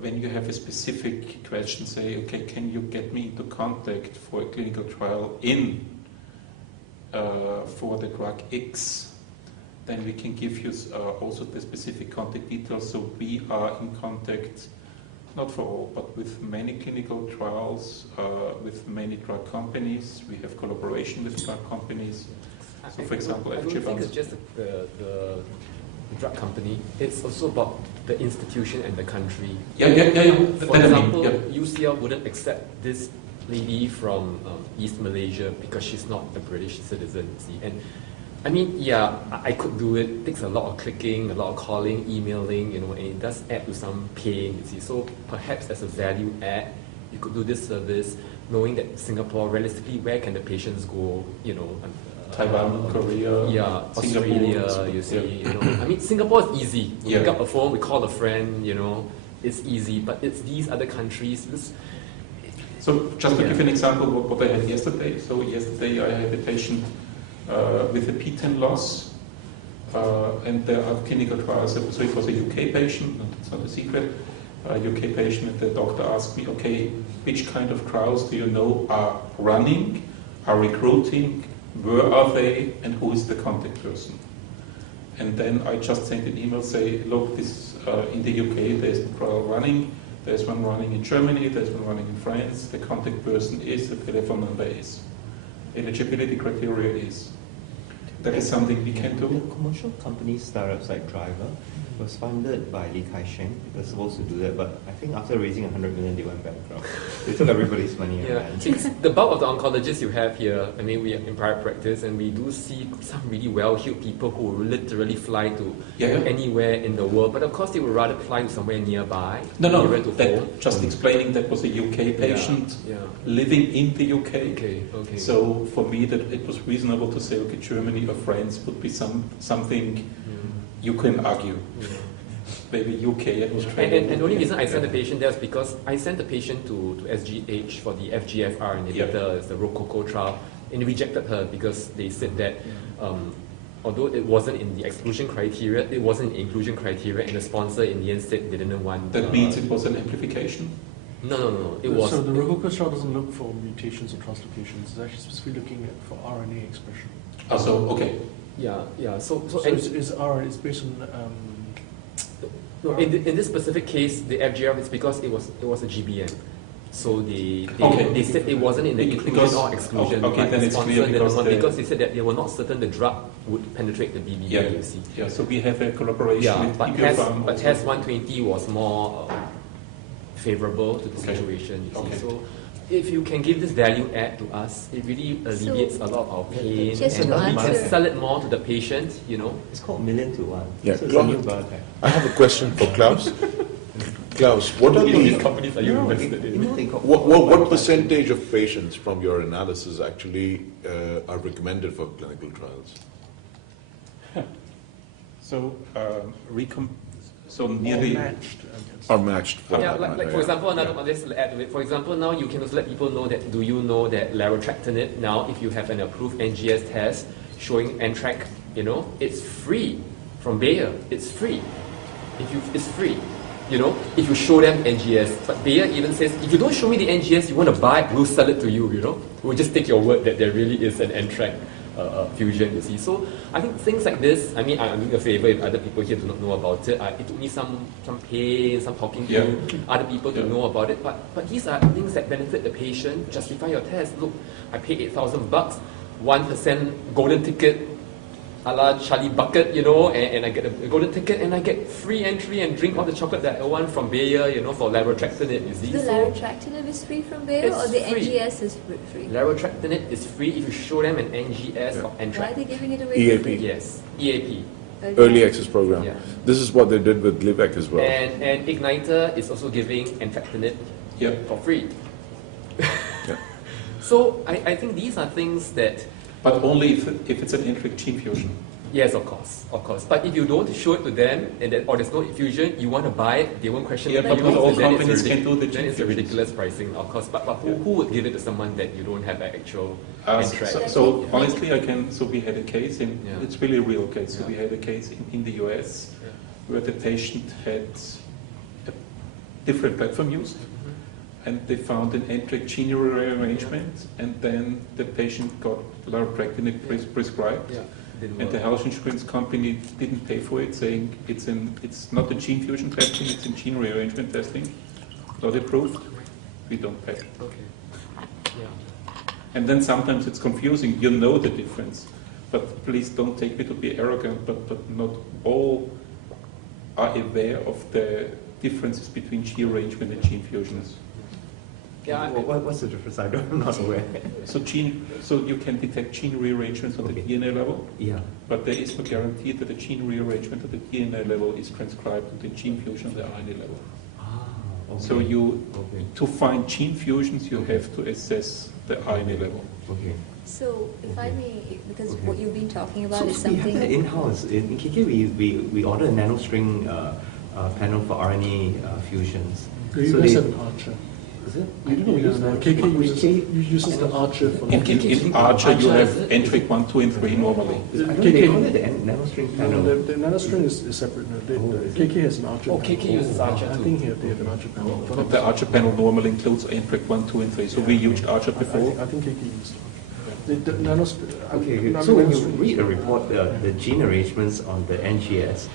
When you have a specific question, say, okay, can you get me into contact for a clinical trial for the drug X, then we can give you also the specific contact details. So we are in contact, not for all, but with many clinical trials, with many drug companies. We have collaboration with drug companies. So, for example, I don't think it's just the drug company. It's also about the institution and the country. Yeah. For example, UCL wouldn't accept this lady from East Malaysia because she's not a British citizen. See? And I mean, yeah, I could do it. It takes a lot of clicking, a lot of calling, emailing, and it does add to some pain, you see. So perhaps as a value add, you could do this service, knowing that Singapore, realistically, where can the patients go, Taiwan, Korea, yeah, Australia, Singapore, you see, I mean, Singapore is easy. We pick up a phone, we call a friend, it's easy. But it's these other countries. So just to give an example of what I had yesterday. So yesterday I had a patient with a P10 loss, and there are clinical trials. So it was a UK patient, it's not a secret, a UK patient, and the doctor asked me, okay, which kind of trials do you know are running, are recruiting, where are they, and who is the contact person? And then I just sent an email, say, look, this in the UK there's a trial running, there's one running in Germany, there's one running in France, the contact person is, the telephone number is. Eligibility criteria is. that is something we can The do. commercial company startups like Driver was funded by Li Kai-sheng. They were supposed to do that, but I think after raising 100 million, they went bankrupt. They took everybody's money and Yeah, ran. it's the bulk of the oncologists you have here. I mean, we are in private practice, and we do see some really well-heeled people who literally fly to anywhere in the world. But of course, they would rather fly to somewhere nearby. No, nearer to home. that, just explaining that was a UK patient Yeah. living in the UK. Okay. So for me, that it was reasonable to say, okay, Germany or France would be something you can argue. Yeah. Maybe UK and Australia. And the only reason I sent the patient there is because I sent the patient to SGH for the FGFR inhibitor, it's the Rococo trial, and they rejected her because they said that although it wasn't in the exclusion criteria, it wasn't in inclusion criteria, and the sponsor in the end said they didn't want. That means it was an amplification? No. It was. So the Rococo trial doesn't look for mutations or translocations. It's actually specifically looking for RNA expression. So, okay. Yeah. So It's based on. no, in this specific case, the FGF is because it was a GBM. So they said it wasn't in the inclusion or exclusion. Okay, but then the it's sponsor clear didn't want, because because they said that they were not certain the drug would penetrate the BBB. You see. Yeah, so we have a collaboration Yeah, with but Biopharm also. test 120 was more favorable to the Okay. situation. You see. Okay. So if you can give this value add to us, it really alleviates a lot of our pain, Just and to we can answer- sell it more to the patient. It's called million to one. Yeah, So it's a Klaus. new biotech. I have a question for Klaus. Klaus, what are These the companies are you invested in? what percentage of patients from your analysis actually are recommended for clinical trials? So, so nearly. Matched, I guess. Are matched for Yeah, that like matter, for example, another one, let's add to it. For example, now you can also let people know that, do you know that larotrectinib, now if you have an approved NGS test showing NTRK, it's free from Bayer. It's free. It's free. If you show them NGS. But Bayer even says, if you don't show me the NGS you want to buy, we'll sell it to you, We'll just take your word that there really is an NTRK fusion, you see. So I think things like this, I mean, I'm doing a favor if other people here do not know about it. It took me some pain, some talking to other people to know about it. But these are things that benefit the patient, justify your test. Look, I paid $8,000, 1% golden ticket, a la Charlie Bucket, and I get a golden ticket and I get free entry and drink all the chocolate that I want from Bayer, for larotrectinib, you see. The larotrectinib is free from Bayer, It's or the free. NGS is free? Larotrectinib is free if you show them an NGS of Why are NTRK. they giving it away? EAP. Yes, EAP. Early access program. Yeah. This is what they did with Glivec as well. And Igniter is also giving entrectinib for free. Yeah. So I think these are things that, But only if it's an NTRK gene fusion. yes, of course. But if you don't show it to them, or there's no fusion, you want to buy it, they won't question Yeah, it. but not all Then it's companies can do the Then it's a gene fusions. ridiculous pricing, of course. But who would give it to someone that you don't have an actual NTRK? So honestly, so we had a case it's really a real case. So Yeah. we had a case in the US where the patient had a different platform used, and they found an NTRK gene rearrangement, and then the patient got larotrectinib prescribed. Yeah, didn't And the work. health insurance company didn't pay for it, saying it's not a gene fusion testing, it's in gene rearrangement testing. Not approved, we don't pay. Okay. Yeah. And then sometimes it's confusing, you know the difference. But please don't take me to be arrogant, but not all are aware of the differences between gene arrangement and gene fusions. Yeah, What's the difference? I'm not aware. So you can detect gene rearrangements on the DNA level, Yeah. but there is no guarantee that the gene rearrangement at the DNA level is transcribed to the gene fusion on the RNA level. Okay. So to find gene fusions, you have to assess the RNA level. Okay. So, if I may, because Okay. what you've been talking about So is we have something. that in-house. In KK, we ordered a nanostring panel for RNA fusions. You So guys they- have an Archer. Is it? You don't use that. KK uses the Archer for In Archer, you have entry 1, 2, and 3 normally. I don't know, they call it the nanostring panel. No, the nanostring is separate. No, KK has an Archer. Oh, panel. KK uses Archer I too. think they have an Archer panel. But the Archer panel normally includes entry 1, 2, and 3. So we used Archer before. I think KK used Archer. The nanostring. Okay, so when you read a report, the gene arrangements on the NGS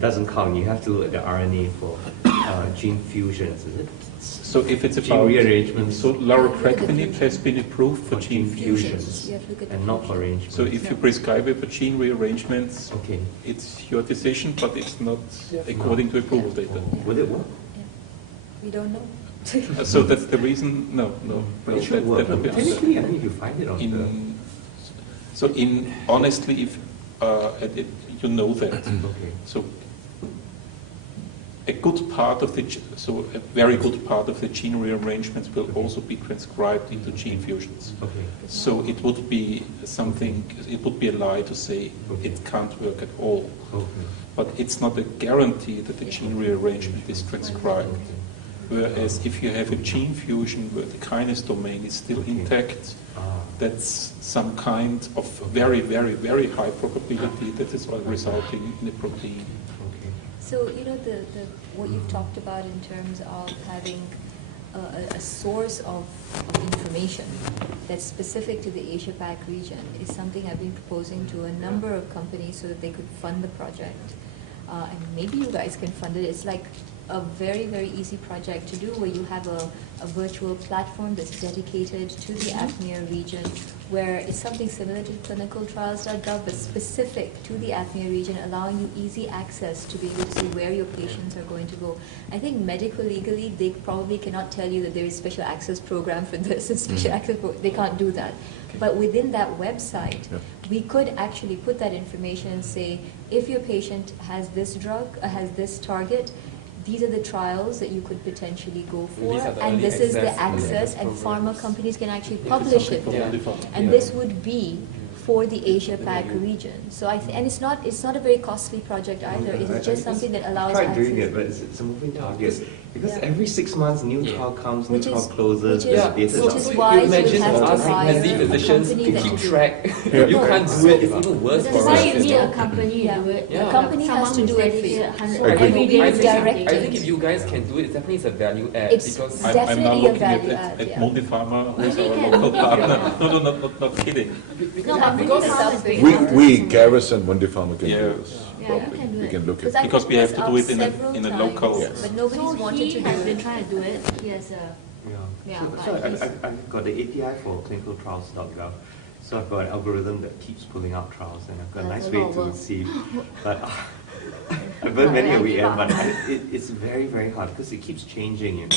doesn't count. You have to look at the RNA for gene fusions, is it? So if it's Gene about rearrangements. so larotrectinib has been approved for gene fusions. You have to look at the And not for fusion. arrangements. So if you prescribe it for gene rearrangements, Okay. it's your decision, but it's not according to approval data. Would it work? We don't know. So that's the reason. No. But it should that work. would be Technically, I think if you find it on honestly, if you know that. Okay. So a very good part of the gene rearrangements will also be transcribed into gene fusions. Okay. So it would be a lie to say it can't work at all. Okay. But it's not a guarantee that the gene rearrangement is transcribed. Whereas if you have a gene fusion where the kinase domain is still intact, that's some kind of very, very, very high probability that is resulting in a protein. So, you know, what you've talked about in terms of having a source of information that's specific to the Asia-Pac region is something I've been proposing to a number of companies so that they could fund the project. And maybe you guys can fund it. It's like a very, very easy project to do where you have a virtual platform that's dedicated to the APMEA region, where it's something similar to clinicaltrials.gov, but specific to the APMEA region, allowing you easy access to be able to see where your patients are going to go. I think medico-legally, they probably cannot tell you that there is special access program for this and special access they can't do that. But within that website, we could actually put that information and say, if your patient has this drug, has this target, these are the trials that you could potentially go for, and this is the access, and pharma companies can actually publish it there. And this would be for the Asia-Pac region. So and it's not a very costly project either. It's just something that allows access. access. Doing it, but it's a moving target. Because every 6 months, new trial comes, new Which trial is- closes, which is- data which is drops. why you imagine have to us hire as the a physicians company to that keep can do track. Yeah. You can't do it, it's even worse That's for why us. you need a company Yeah. to do it. Yeah. A company has Someone to who's do it for you. dedicated 100 So Agree. every day I is think, directed. I think if you guys can do it, definitely it's a value add. It's because I'm now definitely a looking value at add. Yeah. Mundipharma, who's Maybe our can- local maybe partner. can- No, not kidding. No, but because Mundipharma is big We, enough. we Garrus and Mundipharma can Yeah. do this. Yeah, you can do We it. can look at I Because put we have this to up do it in several a times, local. Yes. but nobody's So wanted he to has do been it. trying to do it. He has a Yeah. Yeah, So but he's- I've got the API for clinicaltrials.gov. So I've got an algorithm that keeps pulling out trials, and I've got a That's nice a way lot of to work. see. But I've burned many a I give weekend, up. but it's very, very hard because it keeps changing, you know.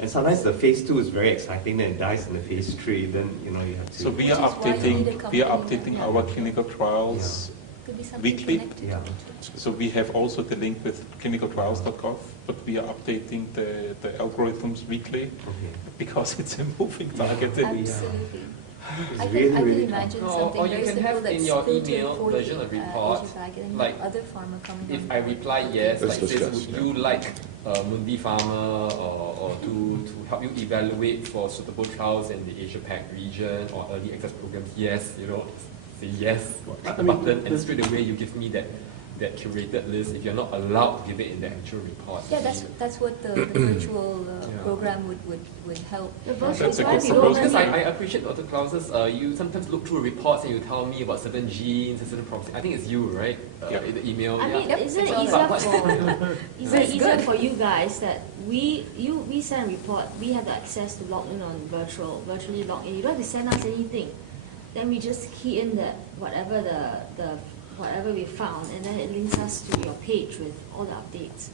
And sometimes the phase 2 is very exciting, then it dies in the phase 3, then, you know, you have to... So we Which are is why you need a company. our clinical trials Could be something weekly. connected Yeah. to it. So we have also the link with clinicaltrials.gov, but we are updating the algorithms weekly Okay. because it's a moving target. Absolutely. It's I really, can really imagine tough. something Or you very can simple have that's in your filtered email for version the, of report, Asia-Pac, and then like, other pharma coming If on I board. reply yes, Let's like this, discuss, would yeah. you like Mundipharma or to help you evaluate for suitable trials in the Asia-Pac region or early access programs? Yes, you know, say yes, click the button, and straight away you give me that curated list. If you're not allowed to give it in the actual report. Yeah, that's what the virtual Yeah. program would help. The virtual That's a trial, good you don't proposal. Because have I it. appreciate Dr. Klaus's, you sometimes look through reports and you tell me about certain genes and certain properties. I think it's you, right? Yeah. In the email. I mean, yeah. isn't it It's all easier right. for is That's it easier good. for you guys that we send a report, we have the access to log in on virtually log in. You don't have to send us anything. Then we just key in that whatever the whatever we found, and then it links us to your page with all the updates.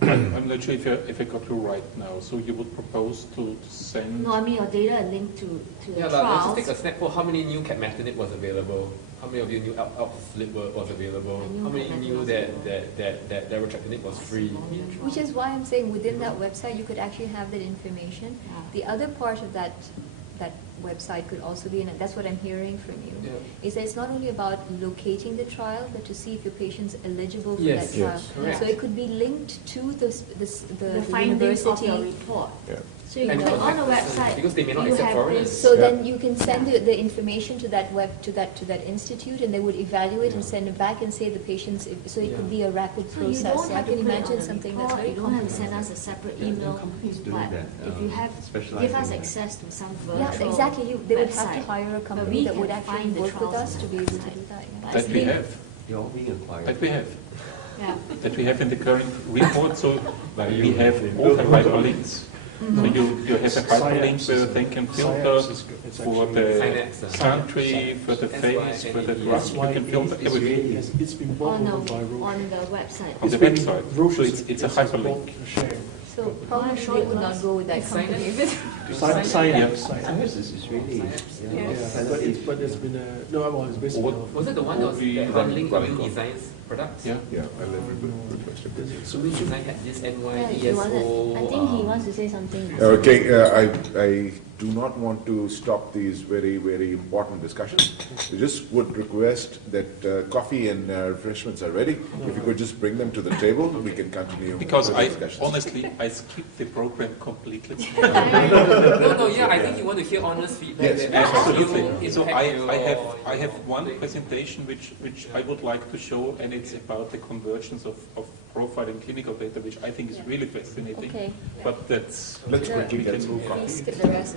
I'm not sure if I got you right now. So you would propose to send... No, I mean your data are linked to the Yeah, let's just trials. take a snap for how many new capmatinib was available. How many of you knew alpha-flip was available? I knew How many capmatinib knew was that larotrectinib was free? Which is why I'm saying within that website you could actually have that information. Yeah. The other part of that website could also be, and that's what I'm hearing from you, Yeah. is that it's not only about locating the trial, but to see if your patient's eligible for Yes, that trial. yes. Correct. So it could be linked to the findings of university. your report. Yeah. So you And can, on the contact person, website, because they may not you accept have foreigners. this. So Yeah. then you can send the information to that to that institute, and they would evaluate and Yeah. send it back and say the patients. So it could be a rapid So you process. don't So I have to can put it imagine on the something report, that's very you don't have to send comprehensive. us a separate Yeah, email. companies doing But that, if you have, specialize give us in that. access to some virtual Yeah, exactly. They would have to website. hire a But company we that would can actually find the work with trials us to on be the able to website. do that. Yeah. That we have. They're all being acquired. That we have. Yeah. that we have in the current report. So we have all the hyperlinks. So you have a hyperlink where they can filter for the country, for the face, for the graph. You can filter everything It's been brought On over by Roche. on the website. on the website. So it's a hyperlink. So how sure you would not go with that company? Science. Science is really, But it's been a, no, well, it's basically. Was it the one that was that one link to New Design's products? Yeah. Yeah, I'll request it. So New Design had this Yeah, NY, he wanted, I think he ESO. wants to say something. Okay, I do not want to stop these very, very important discussions. We just would request that coffee and refreshments are ready. If you could just bring them to the table, we can continue. Because with the I discussions. honestly I skipped the program completely. No, yeah, I think you want to hear honest feedback. Yes, that Absolutely. will So impact your- I have one presentation which I would like to show, and it's about the convergence of profiling clinical data, which I think is really fascinating. Okay. But that's Let's quickly we get can through move coffee. Please skip the rest.